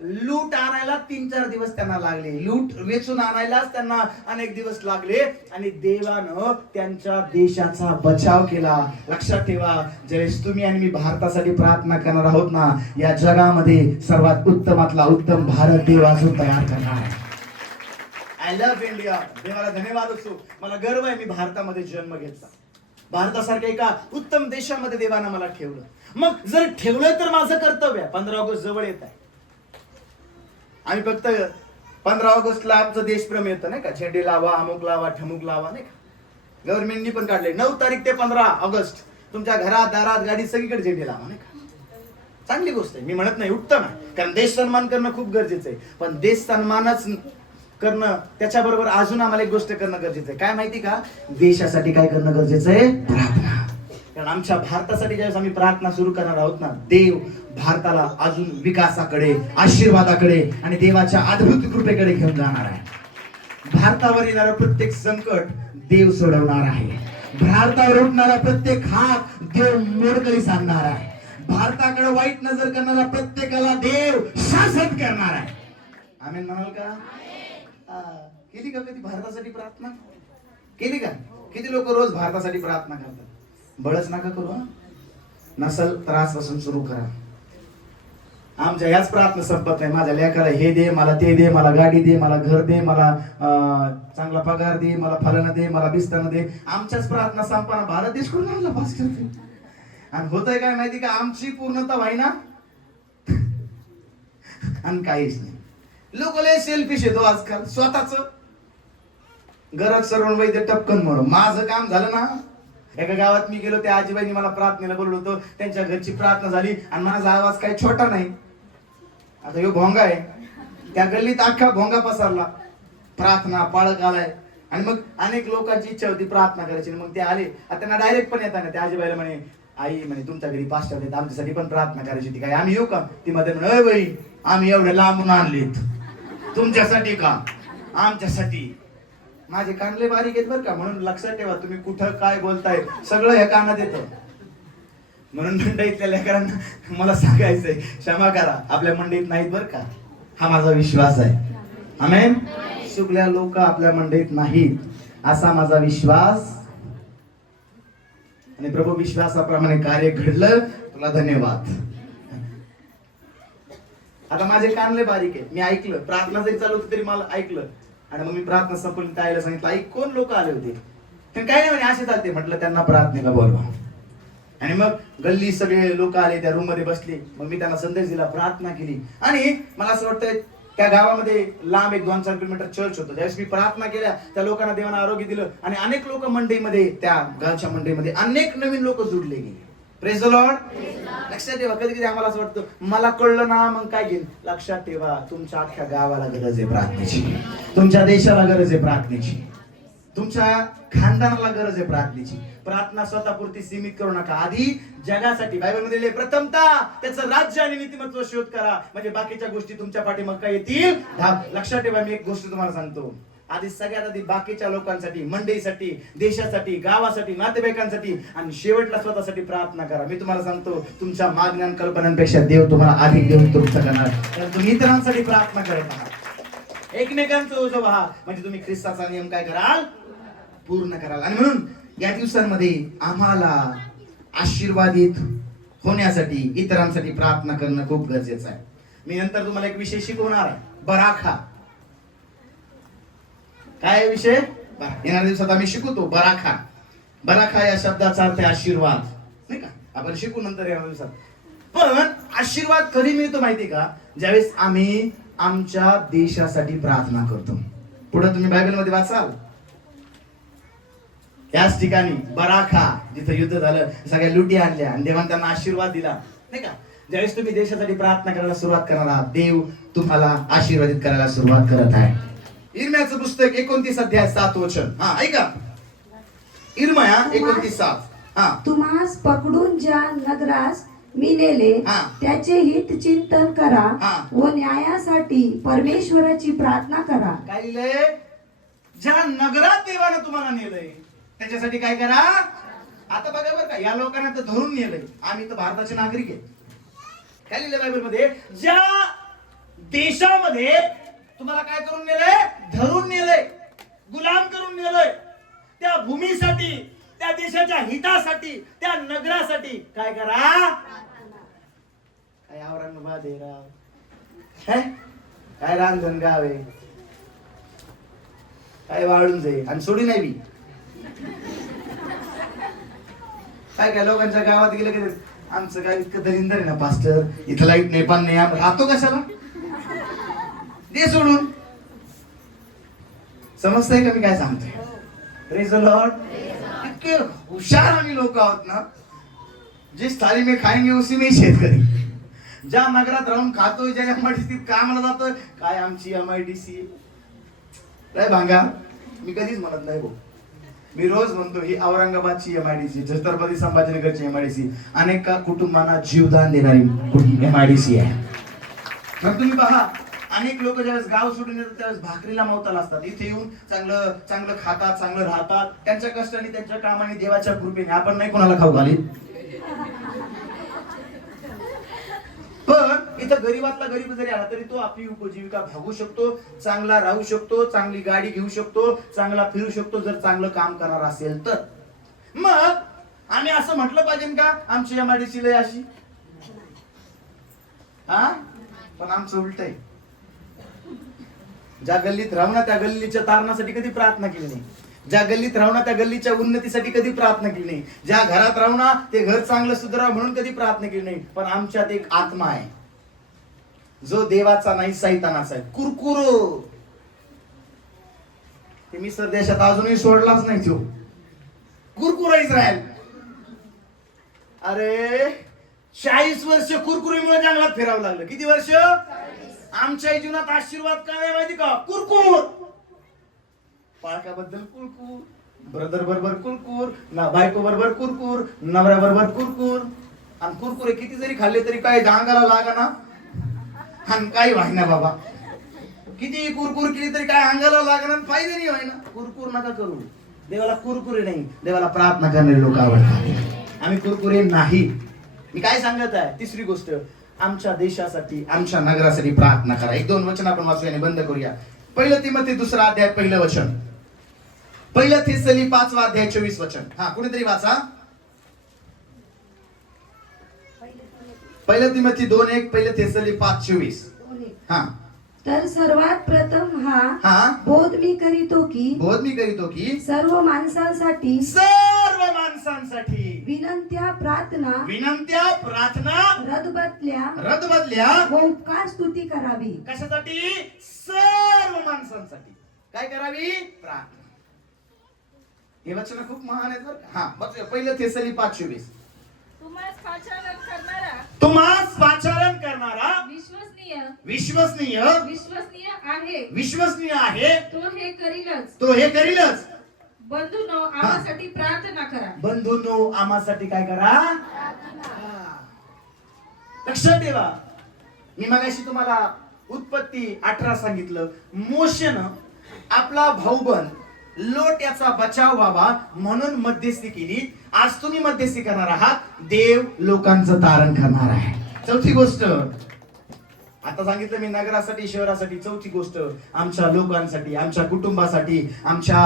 लूट आणायला 3-4 दिवस त्यांना लागले, लूट वेचून आणायलाच त्यांना अनेक दिवस लागले. आणि देवानं त्यांच्या देशाचा बचाव केला. लक्षात ठेवा, ज्यावेळेस तुम्ही आणि मी भारतासाठी प्रार्थना करणार आहोत ना, या जगामध्ये सर्वात उत्तमातला उत्तम भारत देव अजून तयार करणार आहे. I love India. देवाला धन्यवाद असो, मला गर्व आहे मी भारतामध्ये जन्म घेतला, भारतासारख्या एका उत्तम देशामध्ये देवानं मला ठेवलं. मग जर ठेवलं तर माझं कर्तव्य आहे. 15 ऑगस्ट जवळ येत आहे. आम्ही फक्त 15 ऑगस्टला आमचं देशप्रेम येतं नाही का, झेंडे लावा, अमुक लावा, ठमुक लावा नाही का. गव्हर्नमेंटनी पण काढले 9 तारीख ते 15 ऑगस्ट तुमच्या घरात, दारात, गाडी सगळीकडे झेंडे लावा नाही का. चांगली गोष्ट आहे, मी म्हणत नाही, उत्तम आहे. कारण देश सन्मान करणं खूप गरजेचं आहे. पण देश सन्मानच करणं त्याच्याबरोबर अजून आम्हाला एक गोष्ट करणं गरजेचं आहे. काय माहिती का, देशासाठी काय करणं गरजेचं आहे, प्रार्थना. कारण आमच्या भारतासाठी ज्यावेळेस आम्ही प्रार्थना सुरू करणार आहोत ना, देव भारताला अजून विकासाकडे, आशीर्वादाकडे आणि देवाच्या अद्भुत कृपेकडे घेऊन जाणार आहे. भारतावर येणारं प्रत्येक संकट देव सोडवणार आहे. भारतावर उठणारा प्रत्येक हात देव मोडकळीस आणणार आहे. भारताकडे वाईट नजर करणारा प्रत्येकाला देव शासन करणार आहे. आमेन म्हणाल का? केली का कधी भारतासाठी प्रार्थना? केली का? किती लोक रोज भारतासाठी प्रार्थना करतात? बळच नका करू. नसल तर आजपासून सुरू करा. आमच्या याच प्रार्थना संपत नाही. माझ्या लेकाला हे दे, मला ते दे, मला गाडी दे, मला घर दे, मला चांगला पगार दे, मला फलाना दे, मला बिस्ताना दे. आमच्याच प्रार्थना संपना भारत देश करून आणला पास करते. आणि होतंय काय माहिती का, आमची पूर्णता व्हायना आणि काहीच नाही. लोक लय सेल्फिश येतो आजकाल, स्वतःच गरज सरवून वैद्य टपकन म्हणून माझं काम झालं ना. एका गावात मी गेलो, त्या आजीबाईंनी मला प्रार्थनेला बोलवलं होतं. त्यांच्या घरची प्रार्थना झाली आणि माझा आवाज काही छोटा नाही. आता ह्यो भोंगा आहे, त्या गल्लीत अख्खा भोंगा पसरला. प्रार्थना पाळक आलाय. आणि मग अनेक लोकांची इच्छा होती प्रार्थना करायची. मग ते आले, त्यांना डायरेक्ट पण येताना त्या आजीबाईला म्हणे, आई म्हणे तुमच्या घरी पास्टर आहेत, आमच्यासाठी पण प्रार्थना करायची होती, काय आम्ही येऊ का? ती मध्ये म्हणे, अय बाई आम्ही एवढे लांबून आणलेत, तुमच्यासाठी का? आमच्यासाठी. माझे कानले बारीक आहेत बरं का, म्हणून लक्षात ठेवा, तुम्ही कुठं काय बोलताय सगळं ह्या कानात येतं. म्हणून मंडईतल्या लेकरांना मला सांगायचंय, क्षमा करा, आपल्या मंडईत नाहीत बरं का, हा माझा विश्वास आहे. आमेन. सगळ्या लोक आपल्या मंडईत नाहीत असा माझा विश्वास. आणि प्रभू विश्वासाप्रमाणे कार्य घडलं, तुला धन्यवाद. आता माझे कानले बारीक आहे, मी ऐकलं, प्रार्थना जरी चालू होती तरी मला ऐकलं. आणि मग मी प्रार्थना संपली, ताईला सांगितलं, आई कोण लोक आले होते? काय नाही म्हणे, असे चालते. म्हटलं त्यांना प्रार्थनेला बोलवा. आणि मग गल्ली सगळे लोक आले, त्या रूम मध्ये बसले. मग मी त्यांना संदेश दिला, प्रार्थना केली. आणि मला असं वाटतं त्या गावामध्ये लांब 1-2-4 किलोमीटर चर्च होतं. ज्यावेळेस मी प्रार्थना केल्या, त्या लोकांना देवानं आरोग्य दिलं. आणि अनेक लोक मंडईमध्ये, त्या गावच्या मंडईमध्ये अनेक नवीन लोक जुडले गेले. Praise the Lord. लक्षात ठेवा, कधी कधी आम्हाला असं वाटतं मला कळलं ना मग काय घेईन. लक्षात ठेवा, तुमच्या अख्ख्या गावाला गरज आहे प्रार्थनेची, तुमच्या देशाला गरज आहे प्रार्थनेची, तुमच्या खानदानाला गरज आहे प्रार्थनेची. प्रार्थना स्वतःपुरती सीमित करू नका. आधी जगासाठी, बायबलमध्ये लिहिले, प्रथमतः त्याचं राज्य आणि नीतिमत्व शोध करा, म्हणजे बाकीच्या गोष्टी तुमच्या पाठीमागे काय येतील. लक्षात ठेवा, मी एक गोष्ट तुम्हाला सांगतो, आधी सगळ्यात आधी बाकीच्या लोकांसाठी, मंडईसाठी, देशासाठी, गावासाठी, नातेवाईकांसाठी आणि शेवटला स्वतःसाठी प्रार्थना करा. मी तुम्हाला सांगतो, तुमच्या मागण्या कल्पनांपेक्षा देव तुम्हाला अधिक देऊन तुमचं करणार, कारण तुम्ही इतरांसाठी प्रार्थना करत आहात. एकमेकांचं ओझं व्हा, म्हणजे तुम्ही ख्रिस्ताचा नियम काय कराल, पूर्ण कराल. आणि म्हणून या दिवसांमध्ये आम्हाला आशीर्वादित होण्यासाठी इतरांसाठी प्रार्थना करणं खूप गरजेचं आहे. मी नंतर तुम्हाला एक विषय शिकवणार आहे, बराखा. काय विषय? येणाऱ्या दिवसात आम्ही शिकवतो बराखा. बराखा या शब्दाचा अर्थ आहे आशीर्वाद, नाही का? आपण शिकू नंतर येणाऱ्या दिवसात. पण आशीर्वाद कधी मिळतो माहिती का? ज्यावेळेस आम्ही आमच्या देशासाठी प्रार्थना करतो. पुढे तुम्ही बायबल मध्ये वाचाल, याच ठिकाणी बराखा, जिथं युद्ध झालं, सगळ्या लुटी आणल्या आणि देवाने त्यांना आशीर्वाद दिला, नाही का? ज्यावेळेस तुम्ही देशासाठी प्रार्थना करायला सुरुवात करणार आहात, देव तुम्हाला आशीर्वादित करायला सुरुवात करत आहे. इर्म्याचं पुस्तक 29 अध्याय 7 वचन. हा ऐका, इर्मया 29:7. हा, तुम्हास पकडून ज्या नगरास मी नेले हा. त्याचे हित चिंतन करा हा. व न्यायासाठी परमेश्वराची प्रार्थना करा. काय लिहिलंय? ज्या नगरात देवानं तुम्हाला नेलंय त्याच्यासाठी काय करा. आता बघा बरं का, या लोकांना तर धरून नेलंय, आम्ही तर भारताचे नागरिक आहे. काय लिहिलंय बायबल मध्ये? ज्या देशामध्ये तुम्हाला काय करून नेलंय, धरून नेलंय, गुलाम करून नेलंय, त्या भूमीसाठी, त्या देशाच्या हितासाठी, त्या नगरासाठी काय करा. काय औरंगाबाद आहे राव, काय रांजणगाव आहे, काय वाळूंज आहे, आणि सोडी नाही बी. काय लोकांच्या गावात गेलं की आमचं गाव इतकं दलिंदर आहे ना पास्टर, इथं लाईट नाही, पान नाही, आम्ही राहतो कशाला, दे सोडून. समजतंय का मी काय सांगतोय? Praise the Lord. इतके हुशार आम्ही लोक आहोत ना, जिस थाली में खाएंगे उसी में शेतकरी. ज्या नगरात राहून खातोय, ज्या एमआयडीसीत कामाला जातोय, काय आमची एमआयडीसी काय भांगा. मी कधीच म्हणत नाही भाऊ, मी रोज म्हणतो ही औरंगाबादची एमआयडीसी, छत्रपती संभाजीनगरची एमआयडीसी, अनेक कुटुंबांना जीवदान देणारी एमआयडीसी आहे. मग तुम्ही पहा, अनेक लोक ज्यावेळेस गाव सोडून येतात त्यावेळेस भाकरीला मावताल असतात, इथे येऊन चांगलं चांगलं खातात, चांगलं राहतात, त्यांच्या कष्टाने, त्यांच्या कामाने, देवाच्या कृपेने. आपण नाही कोणाला खाऊ घालीत, पण इथं गरीबातला गरीब जरी आला तरी तो आपली उपजीविका भागू शकतो, चांगला राहू शकतो, चांगली गाडी घेऊ शकतो, चांगला फिरू शकतो, जर चांगलं काम करणार असेल तर. मग आम्ही असं म्हटलं पाहिजे का आमची एमआयडीसी लय अशी, हा? पण आमचं उलट आहे. ज्या गल्लीत राहू ना त्या गल्लीच्या तारणासाठी कधी प्रार्थना केली नाही, ज्या गल्लीत राहू ना त्या गल्लीच्या उन्नतीसाठी कधी प्रार्थना केली नाही, ज्या घरात राहू ना ते घर चांगलं सुधारावं म्हणून कधी प्रार्थना केली नाही. पण आमच्यात एक आत्मा आहे जो देवाचा नाही, सैतानाचा आहे, कुरकुरो. ते मिसर देशात अजूनही सोडलाच नाही तो कुरकुरो इस्रायल. अरे 40 वर्ष कुरकुरीमुळे जंगलात फिरावं लागलं. किती वर्ष? आमच्या जीवनात आशीर्वाद काय आहे माहिती का? कुरकुर. पाळकाबद्दल कुरकुर, ब्रदर बरोबर कुरकुर, ना बायको बरोबर कुरकुर, नवऱ्या बरोबर कुरकुर. आणि कुरकुरे किती जरी खाल्ले तरी काय अंगाला लागा ना, आणि काही व्हायना बाबा. किती कुरकुर केली तरी काय अंगाला लागणार, फायदे नाही व्हायना. कुरकुर नका करू. देवाला कुरकुरे नाही, देवाला प्रार्थना करणारे लोक आवडतात. आम्ही कुरकुरे नाही. मी काय सांगत आहे? तिसरी गोष्ट, आमच्या देशासाठी, आमच्या नगरासाठी प्रार्थना करा. 1-2 वचन आपण वाचूया आणि बंद करूया. 1 तिमोथी 2 अध्याय 1 वचन. 1 थेसली 5 अध्याय 24 वचन. हा, कुणीतरी वाचा. 1 तिमोथी 2:1, 1 थेसली 5:24. हा. तर सर्वात प्रथम हा बोध मी करीतो की सर्व माणसांसाठी विनंत्या प्रार्थना रदबदल्या व उपकार स्तुती करावी. कशासाठी? सर्व माणसांसाठी काय करावी? प्रार्थना. हे वचन खूप महान आहेत बरं का. हा, बघ 1 थेसली 5:24. तुम्हास पाचारण करणारा विश्वसनीय आहे तो हे करीलच. बंधूंनो, आम्हासाठी प्रार्थना करा. बंधूंनो, आम्हासाठी काय करा? लक्षात ठेवा, मी मगाशी तुम्हाला उत्पत्ती 18 सांगितलं. मोशेनं आपला भाऊबंद लोट याचा बचाव व्हावा म्हणून मध्यस्थी केली. आज तुम्ही मध्यस्थी करणार आहात, देव लोकांचं तारण करणार आहे. चौथी गोष्ट, आता सांगितलं मी नगरासाठी, शहरासाठी. चौथी गोष्ट आमच्या लोकांसाठी, आमच्या कुटुंबासाठी, आमच्या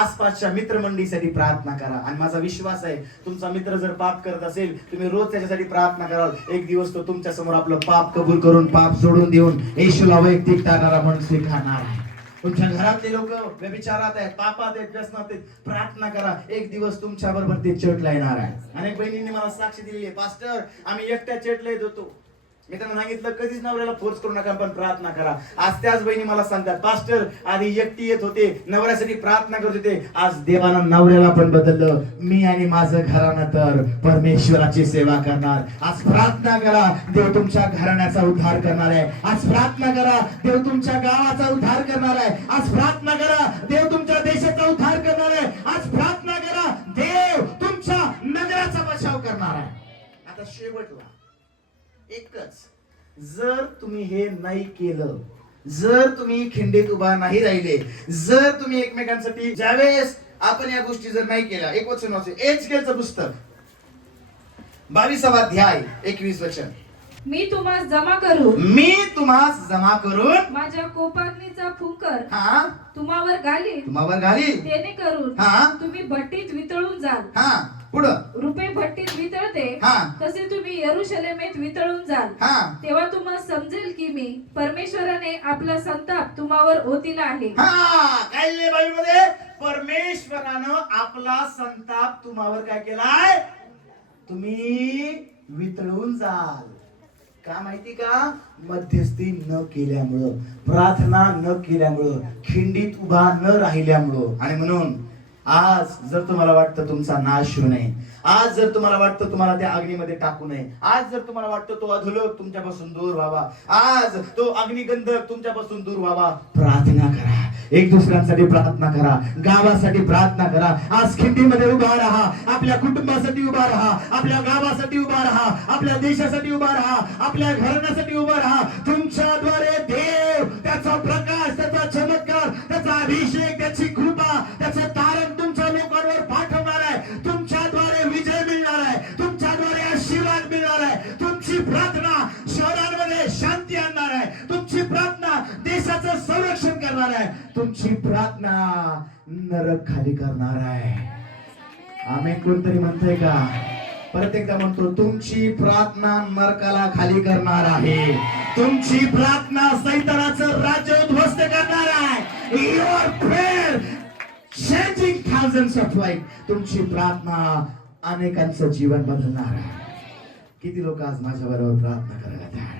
आसपासच्या मित्रमंडळीसाठी प्रार्थना करा. आणि माझा विश्वास आहे तुमचा मित्र जर पाप करत असेल, तुम्ही रोज त्याच्यासाठी प्रार्थना कराल, एक दिवस तो तुमच्या समोर आपलं पाप कबूल करून, पाप सोडून देऊन येशूला वैयक्तिक टाकणारा म्हणून स्वीकारणार आहे. तुमच्या घरातले लोक व्यभिचारात आहेत, पापात आहेत, व्यसनात आहेत, प्रार्थना करा, एक दिवस तुमच्या बरोबर ते चर्चला येणार आहे. अनेक बहिणींनी मला साक्ष दिली आहे, पास्टर आम्ही एकट्या चर्चला येत होतो. मी त्यांना सांगितलं कधीच नवऱ्याला फोर्स करू नका, पण प्रार्थना करा. आज त्याच बहिणी मला सांगतात, पास्टर आधी एकटी येत होते, नवऱ्यासाठी प्रार्थना करत होते, आज देवानं नवऱ्याला पण बदललं, मी आणि माझं घराणं तर परमेश्वराची सेवा करणार. आज प्रार्थना करा, देव तुमच्या घराण्याचा उद्धार करणार आहे. आज प्रार्थना करा, देव तुमच्या गावाचा उद्धार करणार आहे. आज प्रार्थना करा, देव तुमच्या देशाचा उद्धार करणार आहे. आज प्रार्थना करा, देव तुमच्या नगराचा बचाव करणार आहे. आता शेवटला एकच, जर तुम्ही हे नाही केलं, जर तुम्ही खिंडीत उभा नाही राहिले, जर तुम्ही एकमेकांसाठी ज्यावेळेस आपण या गोष्टी जर नाही केल्या, एक वचन वाचू, एचकेलचं पुस्तक 22वा अध्याय 21 वचन. मी तुम्हास जमा करून, मी तुम्हास जमा करून माझ्या कोपाग्नीचा फुंकर हा तुम्हावर घालीन, तुम्हावर घालीन. तेने करून हा. तुम्ही भट्टीत वितळून जाल. हा पुढं. रुपे भट्टीत वितळते हा. तसे तुम्ही यरुशलेमेत वितळून जाल. हा. तेव्हा तुम्हाला समजेल की मी परमेश्वराने आपला संताप तुम्हावर ओतिला आहे. हा काय लिहिलंय बाईबलमध्ये? परमेश्वरानं आपला संताप तुम्हावर काय केलाय? तुम्ही वितळून जाल. का माहिती का? मध्यस्थी न केल्यामुळं, प्रार्थना न केल्यामुळं, खिंडीत उभा न राहिल्यामुळं. आणि म्हणून आज जर तुम्हाला वाटतं तुमचा नाश होऊ नये, आज जर तुम्हाला वाटतं तुम्हाला त्या अग्नीमध्ये टाकू नये, आज जर तुम्हाला वाटतं तो अधोलोक तुमच्यापासून दूर व्हावा, आज तो अग्निगंधक तुमच्यापासून दूर व्हावा, प्रार्थना करा. एक दुसऱ्यांसाठी प्रार्थना करा, गावासाठी प्रार्थना करा. आज खिंडीमध्ये उभा राहा, आपल्या कुटुंबासाठी उभा राहा, आपल्या गावासाठी उभा राहा, आपल्या देशासाठी उभा राहा, आपल्या घराण्यासाठी उभा राहा. तुमच्याद्वारे देव त्याचा प्रकाश, त्याचा चमत्कार, त्याचा अभिषेक, त्याची कृपा, त्याचं तारण तुमच्या लोकांवर पाठवणार आहे. तुमच्याद्वारे विजय मिळणार आहे, तुमच्याद्वारे आशीर्वाद मिळणार आहे. तुमची प्रार्थना शहरांमध्ये शांती आणणार आहे, तुमची प्रार्थना देशाचं संरक्षण करणार आहे, तुमची प्रार्थना नरक खाली करणार आहे. आम्ही कोणतरी म्हणतोय का? परत एकदा म्हणतो, तुमची प्रार्थना नरकाला खाली करणार आहे, तुमची प्रार्थना सैतानाचं राज्य उद्ध्वस्त करणार आहे. Your prayer changing thousands of life. तुमची प्रार्थना अनेकांचं जीवन बदलणार आहे. किती लोक आज माझ्या बरोबर प्रार्थना करायला तयार?